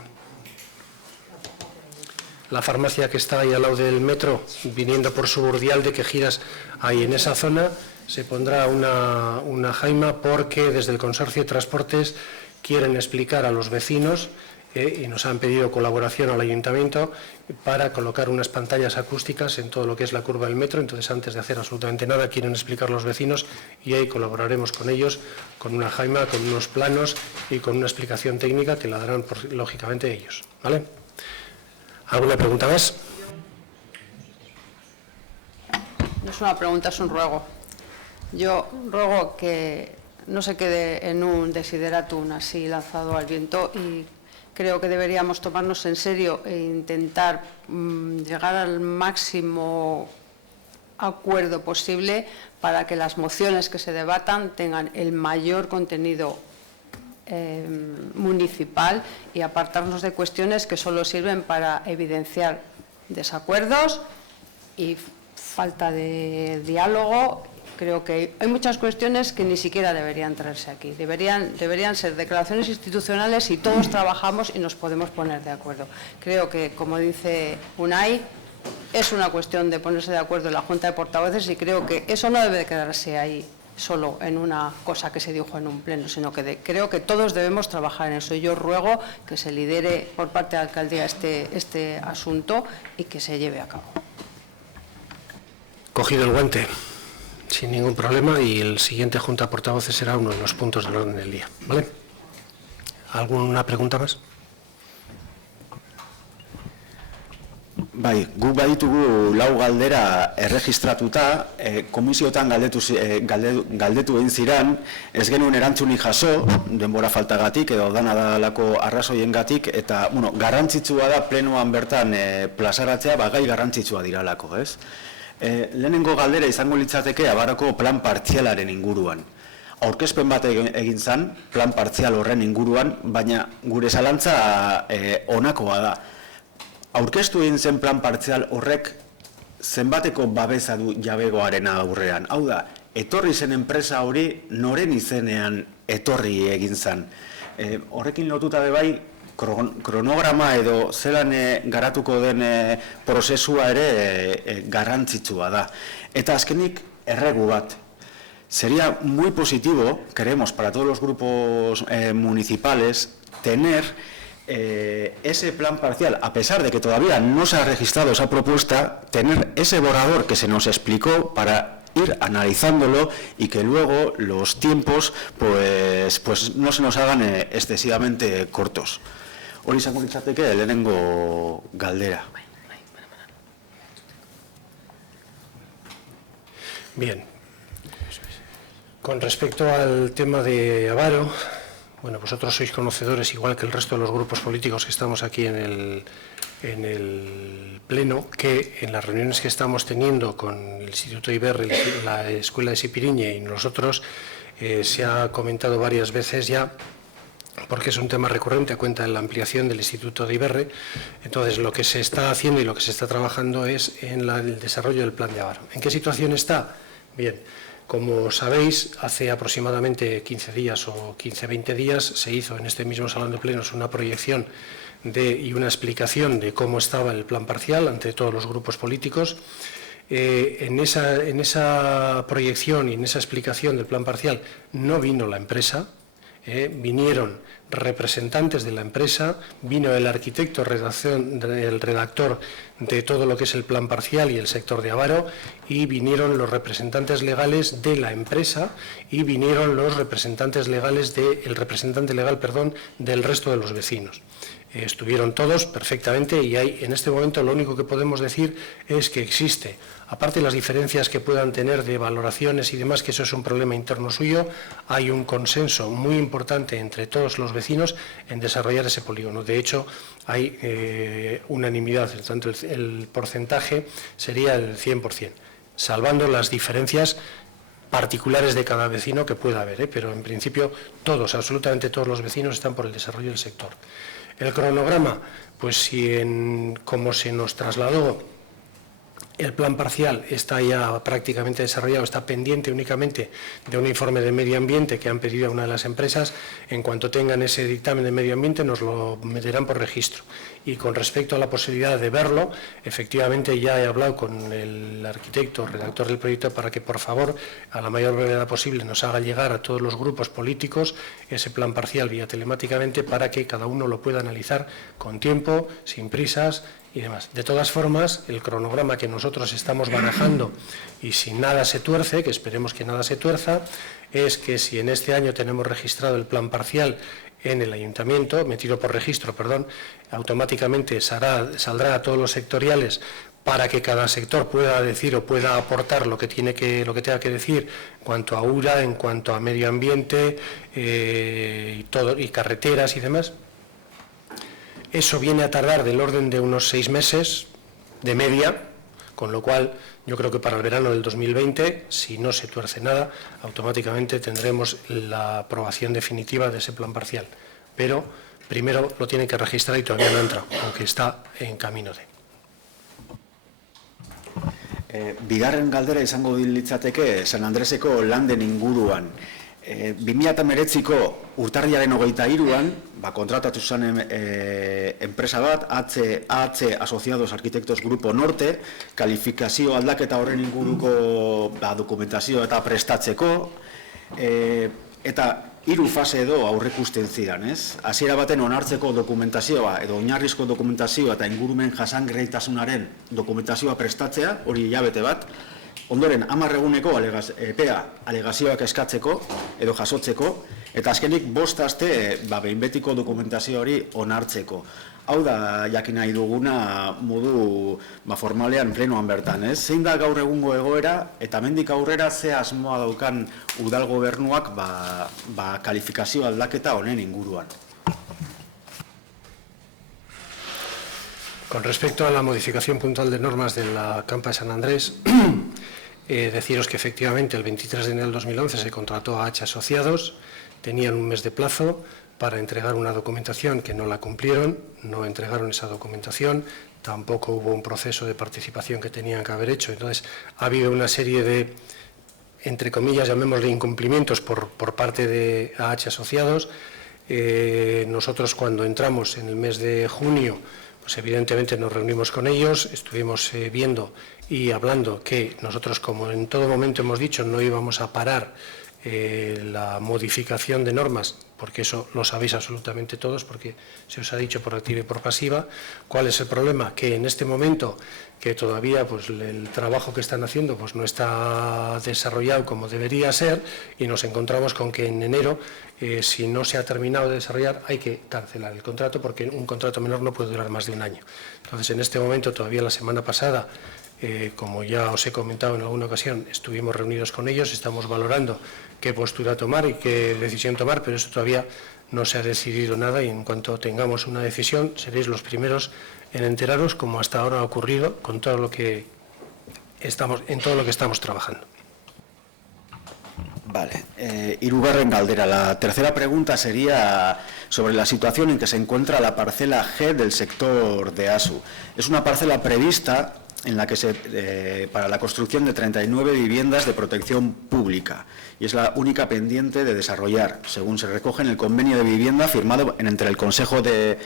la farmacia que está ahí al lado del metro, viniendo por Suburdialde, que giras ahí en esa zona. Se pondrá una jaima porque desde el Consorcio de Transportes quieren explicar a los vecinos y nos han pedido colaboración al Ayuntamiento para colocar unas pantallas acústicas en todo lo que es la curva del metro. Entonces, antes de hacer absolutamente nada, quieren explicar a los vecinos y ahí colaboraremos con ellos, con una jaima, con unos planos y con una explicación técnica que la darán, lógicamente, ellos. ¿Vale? ¿Alguna pregunta más? No es una pregunta, es un ruego. Yo ruego que no se quede en un desiderátum así lanzado al viento y creo que deberíamos tomarnos en serio e intentar llegar al máximo acuerdo posible para que las mociones que se debatan tengan el mayor contenido municipal y apartarnos de cuestiones que solo sirven para evidenciar desacuerdos y falta de diálogo. Creo que hay muchas cuestiones que ni siquiera deberían traerse aquí. Deberían ser declaraciones institucionales y todos trabajamos y nos podemos poner de acuerdo. Creo que, como dice Unai, es una cuestión de ponerse de acuerdo en la Junta de Portavoces y creo que eso no debe de quedarse ahí solo en una cosa que se dijo en un pleno, sino que creo que todos debemos trabajar en eso. Yo ruego que se lidere por parte de la alcaldía este asunto y que se lleve a cabo. Cogido el guante. Sin ningún problema, y el siguiente Junta de Portavoces será uno de los puntos del orden del día. ¿Vale? ¿Alguna pregunta más? Bai, guk baditugu lau galdera erregistratuta, komisiotan galdetu egin ziran, ez genuen erantzunik jaso, denbora faltagatik edo danadalako arrazoiengatik, eta garrantzitsua da plenoan bertan plazaratzea, gai garrantzitsua diralako, ez? Lehenengo galdera izango litzateke Abarako plan partzialaren inguruan. Aurkezpen bat egin zen, plan partzial horren inguruan, baina gure zalantza honakoa da. Aurkeztu egin zen plan partzial horrek zenbateko babesa du jabegoaren aurrean. Hau da, etorri zen enpresa hori noren izenean etorri egin zen. Horrekin lotuta bai, kronograma edo zelan garatuko den prozesua ere garrantzitsua da. Eta azkenik erregu bat. Sería muy positivo, queremos para todos los grupos municipales, tener ese plan parcial, a pesar de que todavía no se ha registrado esa propuesta, tener ese borrador que se nos explicó para ir analizándolo y que luego los tiempos pues no se nos hagan excesivamente cortos. Hori izango litzateke lehenengo galdera. Bien. Con respecto al tema de Avaro, bueno, vosotros sois conocedores, igual que el resto de los grupos políticos que estamos aquí en el Pleno, que en las reuniones que estamos teniendo con el Instituto Iber, la Escuela de Sipiriñe y nosotros, se ha comentado varias veces ya, porque es un tema recurrente a cuenta de la ampliación del Instituto de Iberre. Entonces, lo que se está haciendo y lo que se está trabajando es en el desarrollo del plan de Avaro. ¿En qué situación está? Bien, como sabéis, hace aproximadamente 15 días o 15-20 días se hizo en este mismo salón de plenos una proyección y una explicación de cómo estaba el plan parcial ante todos los grupos políticos. En esa proyección y en esa explicación del plan parcial no vino la empresa, vinieron representantes de la empresa, vino el arquitecto, el redactor de todo lo que es el plan parcial y el sector de Avaro, y vinieron los representantes legales de la empresa y vinieron los representantes legales el representante legal, del resto de los vecinos. Estuvieron todos perfectamente y en este momento lo único que podemos decir es que existe, aparte de las diferencias que puedan tener de valoraciones y demás, que eso es un problema interno suyo, hay un consenso muy importante entre todos los vecinos en desarrollar ese polígono. De hecho, hay unanimidad, tanto el porcentaje sería el 100%, salvando las diferencias particulares de cada vecino que pueda haber, pero en principio todos, absolutamente todos los vecinos están por el desarrollo del sector. El cronograma, pues como se nos trasladó, el plan parcial está ya prácticamente desarrollado, está pendiente únicamente de un informe de medio ambiente que han pedido a una de las empresas. En cuanto tengan ese dictamen de medio ambiente nos lo meterán por registro. Y con respecto a la posibilidad de verlo, efectivamente ya he hablado con el arquitecto, redactor del proyecto, para que por favor, a la mayor brevedad posible, nos haga llegar a todos los grupos políticos ese plan parcial vía telemáticamente para que cada uno lo pueda analizar con tiempo, sin prisas y demás. De todas formas, el cronograma que nosotros estamos barajando, y si nada se tuerce, que esperemos que nada se tuerza, es que si en este año tenemos registrado el plan parcial en el ayuntamiento, metido por registro, automáticamente saldrá a todos los sectoriales para que cada sector pueda decir o pueda aportar lo que tenga que decir en cuanto a URA, en cuanto a medio ambiente y carreteras y demás. Eso viene a tardar del orden de unos 6 meses de media, con lo cual yo creo que para el verano del 2020, si no se tuerce nada, automáticamente tendremos la aprobación definitiva de ese plan parcial. Pero primero lo tienen que registrar y todavía no entra, aunque está en camino de. Bigarren galdera izango litzateke San Andreseko landen inguruan. 2019ko urtarrilaren 23an kontratatu zen enpresa bat, AH Asociados Arquitectos Grupo Norte, kalifikazio aldaketa horren inguruko dokumentazio eta prestatzeko, eta 3 fase edo aurrikusten ziren, ez? Hasiera baten onartzeko dokumentazioa edo oinarrizko dokumentazioa eta ingurumen jasangarritasunaren dokumentazioa prestatzea, hori hilabete bat. Ondoren, 10 eguneko epea alegazioak eskatzeko edo jasotzeko, eta azkenik 5 aste behin betiko dokumentazio hori onartzeko. Hau da jakin nahi duguna modu formalean plenoan bertan, ez? Zein da gaur egungo egoera eta hemendik aurrera ze asmoa daukan udal gobernuak kalifikazio aldaketa honen inguruan? Con respecto a la modificación puntual de normas de la Campa de San Andrés, deciros que efectivamente el 23 de enero del 2011 se contrató a H Asociados, tenían un mes de plazo para entregar una documentación que no la cumplieron, no entregaron esa documentación, tampoco hubo un proceso de participación que tenían que haber hecho. Entonces, ha habido una serie de, entre comillas, llamémosle incumplimientos por parte de AH Asociados. Nosotros, cuando entramos en el mes de junio, pues evidentemente nos reunimos con ellos, estuvimos viendo y hablando que nosotros, como en todo momento hemos dicho, no íbamos a parar la modificación de normas porque eso lo sabéis absolutamente todos, porque se os ha dicho por activa y por pasiva. ¿Cuál es el problema? Que en este momento, que todavía pues, el trabajo que están haciendo pues, no está desarrollado como debería ser, y nos encontramos con que en enero, si no se ha terminado de desarrollar, hay que cancelar el contrato, porque un contrato menor no puede durar más de un año. Entonces, en este momento, todavía la semana pasada, como ya os he comentado en alguna ocasión, estuvimos reunidos con ellos, estamos valorando qué postura tomar y qué decisión tomar, pero eso todavía no se ha decidido nada, y en cuanto tengamos una decisión seréis los primeros en enteraros, como hasta ahora ha ocurrido con todo lo que estamos trabajando. Vale, hirugarren galdera. La tercera pregunta sería sobre la situación en que se encuentra la parcela G del sector de ASU. Es una parcela prevista en la que para la construcción de 39 viviendas de protección pública, y es la única pendiente de desarrollar, según se recoge en el convenio de vivienda firmado entre el consejero de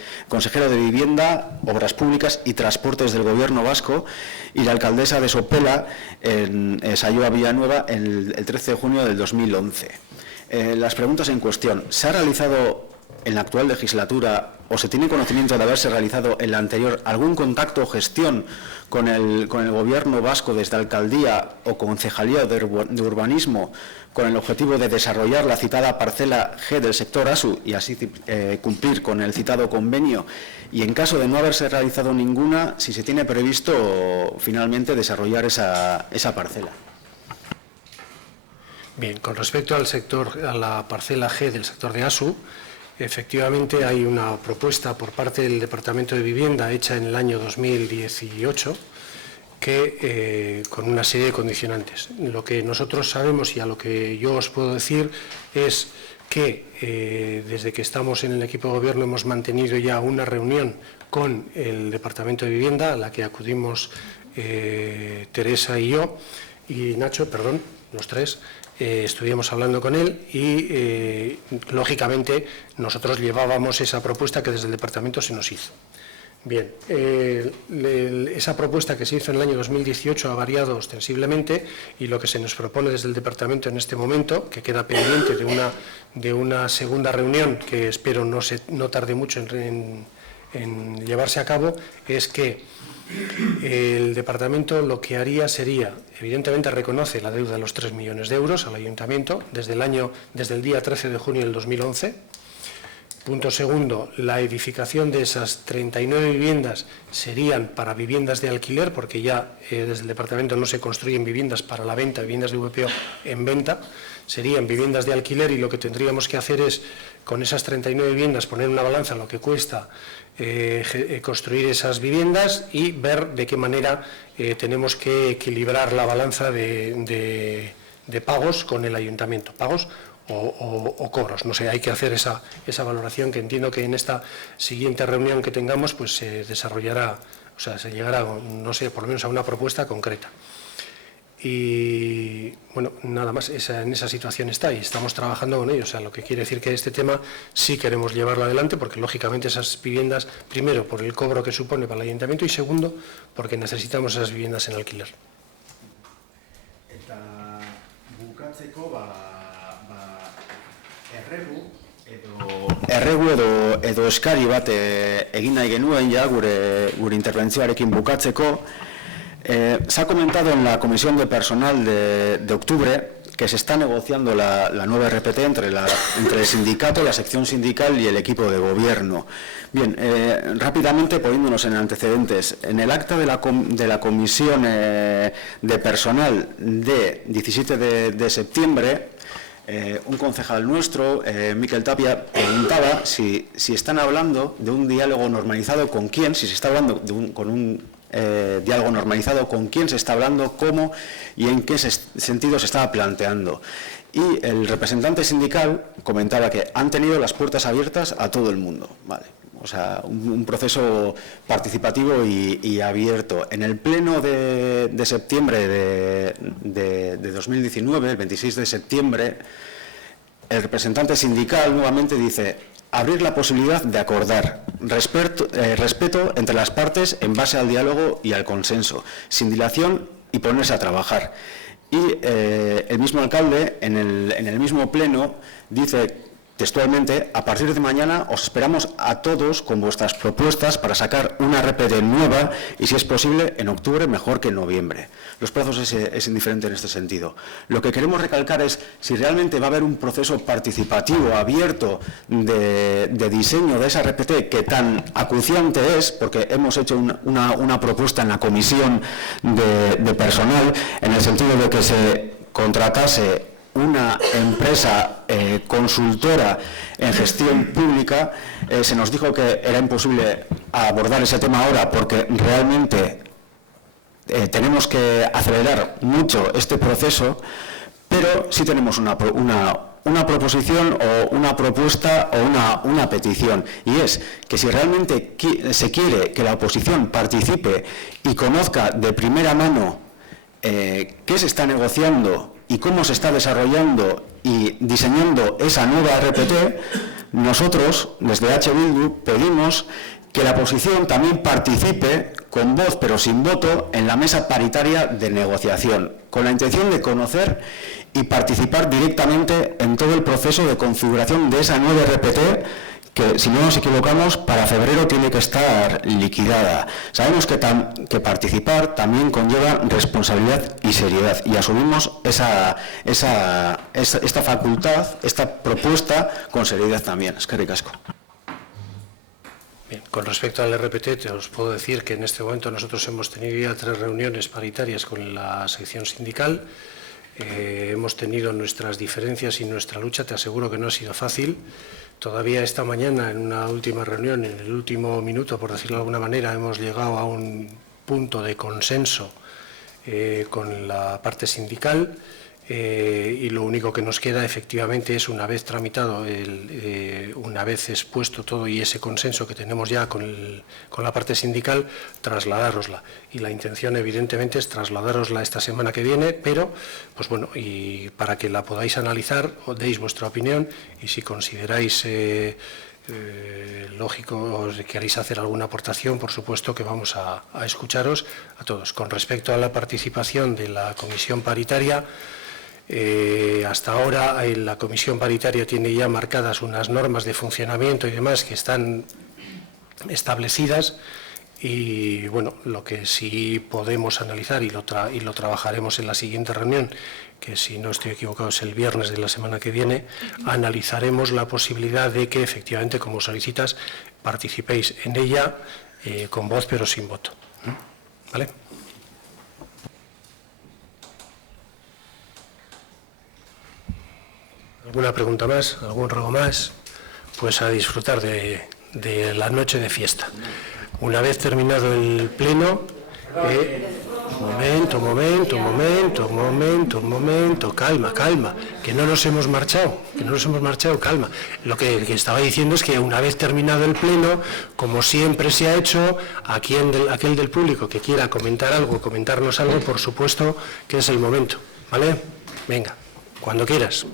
Vivienda, Obras Públicas y Transportes del Gobierno vasco y la alcaldesa de Sopela, en Sayoa Villanueva, el 13 de junio del 2011. Las preguntas en cuestión: ¿se ha realizado en la actual legislatura, o se tiene conocimiento de haberse realizado en la anterior, algún contacto o gestión con el Gobierno vasco desde Alcaldía o Concejalía de Urbanismo con el objetivo de desarrollar la citada parcela G del sector ASU y así cumplir con el citado convenio? Y en caso de no haberse realizado ninguna, si se tiene previsto finalmente desarrollar esa parcela. Bien, con respecto al sector, a la parcela G del sector de ASU, efectivamente hay una propuesta por parte del Departamento de Vivienda hecha en el año 2018 que con una serie de condicionantes. Lo que nosotros sabemos y a lo que yo os puedo decir es que desde que estamos en el equipo de gobierno hemos mantenido ya una reunión con el Departamento de Vivienda, a la que acudimos Teresa y yo, y Nacho, perdón, los tres. Estuvimos hablando con él y, lógicamente, nosotros llevábamos esa propuesta que desde el departamento se nos hizo. Bien, esa propuesta que se hizo en el año 2018 ha variado ostensiblemente, y lo que se nos propone desde el departamento en este momento, que queda pendiente de una segunda reunión que espero no tarde mucho en llevarse a cabo, es que el departamento lo que haría sería, evidentemente reconoce la deuda de los 3 millones de euros al ayuntamiento desde el día 13 de junio del 2011. Punto segundo, la edificación de esas 39 viviendas serían para viviendas de alquiler, porque ya desde el departamento no se construyen viviendas para la venta, viviendas de VPO en venta, serían viviendas de alquiler, y lo que tendríamos que hacer es, con esas 39 viviendas, poner una balanza lo que cuesta construir esas viviendas y ver de qué manera tenemos que equilibrar la balanza de pagos con el ayuntamiento, pagos o cobros. No sé, hay que hacer esa valoración, que entiendo que en esta siguiente reunión que tengamos pues se desarrollará, o sea, se llegará, no sé, por lo menos a una propuesta concreta. Y bueno, nada más, en esa situación está, y estamos trabajando con ellos. O sea, lo que quiere decir que este tema sí queremos llevarlo adelante, porque lógicamente esas viviendas, primero por el cobro que supone para el ayuntamiento, y segundo porque necesitamos esas viviendas en alquiler. Eta bukatzeko erregu edo eskari bat egin nahi genuen ja gure interbentzioarekin bukatzeko. Se ha comentado en la comisión de personal de octubre que se está negociando la nueva RPT entre el sindicato, la sección sindical y el equipo de gobierno. Bien, rápidamente poniéndonos en antecedentes, en el acta de la comisión de personal de 17 de septiembre, un concejal nuestro, Miquel Tapia, preguntaba si están hablando de un diálogo normalizado con quién, si se está hablando con un diálogo normalizado con quién se está hablando, cómo y en qué sentido se estaba planteando. Y el representante sindical comentaba que han tenido las puertas abiertas a todo el mundo, ¿vale? O sea, un proceso participativo y abierto. En el pleno de septiembre de 2019, el 26 de septiembre, el representante sindical nuevamente dice: abrir la posibilidad de acordar, respeto entre las partes en base al diálogo y al consenso, sin dilación, y ponerse a trabajar. Y el mismo alcalde, en el mismo pleno, dice textualmente, a partir de mañana os esperamos a todos con vuestras propuestas para sacar una RPT nueva y, si es posible, en octubre mejor que en noviembre. Los plazos es indiferente en este sentido. Lo que queremos recalcar es si realmente va a haber un proceso participativo, abierto, de diseño de esa RPT que tan acuciante es, porque hemos hecho una propuesta en la comisión de personal en el sentido de que se contratase una empresa consultora en gestión pública. Se nos dijo que era imposible abordar ese tema ahora porque realmente tenemos que acelerar mucho este proceso, pero sí tenemos una proposición o una propuesta o una petición, y es que si realmente se quiere que la oposición participe y conozca de primera mano qué se está negociando y cómo se está desarrollando y diseñando esa nueva RPT, nosotros, desde H. Bildu, pedimos que la oposición también participe con voz pero sin voto en la mesa paritaria de negociación, con la intención de conocer y participar directamente en todo el proceso de configuración de esa nueva RPT que, si no nos equivocamos, para febrero tiene que estar liquidada. Sabemos que participar también conlleva responsabilidad y seriedad, y asumimos esta facultad, esta propuesta, con seriedad también. Eskerrik asko. Bien, con respecto al RPT, te os puedo decir que en este momento nosotros hemos tenido ya 3 reuniones paritarias con la sección sindical. Hemos tenido nuestras diferencias y nuestra lucha, te aseguro que no ha sido fácil. Todavía esta mañana, en una última reunión, en el último minuto, por decirlo de alguna manera, hemos llegado a un punto de consenso con la parte sindical, y lo único que nos queda efectivamente es, una vez tramitado, una vez expuesto todo y ese consenso que tenemos ya con la parte sindical, trasladárosla. Y la intención evidentemente es trasladárosla esta semana que viene, pero pues bueno, y para que la podáis analizar, os deis vuestra opinión, y si consideráis lógico o queréis hacer alguna aportación, por supuesto que vamos a escucharos a todos. Con respecto a la participación de la comisión paritaria, hasta ahora la comisión paritaria tiene ya marcadas unas normas de funcionamiento y demás que están establecidas, y bueno, lo que sí podemos analizar y lo trabajaremos en la siguiente reunión, que si no estoy equivocado es el viernes de la semana que viene, analizaremos la posibilidad de que efectivamente, como solicitas, participéis en ella con voz pero sin voto. ¿Vale? ¿Alguna pregunta más? ¿Algún ruego más? Pues a disfrutar de la noche de fiesta. Una vez terminado el pleno, momento, calma, que no nos hemos marchado, calma. Lo que estaba diciendo es que una vez terminado el pleno, como siempre se ha hecho, aquel del público que quiera comentar algo, comentarnos algo, por supuesto que es el momento, ¿vale? Venga, cuando quieras.